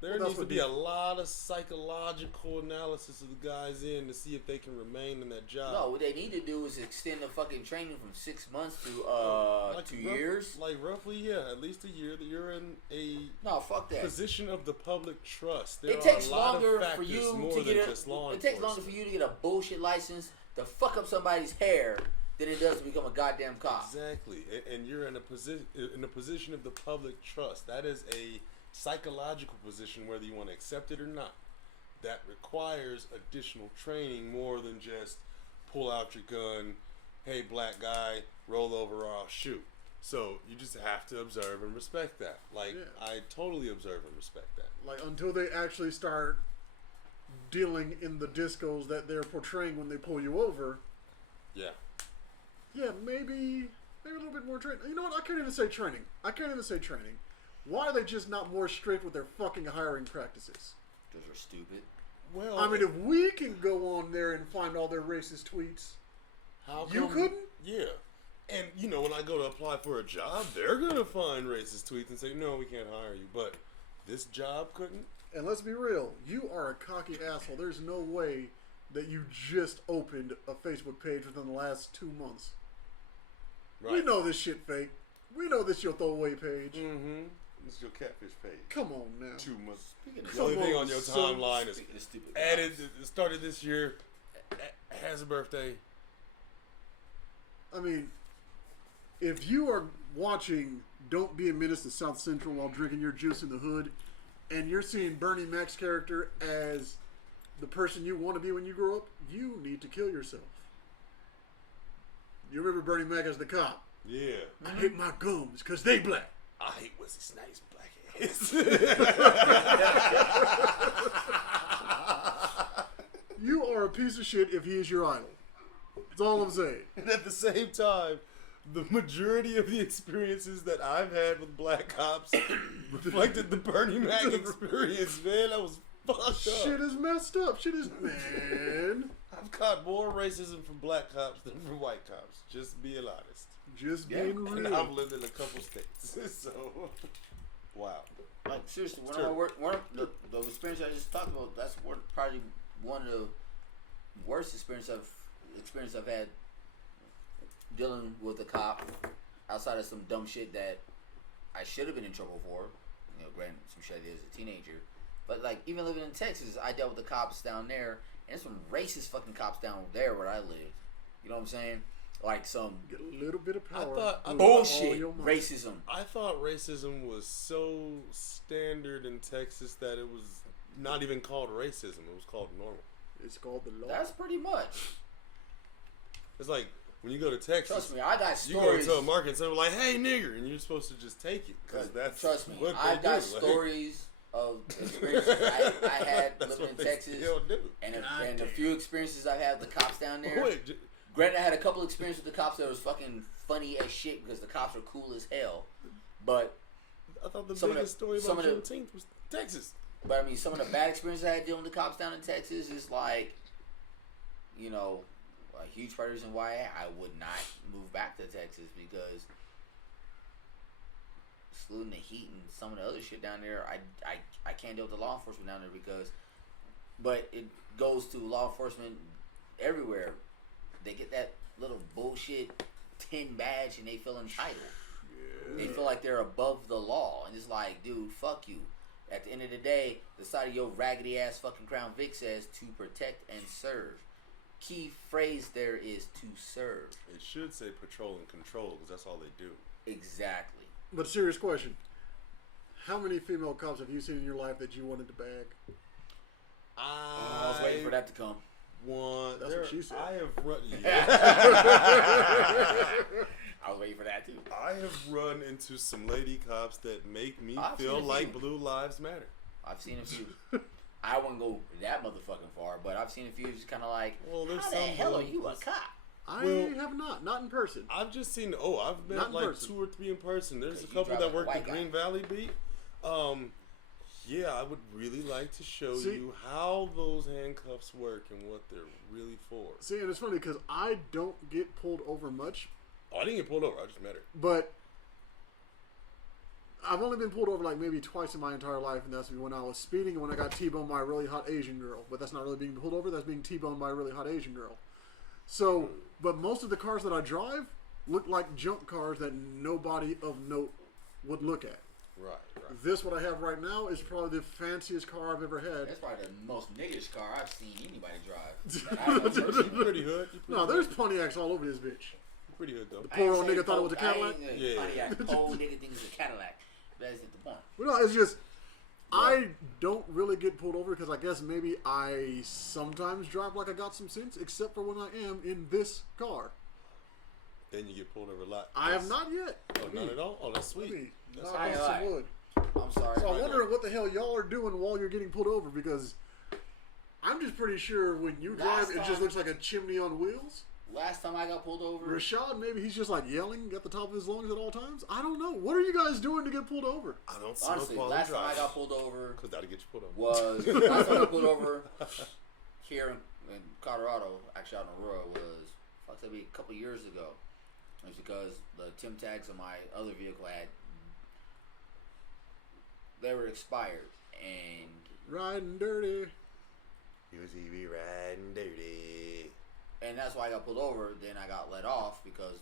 There Well, that's needs to what be a lot of psychological analysis of the guys in to see if they can remain in that job. No, what they need to do is extend the fucking training from 6 months to 2 years. Like roughly, yeah, at least a year that you're in a No, fuck that. position of the public trust. There It takes are a lot longer of for factors you more to than get just law it takes longer for you to get a bullshit license to fuck up somebody's hair than it does to become a goddamn cop. Exactly, and you're in a position of the public trust. That is a psychological position, whether you want to accept it or not. That requires additional training more than just pull out your gun, hey black guy, roll over or I'll shoot. So you just have to observe and respect that. Like, Yeah. I totally observe and respect that. Like, until they actually start dealing in the discos that they're portraying when they pull you over, Yeah. yeah, maybe a little bit more training. You know what? I can't even say training. Why are they just not more strict with their fucking hiring practices? Because we're stupid. Well, I mean, if we can go on there and find all their racist tweets, how you come- couldn't? Yeah. And, you know, when I go to apply for a job, they're going to find racist tweets and say, no, we can't hire you. But this job couldn't? And let's be real, you are a cocky asshole. There's no way that you just opened a Facebook page within the last 2 months. Right. We know this shit fake. We know this your throwaway page. Mm-hmm. This is your catfish page. Come on now. 2 months. Speaking of The only thing on, on your son. timeline is Speaking of stupid added, cops. it started this year, has a birthday. I mean, if you are watching Don't Be a Menace to South Central while drinking your juice in the hood, and you're seeing Bernie Mac's character as the person you want to be when you grow up, you need to kill yourself. You remember Bernie Mac as the cop? Yeah. I hate my gums because they black. I hate Wesley Snipes' black ass. You are a piece of shit if he is your idol. That's all I'm saying. And at the same time, the majority of the experiences that I've had with black cops reflected the Bernie Mac experience, man. That was fucked up. Shit is messed up. Shit is, man. I've caught more racism from black cops than from white cops. Just being honest. Just Yeah. being And real. I've lived in a couple states, so wow. Like, seriously, It's one of terrible. the experience I just talked about, that's probably one of the worst experience I've had dealing with a cop outside of some dumb shit that I should have been in trouble for. You know, granted, some shit I did as a teenager. But, like, even living in Texas, I dealt with the cops down there, and some racist fucking cops down there where I lived. You know what I'm saying? Like some Get a little bit of power. thought- I with thought- all bullshit your might. racism. I thought racism was so standard in Texas that it was not even called racism. It was called normal. It's called the law. That's pretty much. It's like when you go to Texas, Trust me, I got you go stories. to a market and someone like, "Hey, nigger," and you're supposed to just take it because that's Trust me, what I they got do. Like, stories of experiences I had that's living what in they Texas, still do. and a few experiences I had with the cops down there. Wait, Granted, I had a couple experiences with the cops that was fucking funny as shit because the cops are cool as hell. But I thought the Some of the- biggest story some about of the- Juneteenth was Texas. I mean, some of the bad experiences I had dealing with the cops down in Texas is like, you know, a huge part of the reason why I would not move back to Texas because excluding the heat and some of the other shit down there, I can't deal with the law enforcement down there because, but it goes to law enforcement everywhere. They get that little bullshit tin badge and they feel entitled. Yeah. They feel like they're above the law, and it's like, dude, fuck you. At the end of the day, the side of your raggedy ass fucking Crown Vic says to protect and serve. Key phrase there is to serve. It should say patrol and control because that's all they do. Exactly. But serious question. How many female cops have you seen in your life that you wanted to bag? I was waiting for that to come. That's what she said. I have run. I was waiting for that too. I have run into some lady cops that make me I've feel seen a like few. Blue Lives Matter. I've seen a few. I wouldn't go that motherfucking far, but I've seen a few just kind of like, Well, there's how the some hell are who- you a cop? I Well- have not in person. I've just seen. I've met Not in like person. 2 or 3 in person. There's a 'Cause you couple drive that like a work the white guy. Green Valley beat. Yeah, I would really like to show See- you how those handcuffs work and what they're really for. See, and it's funny because I don't get pulled over much, Oh, I didn't get pulled over. I just met her. but I've only been pulled over like maybe twice in my entire life, and that's when I was speeding and when I got T-boned by a really hot Asian girl. But that's not really being pulled over. That's being T-boned by a really hot Asian girl. So, but most of the cars that I drive look like junk cars that nobody of note would look at. Right. This, what I have right now, is probably the fanciest car I've ever had. That's probably the most niggish car I've seen anybody drive. That I know personally. You pretty hood. You pretty No, hood. there's Pontiacs all over this bitch. You pretty hood though. Poor old I ain't nigga thought it was a say Cadillac. I ain't Yeah. Pontiac. Poor nigga thinks it's a Cadillac. That's at the point. Well, no, it's just I don't really get pulled over because I guess maybe I sometimes drive like I got some sense, except for when I am in this car. Then you get pulled over a lot. I have not yet. Oh, not at all. Oh, that's Let sweet. me That's knock I on ain't some lying. wood. I'm sorry. So I'm wondering what the hell y'all are doing while you're getting pulled over because I'm just pretty sure when you drive, Last it just time- looks like a chimney on wheels. Last time I got pulled over, Rashad, maybe he's just like yelling at the top of his lungs at all times. I don't know. What are you guys doing to get pulled over? I don't smoke honestly, while last I time I drive. got pulled over Because that'll get you pulled over. was last time I got pulled over here in Colorado, actually out in Aurora, was maybe a couple years ago. It's because the Tim tags on my other vehicle they were expired, and Riding dirty. UCB riding dirty. that's why I got pulled over. Then I got let off because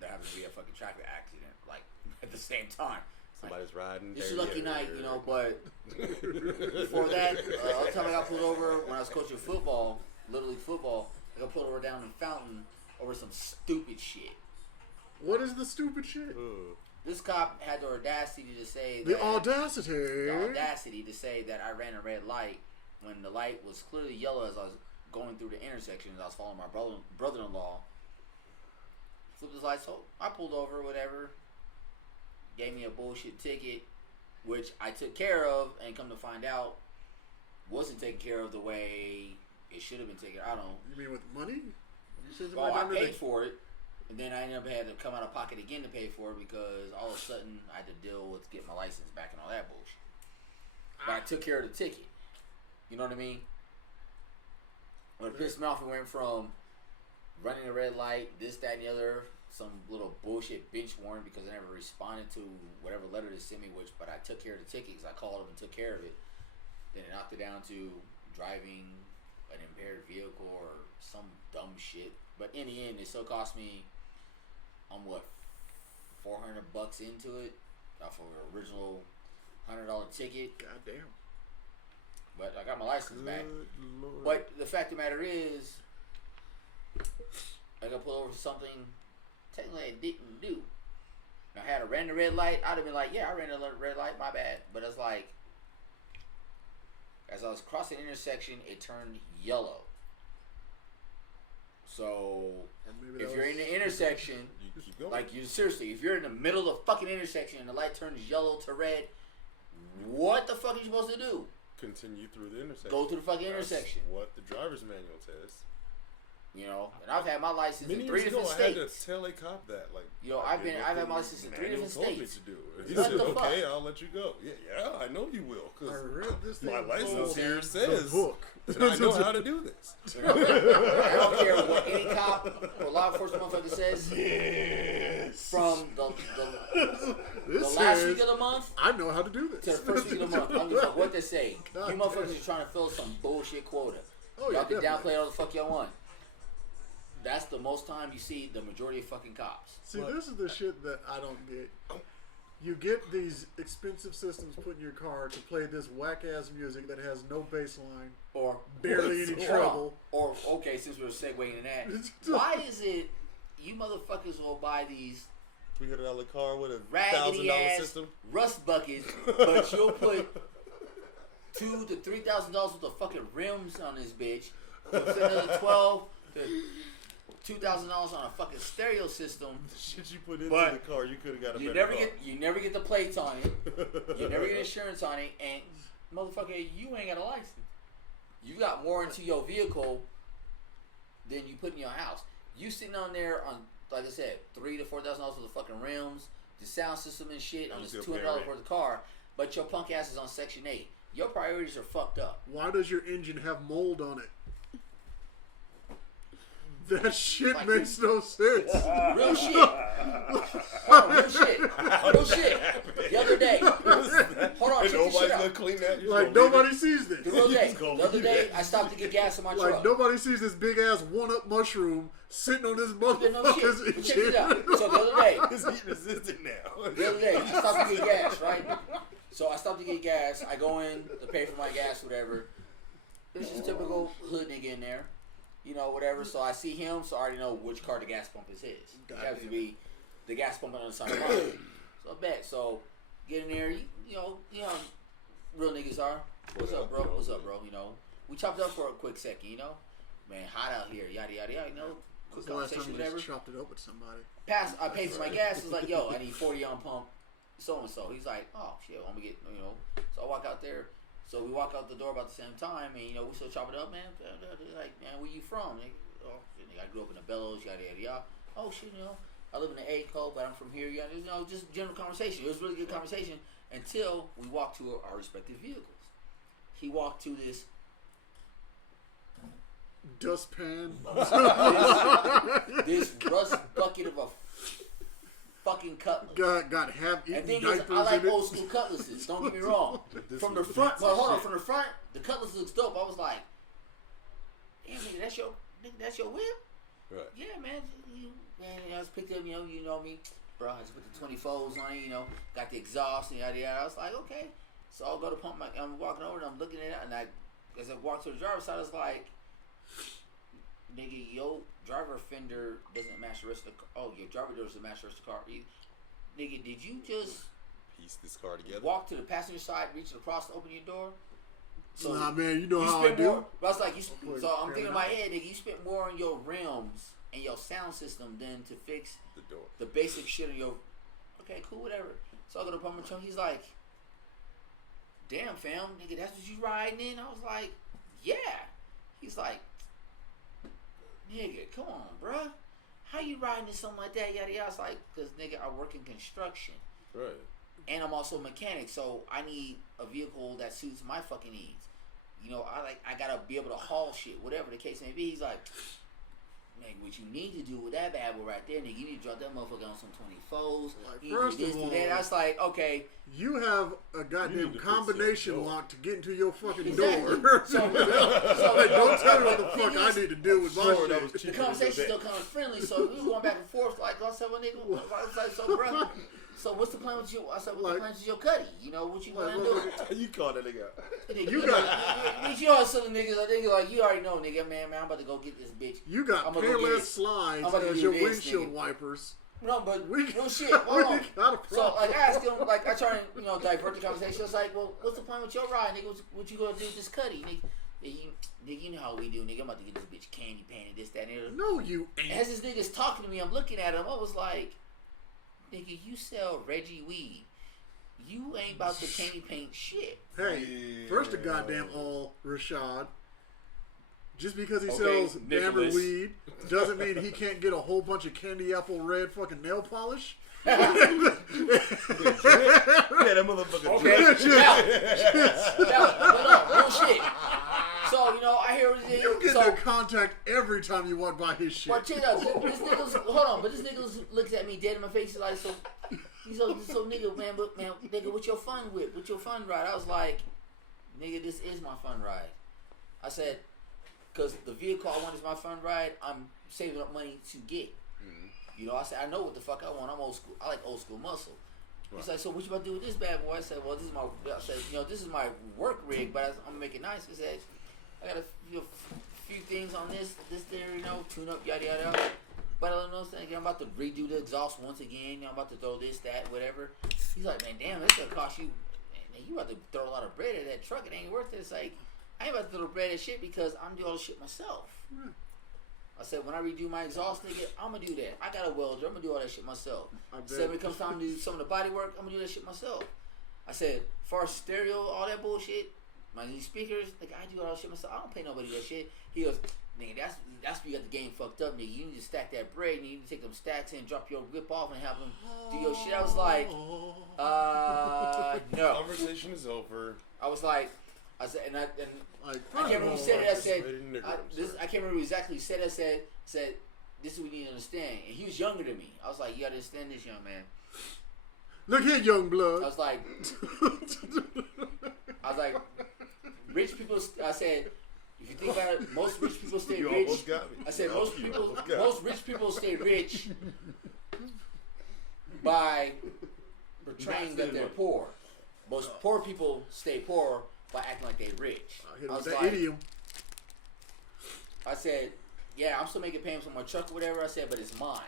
there happened to be a fucking traffic accident like at the same time. Somebody's riding It's dirty. your lucky night, you know. But before that, other time I got pulled over when I was coaching football, Little League football. I got pulled over down in Fountain over some stupid shit. What is the stupid shit? Ooh. This cop had the audacity to say The that audacity. the audacity to say that I ran a red light when the light was clearly yellow as I was going through the intersection as I was following my brother-in-law. Flipped his lights on. I pulled over, whatever. Gave me a bullshit ticket, which I took care of, and come to find out, wasn't taken care of the way it should have been taken. I don't know. You mean with money? You said Well, I under the- paid for it, and then I ended up having to come out of pocket again to pay for it because all of a sudden I had to deal with getting my license back and all that bullshit. But I took care of the ticket. You know what I mean? But it pissed me off. It went from running a red light, this, that, and the other, some little bullshit bench warrant because I never responded to whatever letter they sent me, but I took care of the ticket because I called them and took care of it. Then it knocked it down to driving an impaired vehicle or some dumb shit. But in the end, it still cost me, $400 into it off of an original $100 ticket. God damn. But I got my license back. Good Lord. But the fact of the matter is, I got pulled over for something technically I didn't do. Now, had I ran the red light, I'd have been like, yeah, I ran the red light, my bad. But it's like, as I was crossing the intersection, it turned yellow. So, And maybe if that you're was- in the intersection, You keep going. like you seriously, if you're in the middle of the fucking intersection and the light turns yellow to red, what the fuck are you supposed to do? Continue through the intersection. Go through the fucking That's intersection. what the driver's manual says. You know, and I've had my license Many in 3 years ago, different I had states. to tell a cop that, like, You know, I've had my license in 3 manual different told me states. to do. He What said, the fuck? "Okay, I'll let you go." Yeah, I know you will, I because read this my thing license called here the says book. that I know how to do this. You know, I don't care what any cop or law enforcement motherfucker says. Yes. From the This last says, week of the month I know how to do to the this. first week of the month. I don't give a fuck what they say. God You motherfuckers are trying to fill some bullshit quota. Oh, Y'all yeah, can definitely. downplay all the fuck y'all want. That's the most time you see the majority of fucking cops. See, this is the shit that I don't get. You get these expensive systems put in your car to play this whack-ass music that has no bass line. Or barely any treble. Or, okay, since we're segueing in that, why is it you motherfuckers will buy these $300 car with a raggedy $1,000 ass system? rust buckets, but you'll put $2,000 to $3,000 worth of fucking rims on this bitch. You'll spend another $12,000 to $2,000 on a fucking stereo system. The shit you put into But the car, you could have got a You better never car. you never get the plates on it. You never get insurance on it, and motherfucker, you ain't got a license. You got more into your vehicle than you put in your house. You sitting on there on, like I said, $3,000 to $4,000 worth of fucking rims, the sound system and shit on this $200 worth of car, but your punk ass is on Section 8. Your priorities are fucked up. Why does your engine have mold on it? That shit Like makes no sense. Real shit. Hold on, real shit. Real shit. The other day. Hold on, check this shit Nobody's out. gonna clean that. You Like, nobody sees this. The real day. Just gonna The other leave day, it. I stopped to get gas in my Like, truck. nobody sees this big-ass one-up mushroom sitting on this No motherfucker's shit. But check this engine. out. So the other day, It's heat resistant now. The other day, I stopped to get gas, right? So I stopped to get gas. I go in to pay for my gas, whatever. There's just typical hood nigga in there, you know, whatever. So I see him, so I already know which car the gas pump is his. It happens to be the gas pump on the side of mine. So I bet. So get in there, you know, real niggas are. What's up, bro? What's up, bro? You know, we chopped up for a quick second, you know. Man, hot out here, yada yada yada. You know, quick When's the last time conversation, you whatever. just chopped it up with somebody? I paid for my gas. It's like, yo, I need 40 on pump, so and so. He's like, oh shit, I'm gonna get, you know. So I walk out there. So we walk out the door about the same time, and you know we still chop it up, man. Like, man, where you from? Like, oh, shit, I grew up in the Bellows, yada yada yada. Oh shit, you know, I live in the A code, but I'm from here, yada. You know, just general conversation. It was really good conversation until we walked to our respective vehicles. He walked to this Dustpan. this rust bucket of a fucking cutlass. Got half-eaten And thing diapers is, I like in it. old school cutlasses. Don't get me wrong. From the front, but hold on. From the front, the cutlass looks dope. I was like, "Damn, nigga, that's your whip." Right. Yeah, man. I was picked up. You know me, bro. I just put the 24s on it. You know, got the exhaust and yada yada. I was like, okay. So I'll go to pump. I'm walking over and I'm looking at it, and as I walk to the driver's side, I was like, nigga, your driver fender doesn't match the rest of the car. Oh, your driver door doesn't match the rest of the car. Nigga, did you just Piece this car together. walk to the passenger side, reach across to open your door? So Nah, man, you know how I spent do. more. But I was like, Wait, so I'm thinking in my fair head, nigga, you spent more on your rims and your sound system than to fix The door. the basic shit on your. Okay, cool, whatever. So I go to pump my trunk. He's like, damn, fam, nigga, that's what you riding in? I was like, yeah. He's like, nigga, come on, bruh. How you riding in something like that? Yada yada. I was like, cause nigga, I work in construction. Right. And I'm also a mechanic, so I need a vehicle that suits my fucking needs. You know, I gotta be able to haul shit, whatever the case may be. He's like, man, what you need to do with that bad boy right there, nigga, you need to drop that motherfucker on some 24s. Like, You first need to do of this, do that. all, I was like, okay. You have a You goddamn need to fix combination your door. lock to get into your fucking Exactly. door. So Like, don't tell me what the fuck I need to do with my Sure, that shit. was the cheaper conversation than still kind of friendly, so we were going back and forth. Like, I said, well, nigga, I was like, so, bro, so what's the plan with you? I said, what's the plan with your cutty? You know, what you Like, gonna do? that. You called that nigga. You know, some niggas, I think like you already know, nigga, man, I'm about to go get this bitch. You got I'ma go get Payless it. slides I'ma as do your this, windshield nigga. wipers. No, but We- no shit. we Hold on. got a So problem. like I asked him, like I try and divert the conversation. I was like, well, what's the plan with your ride, nigga? What you gonna do with this cutty, nigga? Nigga, you know how we do, nigga. I'm about to get this bitch candy painted, this, that, and the other. No, you ain't. As this nigga's talking to me, I'm looking at him. I was like, nigga, you sell Reggie weed. You ain't about to candy paint shit. Hey, first of goddamn all, Rashad. Just because he Okay, sells Bammer Nicholas. weed doesn't mean he can't get a whole bunch of candy apple red fucking nail polish. Yeah, that motherfucker. Okay, now, real shit. So, I hear what You get so, the contact every time you walk by his shit. but check it out. This nigga's, hold on, but this nigga looks at me dead in my face. He's like, so nigga, man, nigga, what's your fun whip? What's your fun ride? I was like, nigga, this is my fun ride. I said, because the vehicle I want is my fun ride. I'm saving up money to get. You know, I said, I know what the fuck I want. I'm old school. I like old school muscle. Right. He's like, so what you about to do with this bad boy? I said, well, this is my work rig, but I'm gonna make it nice. He said, I got a few things on this there, you know, tune up, yada yada. But I don't know, I'm about to redo the exhaust once again. I'm about to throw this, that, whatever. He's like, man, damn, that's gonna cost you. Man, you about to throw a lot of bread at that truck. It ain't worth it. It's like, I ain't about to throw bread at shit because I'm doing all the shit myself. I said, when I redo my exhaust, nigga, I'm gonna do that. I got a welder. I'm gonna do all that shit myself. I said, when it comes time to do some of the body work, I'm gonna do that shit myself. I said, as far as stereo, all that bullshit, my new speakers, like, I do all that shit myself. I don't pay nobody that shit. He goes, nigga, that's where you got the game fucked up, nigga. You need to stack that bread, and you need to take them stacks and drop your whip off and have them do your shit. I was like, no. Conversation is over. I was like, I said, and I can't remember who said it. I said, I can't remember exactly who said it. I said, this is what you need to understand. And he was younger than me. I was like, you gotta understand this, young man. Look here, young blood. I was like, rich people. I said, if you think about it, most rich people stay you rich. Almost got me. I said, most rich people stay rich by portraying that they're poor. Most poor people stay poor by acting like they're rich. I was like, idiom. I said, yeah, I'm still making payments on my truck or whatever. I said, but it's mine.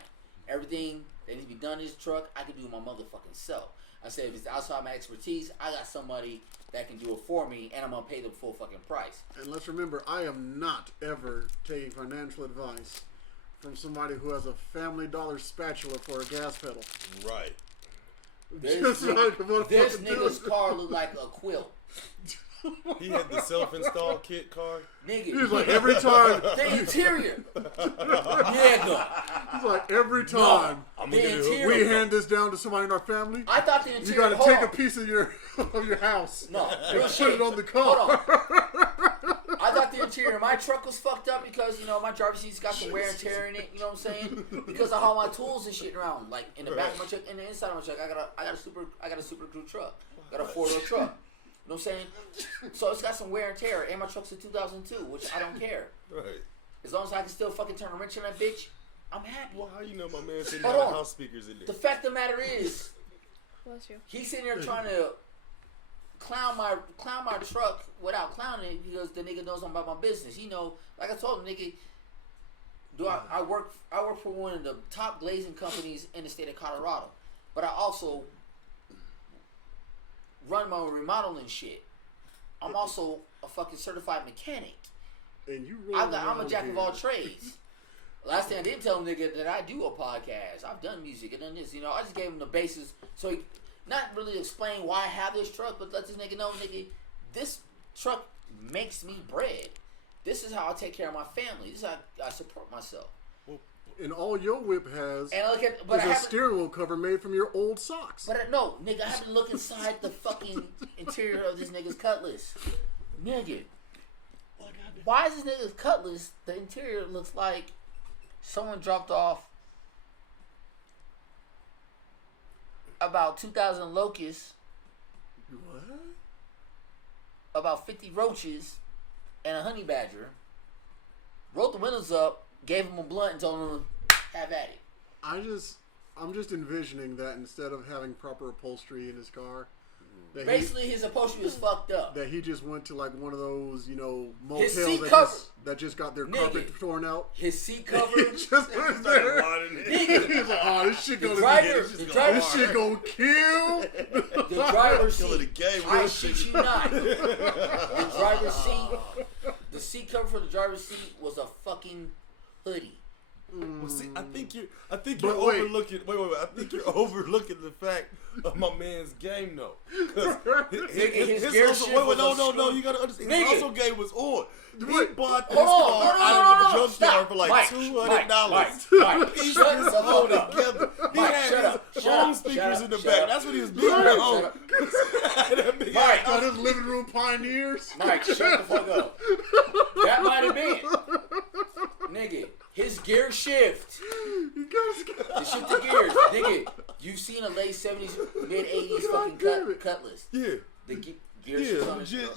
Everything that needs to be done in this truck, I can do my motherfucking self. I said, if it's outside my expertise, I got somebody that can do it for me, and I'm going to pay the full fucking price. And let's remember, I am not ever taking financial advice from somebody who has a Family Dollar spatula for a gas pedal. Right. This nigga's car looked like a quilt. He had the self-install kit car. Nigga. He was like, every time. The interior. Nigga. He's like, every time we hand this down to somebody in our family, I thought the interior. You got to take a piece of your house. No. And put it on the car. I thought the interior of my truck was fucked up because, you know, my driver's seat's got some wear and tear in it, you know what I'm saying? Because I haul my tools and shit around. Like, in the back of my truck, in the inside of my truck, I got a super crew truck. Got a 4-door truck. You know what I'm saying? So it's got some wear and tear, and my truck's a 2002, which I don't care. Right. As long as I can still fucking turn a wrench in that bitch, I'm happy. Well, how you know my man didn't have the house speakers in there? The fact of the matter is, bless you. He's sitting there trying to clown my truck without clowning it because the nigga knows I'm about my business. You know, like I told him, nigga, I work for one of the top glazing companies in the state of Colorado, but I also run my remodeling shit. I'm also a fucking certified mechanic. And I'm a jack of all trades. Last thing I did tell him, nigga, that I do a podcast. I've done music and done this. You know, I just gave him the basis. So he not really explain why I have this truck, but let this nigga know, nigga, this truck makes me bread. This is how I take care of my family. This is how I support myself. And all your whip has is a steering wheel cover made from your old socks. But no, nigga, I haven't looked inside the fucking interior of this nigga's Cutlass. Nigga, why is this nigga's Cutlass, the interior looks like someone dropped off about 2,000 locusts, what? about 50 roaches, and a honey badger, rolled the windows up, gave him a blunt and told him to have at it. I'm just envisioning that instead of having proper upholstery in his car, basically his upholstery was fucked up. That he just went to like one of those, you know, motels that just got their carpet torn out. His seat cover. He just went there. Nigga. He's like, oh, this shit gonna this shit gonna kill. The driver's seat. I shit you not. The driver's seat. The seat cover for the driver's seat was a fucking hoodie. Well, see, I think you're overlooking. Wait. I think you're overlooking the fact of my man's game, though. His no. You gotta understand. His hustle game was on. He bought this car out of the junkyard for like $200. He shut the phone together. He had his home speakers in the back. That's what he was beating on. Mike, got his living room pioneers. Mike, shut the fuck up. That might have been, nigga. His gear shift. The shift the gears. Nigga, you've seen a late 70s, mid 80s fucking Cutlass. Yeah. The gear shift on legit,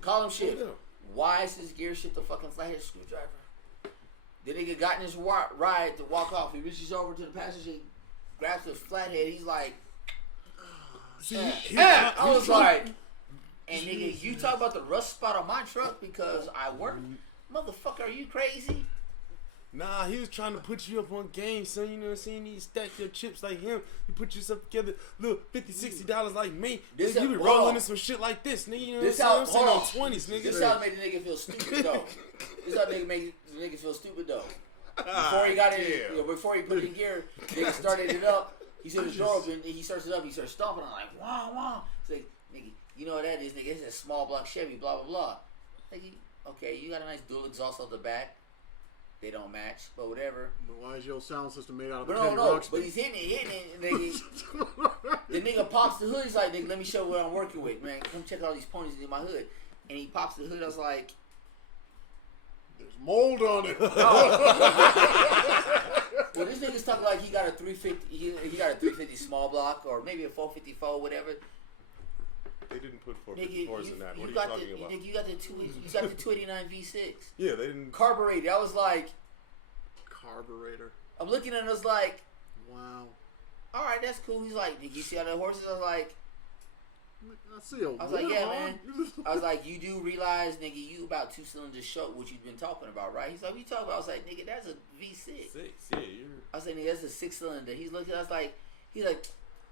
Call him shift. Yeah. Why is his gear shift a fucking flathead screwdriver? The nigga got in his ride to walk off. He reaches over to the passenger, grabs the flathead. He's like, I was like, and nigga, you talk about the rust spot on my truck because I work? Motherfucker, are you crazy? Nah, he was trying to put you up on game, son. You know what I'm saying? You stack your chips like him. You put yourself together, little $50-$60 like me. This you be rolling in some shit like this, nigga. You know what I'm saying? I'm saying 20s, nigga. This how made the nigga feel stupid, though. This how nigga made the nigga feel stupid, though. Before he got in, before he put it in gear, nigga started it up. He said the door open. He starts it up. He starts stomping. I'm like, wow, wow. He's like, nigga, you know what that is, nigga? It's a small block Chevy, blah, blah, blah. Like, okay, you got a nice dual exhaust on the back. They don't match, but whatever. But why is your sound system made out of Teddy Ruxpin? But he's hitting it, nigga. The nigga pops the hood. He's like, nigga, let me show you what I'm working with, man. Come check out all these ponies in my hood. And he pops the hood. I was like, there's mold on it. Well, this nigga's talking like he got a 350. He got a 350 small block or maybe a 454, whatever. They didn't put 454s in that. What are you talking about? Nigga, you got the 289 V6. Yeah, they didn't. Carbureted. I was like, carburetor. I'm looking at it. I was like, wow. All right, that's cool. He's like, did you see all the horses? I was like, I was like, yeah, man. I was like, you do realize, nigga, you about 2 cylinders short, what you've been talking about, right? He's like, what you talking about? I was like, nigga, that's a V6. Yeah, I was like, nigga, that's a 6-cylinder. He's looking. I was like, he's like,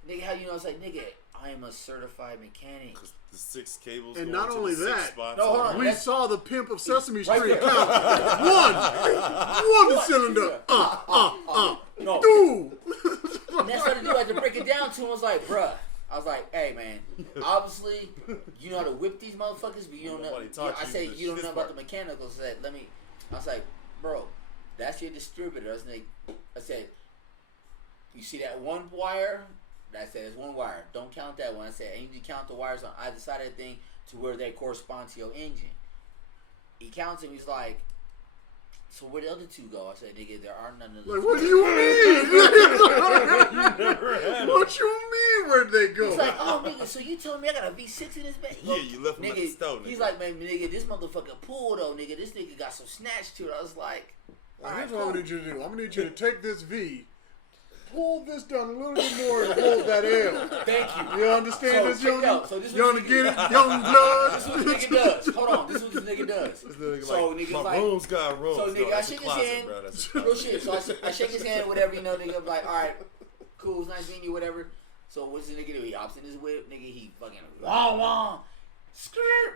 nigga, how you know? I was like, nigga, I am a certified mechanic. The 6 cables. And not only that, no, hold on. We saw the Pimp of Sesame Street count one cylinder. No. Two. And that's what I do. I had to break it down to him. I was like, bruh. I was like, hey, man. Obviously, you know how to whip these motherfuckers, but you don't know. I say you don't know about the mechanicals. I said, I was like, bro, that's your distributor. I said, you see that one wire? I said, it's one wire. Don't count that one. I said, I need to count the wires on either side of the thing to where they correspond to your engine. He counts them. He's like, so where the other 2 go? I said, nigga, there are none of them. Like, what do you mean? What you mean, where'd they go? He's like, oh, nigga, so you telling me I got a V6 in this bag? Yeah, you left him at the stove, nigga. He's like, man, nigga, this motherfucker pull, though, nigga. This nigga got some snatch to it. I was like, all right, here's what I'm going to need you to do. I'm going to need you to take this V, pull this down a little bit more and hold that L. Thank you. You understand this, young? You want to get it? Young blood? This is what this nigga does. Hold on. This is what this nigga does. So, nigga, my like, room's got rooms. So, nigga, I shake his hand. Real shit. So, I shake his hand, whatever, you know, nigga. I'm like, all right, cool, it's nice meeting you, whatever. So, what's the nigga do? He hops in his whip, nigga. He fucking wah,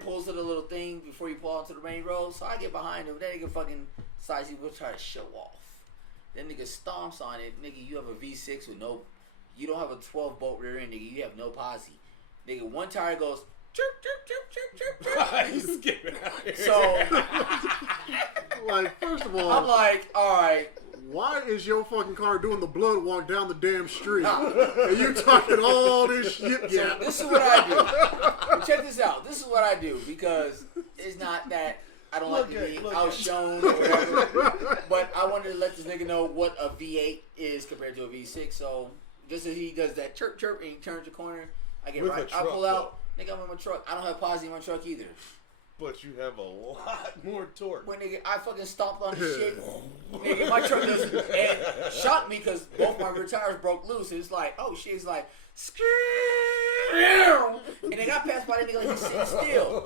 pulls to the little thing before you pull onto the main road. So, I get behind him. That nigga fucking decides he will try to show off. That nigga stomps on it. Nigga, you have a V6 with no... You don't have a 12-bolt rear end, nigga. You have no posse. Nigga, one tire goes... Chirp, chirp, chirp, chirp, chirp. He's getting out of here. So... like, first of all... I'm like, alright. Why is your fucking car doing the blood walk down the damn street? And you talking all this shit? Yeah. So this is what I do. Check this out. This is what I do. Because it's not that... I don't like to be outshone or whatever, but I wanted to let this nigga know what a V8 is compared to a V6. So just as he does that chirp chirp and he turns the corner, I get right. I pull out. Nigga, I'm in my truck. I don't have posse in my truck either. But you have a lot more torque. When nigga, I fucking stomped on this shit. Nigga, my truck doesn't. And shocked me because both my rear tires broke loose. It's like, oh shit. It's like, and they got passed by that nigga like he's sitting still.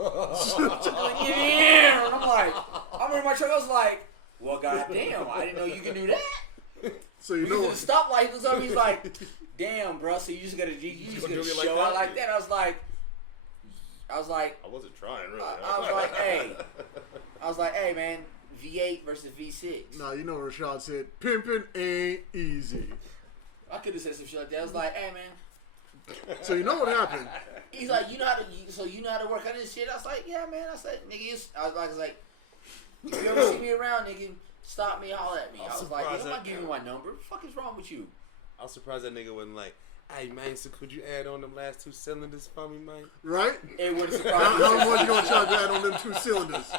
And I'm like, I'm in my truck. I was like, well, goddamn, I didn't know you can do that. So you know, the stoplight, he looks over, he's like, damn, bro. So you just gotta show out like that. I was like, I wasn't trying really. I was like, hey, man, V8 versus V6. No, you know what Rashad said, pimping ain't easy. I could have said some shit like that. I was like, hey, man. So you know what happened? He's like, you know how to work on this shit? I was like, yeah, man. I said, nigga, I was like, if you ever see me around, nigga, stop me, holler at me. I was like, I'm not giving you my number. What the fuck is wrong with you? I was surprised that nigga wasn't like, hey, man, so could you add on them last 2 cylinders for me, man? Right? It wouldn't surprise me. How much you gonna charge to add on them 2 cylinders?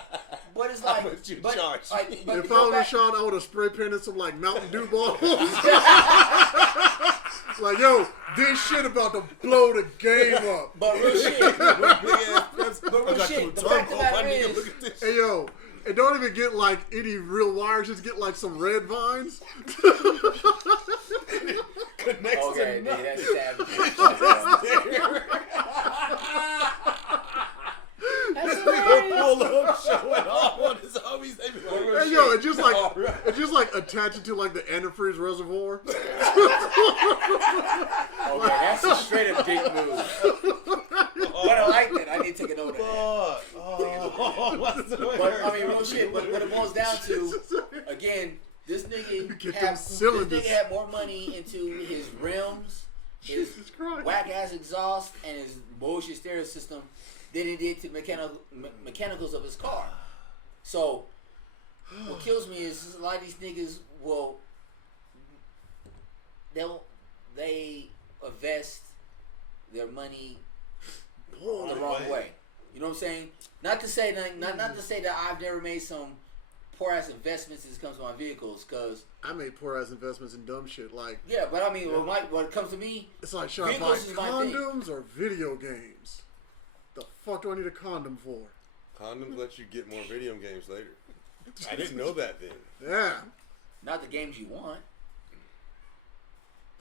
But it's like, charge? But if I was Rashad, I would have spray painted some like Mountain Dew balls. Like, yo, this shit about to blow the game up. But real shit. The fact of the matter is, hey, yo, And don't even get like any real wires. Just get like some red vines. Connects Okay, to man, nothing. that's savage. That's hilarious. Pull up, showing off on his homies. They be like, Hey, yo, it's just like attaching to like the antifreeze reservoir. Okay, that's a straight up dick move. But I like that. I need to take a note of that. But I mean, real shit. But what it boils down to, again, this nigga had more money into his rims, his whack ass exhaust, and his bullshit stereo system than he did to mechanicals of his car. So what kills me is a lot of these niggas they invest their money the wrong way. You know what I'm saying? Not to say that I've never made some poor ass investments as it comes to my vehicles, cause I made poor ass investments in dumb shit like. Yeah, but I mean, when it comes to me, it's like, should I buy condoms or video games? The fuck do I need a condom for? Condoms let you get more video games later. I didn't know that then. Yeah. Not the games you want.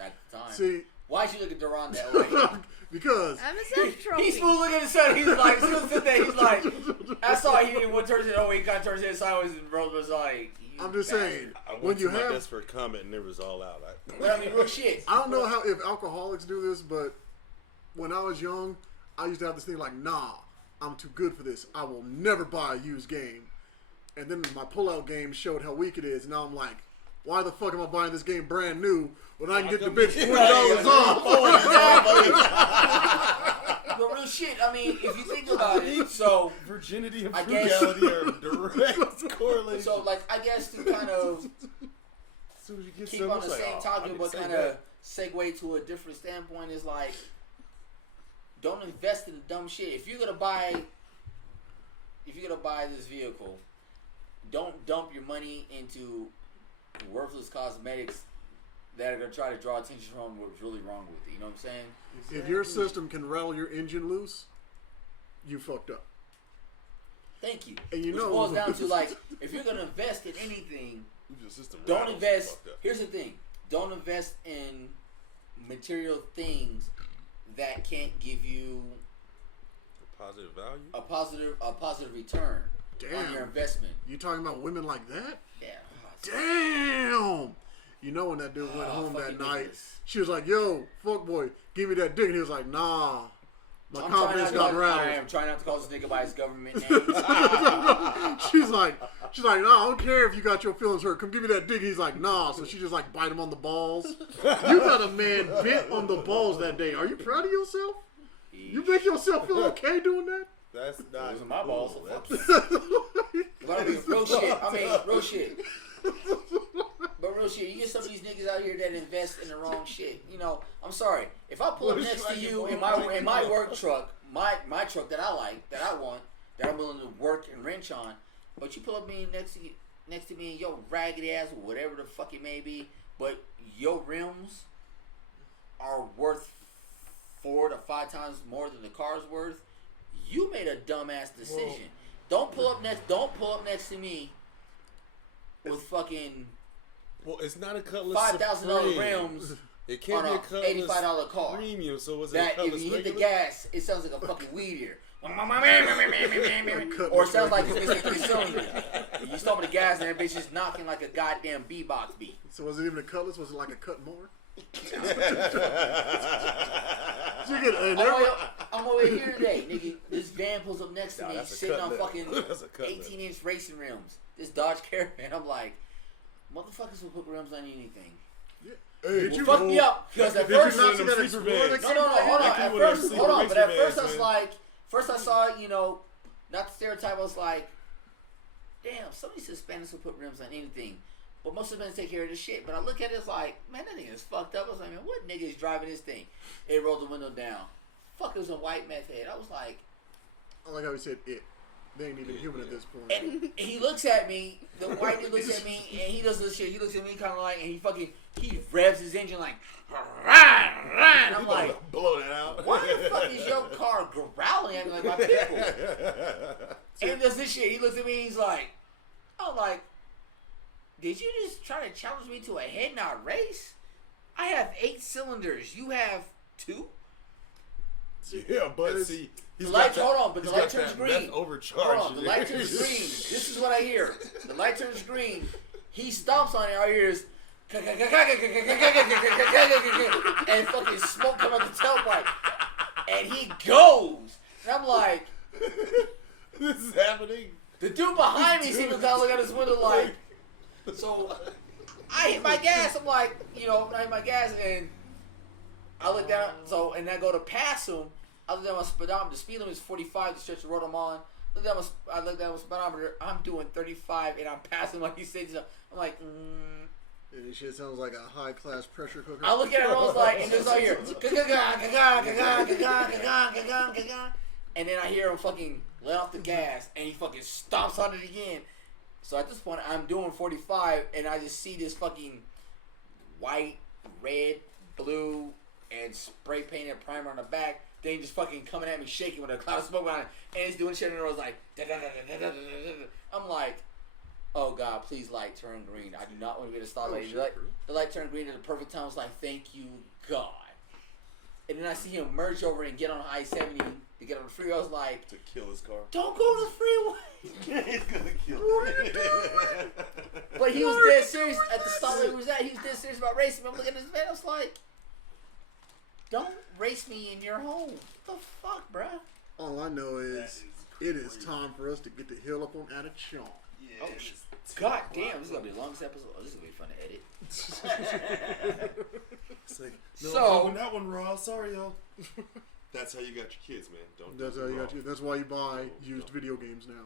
At the time. See. Why'd you look at Duran that way? Because I'm a sex trophy. He's smooth looking at his son. He's like, he's like, I saw he didn't want to turn it. Oh, he kind of turns it sideways, and bro was like, I'm just saying. I went to my desk for a comment, and it was all out. But I mean, real shit. I don't know if alcoholics do this, but when I was young, I used to have this thing like, nah, I'm too good for this. I will never buy a used game. And then my pullout game showed how weak it is. Now I'm like, why the fuck am I buying this game brand new when I can get the bitch $20 off? But real shit, I mean, if you think about it, so virginity and frugality are direct correlation. So, like, I guess to kind of keep on the same topic, but kind of segue to a different standpoint is like, don't invest in dumb shit. If you're gonna buy this vehicle, don't dump your money into worthless cosmetics that are gonna try to draw attention from what's really wrong with it. You know what I'm saying? If your system can rattle your engine loose, you fucked up. Thank you. And Which boils down to like, if you're gonna invest in anything, don't invest. Here's the thing: don't invest in material things that can't give you a positive value, a positive return on your investment. You talking about women like that? Yeah. Damn. You know when that dude went home that night, she was like, "Yo, fuck boy, give me that dick," and he was like, "Nah." My confidence got rattled. I am trying not to call this nigga by his government name. she's like, nah, I don't care if you got your feelings hurt. Come give me that dick. He's like, nah. So she just like bite him on the balls. You got a man bit on the balls that day. Are you proud of yourself? You make yourself feel okay doing that? That's not. Those are my balls. But I mean, real shit. But real shit, you get some of these niggas out here that invest in the wrong shit. You know, I'm sorry. If I pull up next to you in my work truck, my truck that I like, that I want, that I'm willing to work and wrench on, but you pull up me next to me in your raggedy ass, whatever the fuck it may be, but your rims are worth 4 to 5 times more than the car's worth, you made a dumbass decision. Don't pull up next to me with fucking it's not a Cutlass $5,000 rims. It can't on be a Cutlass $85 car. Premium, so was it that a Cutlass if you hit the regular? gas, it sounds like a fucking weed ear. Or it sounds like it's missing 3 cylinders. You start with the gas and that bitch is knocking like a goddamn beatbox beat. So was it even a Cutlass? Was it like a cut more? I'm over here today, nigga. This van pulls up next to me, sitting on fucking 18-inch racing rims. This Dodge Caravan. I'm like, motherfuckers will put rims on anything. Yeah. Hey, you fucked me up because at first, hold on. At first I was like, first I saw, you know, not the stereotype. I was like, damn, some of these Hispanics will put rims on anything. But most of them take care of this shit. But I look at it, it's like, man, that nigga is fucked up. I was like, man, what nigga is driving this thing? It rolled the window down. Fuck, it was a white meth head. I was like, I like how he said it. They ain't even human at this point. And he looks at me, the white dude looks at me, and he does this shit. He looks at me kind of like, and he revs his engine like, and I'm like, blow that out. Why the fuck is your car growling at me like my people? And he does this shit. He looks at me, he's like, on, like, did you just try to challenge me to a head-nod race? I have 8 cylinders. You have 2? Yeah, but see, the light, hold on, but the light turns green. Overcharge. Hold on, the light turns green. This is what I hear. The light turns green. He stomps on it. All I hear is and fucking smoke come out the tailpipe. And he goes. And I'm like, this is happening. The dude behind me seems to kind of look out his window like. So I hit my gas. I'm like, I hit my gas and I look down. So and I go to pass him. I look down my speedometer. The speed limit is 45 to stretch the road I'm on. I look down my speedometer. I'm doing 35 and I'm passing like he said. I'm like, Yeah, this shit sounds like a high class pressure cooker. I look at it and I was like, and there's all here. And then I hear him fucking let off the gas and he fucking stomps on it again. So at this point, I'm doing 45 and I just see this fucking white, red, blue, and spray painted primer on the back. Then he just fucking coming at me shaking with a cloud of smoke behind it. And he's doing shit and I was like, I'm like, oh God, please light turn green. I do not want to be at a stoplight. The light turned green at the perfect time. I was like, thank you, God. And then I see him merge over and get on I-70 to get on the freeway. I was like, to kill his car. Don't go to the freeway. He's gonna kill him. But he was dead serious at the stoplight he was at. He was dead serious about racing. I'm looking at this man. I was like, don't race me in your home. What the fuck, bruh? All I know is it is time for us to get the hill up on out of Chong. Yeah. Oh, God damn, this is going to be the longest episode. Oh, this is going to be fun to edit. It's like, no, So- I'm hoping that one raw. Sorry, y'all. That's how you got your kids, man. That's how you got you. That's why you buy used video games now.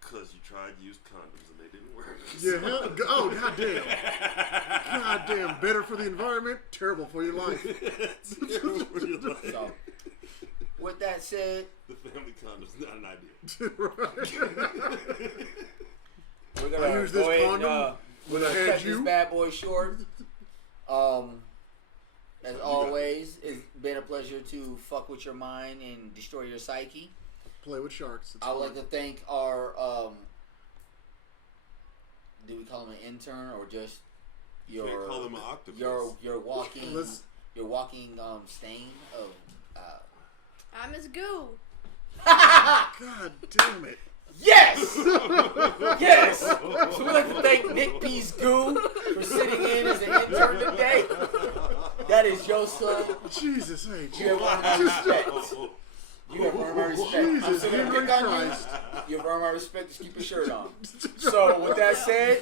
Because you tried used condoms and they didn't work. Yeah. Oh, goddamn. Goddamn. Better for the environment. Terrible for your life. Terrible for your life. So, with that said, The family condom's not an idea. we're I going to use go this ahead condom and when I cut had this you. bad boy short. As always, it's been a pleasure to fuck with your mind and destroy your psyche. Play with sharks. It's I would fun. like to thank our, do we call him an intern or just You can't call them an octopus. your walking Let's- stain of I'm his goo. God damn it. Yes! Yes! So we'd like to thank Nick P's Goo for sitting in as an intern today. That is your son. Jesus, hey. You have earned my respect. You have earned my respect. I'm Jesus, still gonna Henry pick on Christ. you. You have earned my respect. Just keep your shirt on. So with that said,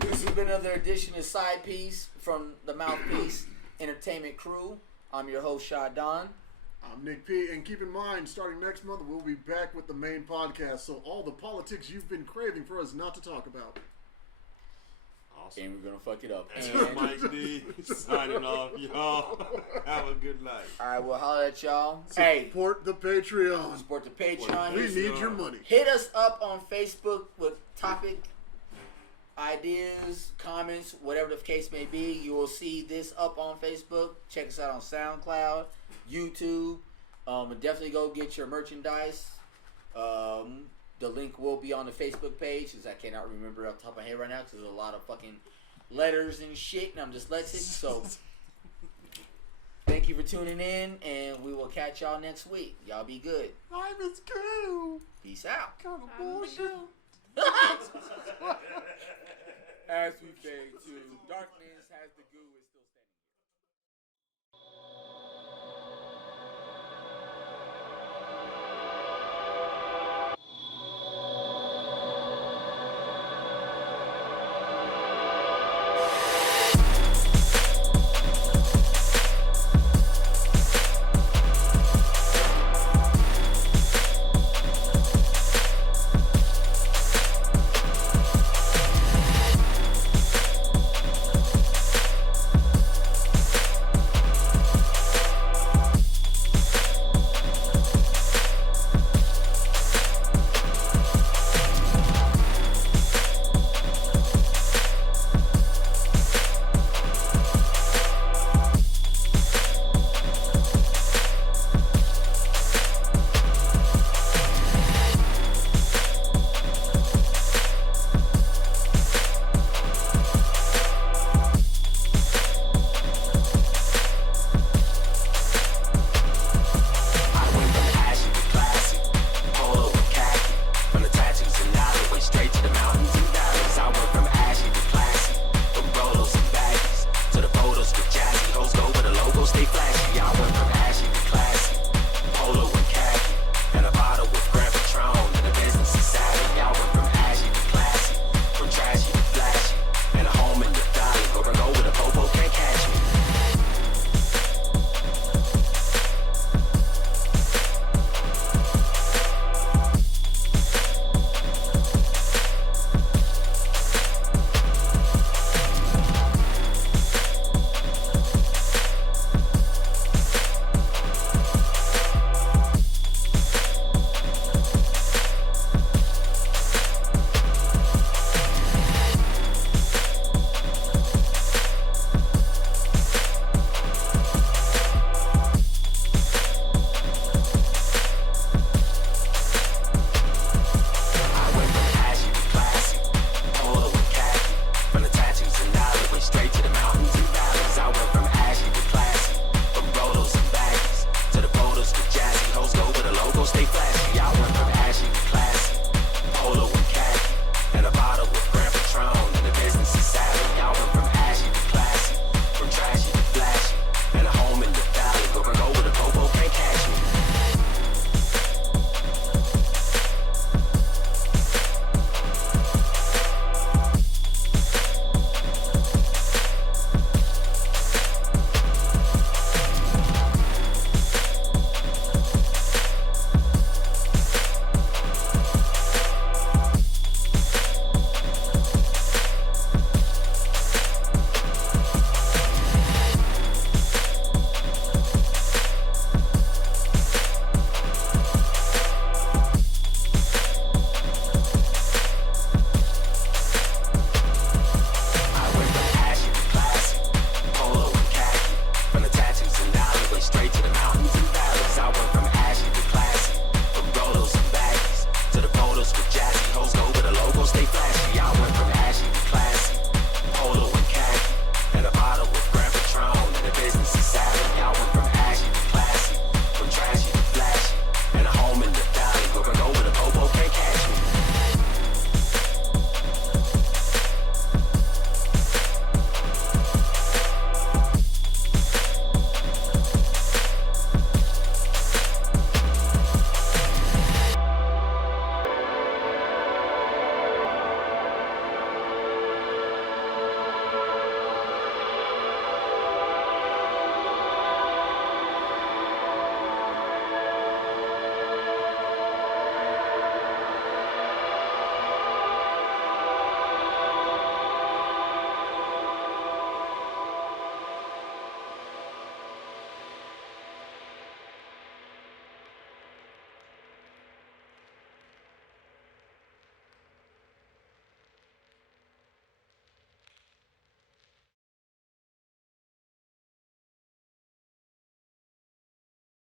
this has been another edition of Side Piece from the Mouthpiece Entertainment Crew. I'm your host, Shadon. I'm Nick P, and keep in mind, starting next month, we'll be back with the main podcast, so all the politics you've been craving for us not to talk about. Awesome. And we're gonna fuck it up. And And, Mike D signing off, y'all. Have a good night. alright, we'll holler at y'all. Hey, Support the Patreon. support the Patreon. We Hit- need your money. Hit us up on Facebook with topic ideas, comments, whatever the case may be. You will see this up on Facebook. Check us out on SoundCloud, YouTube. And definitely go get your merchandise. The link will be on the Facebook page because I cannot remember off the top of my head right now because there's a lot of fucking letters and shit and I'm dyslexic. So thank you for tuning in and we will catch y'all next week. Y'all be good. I'm his goo. Peace out. Kind of I'm the bullshit. goo. As we fade to darkness.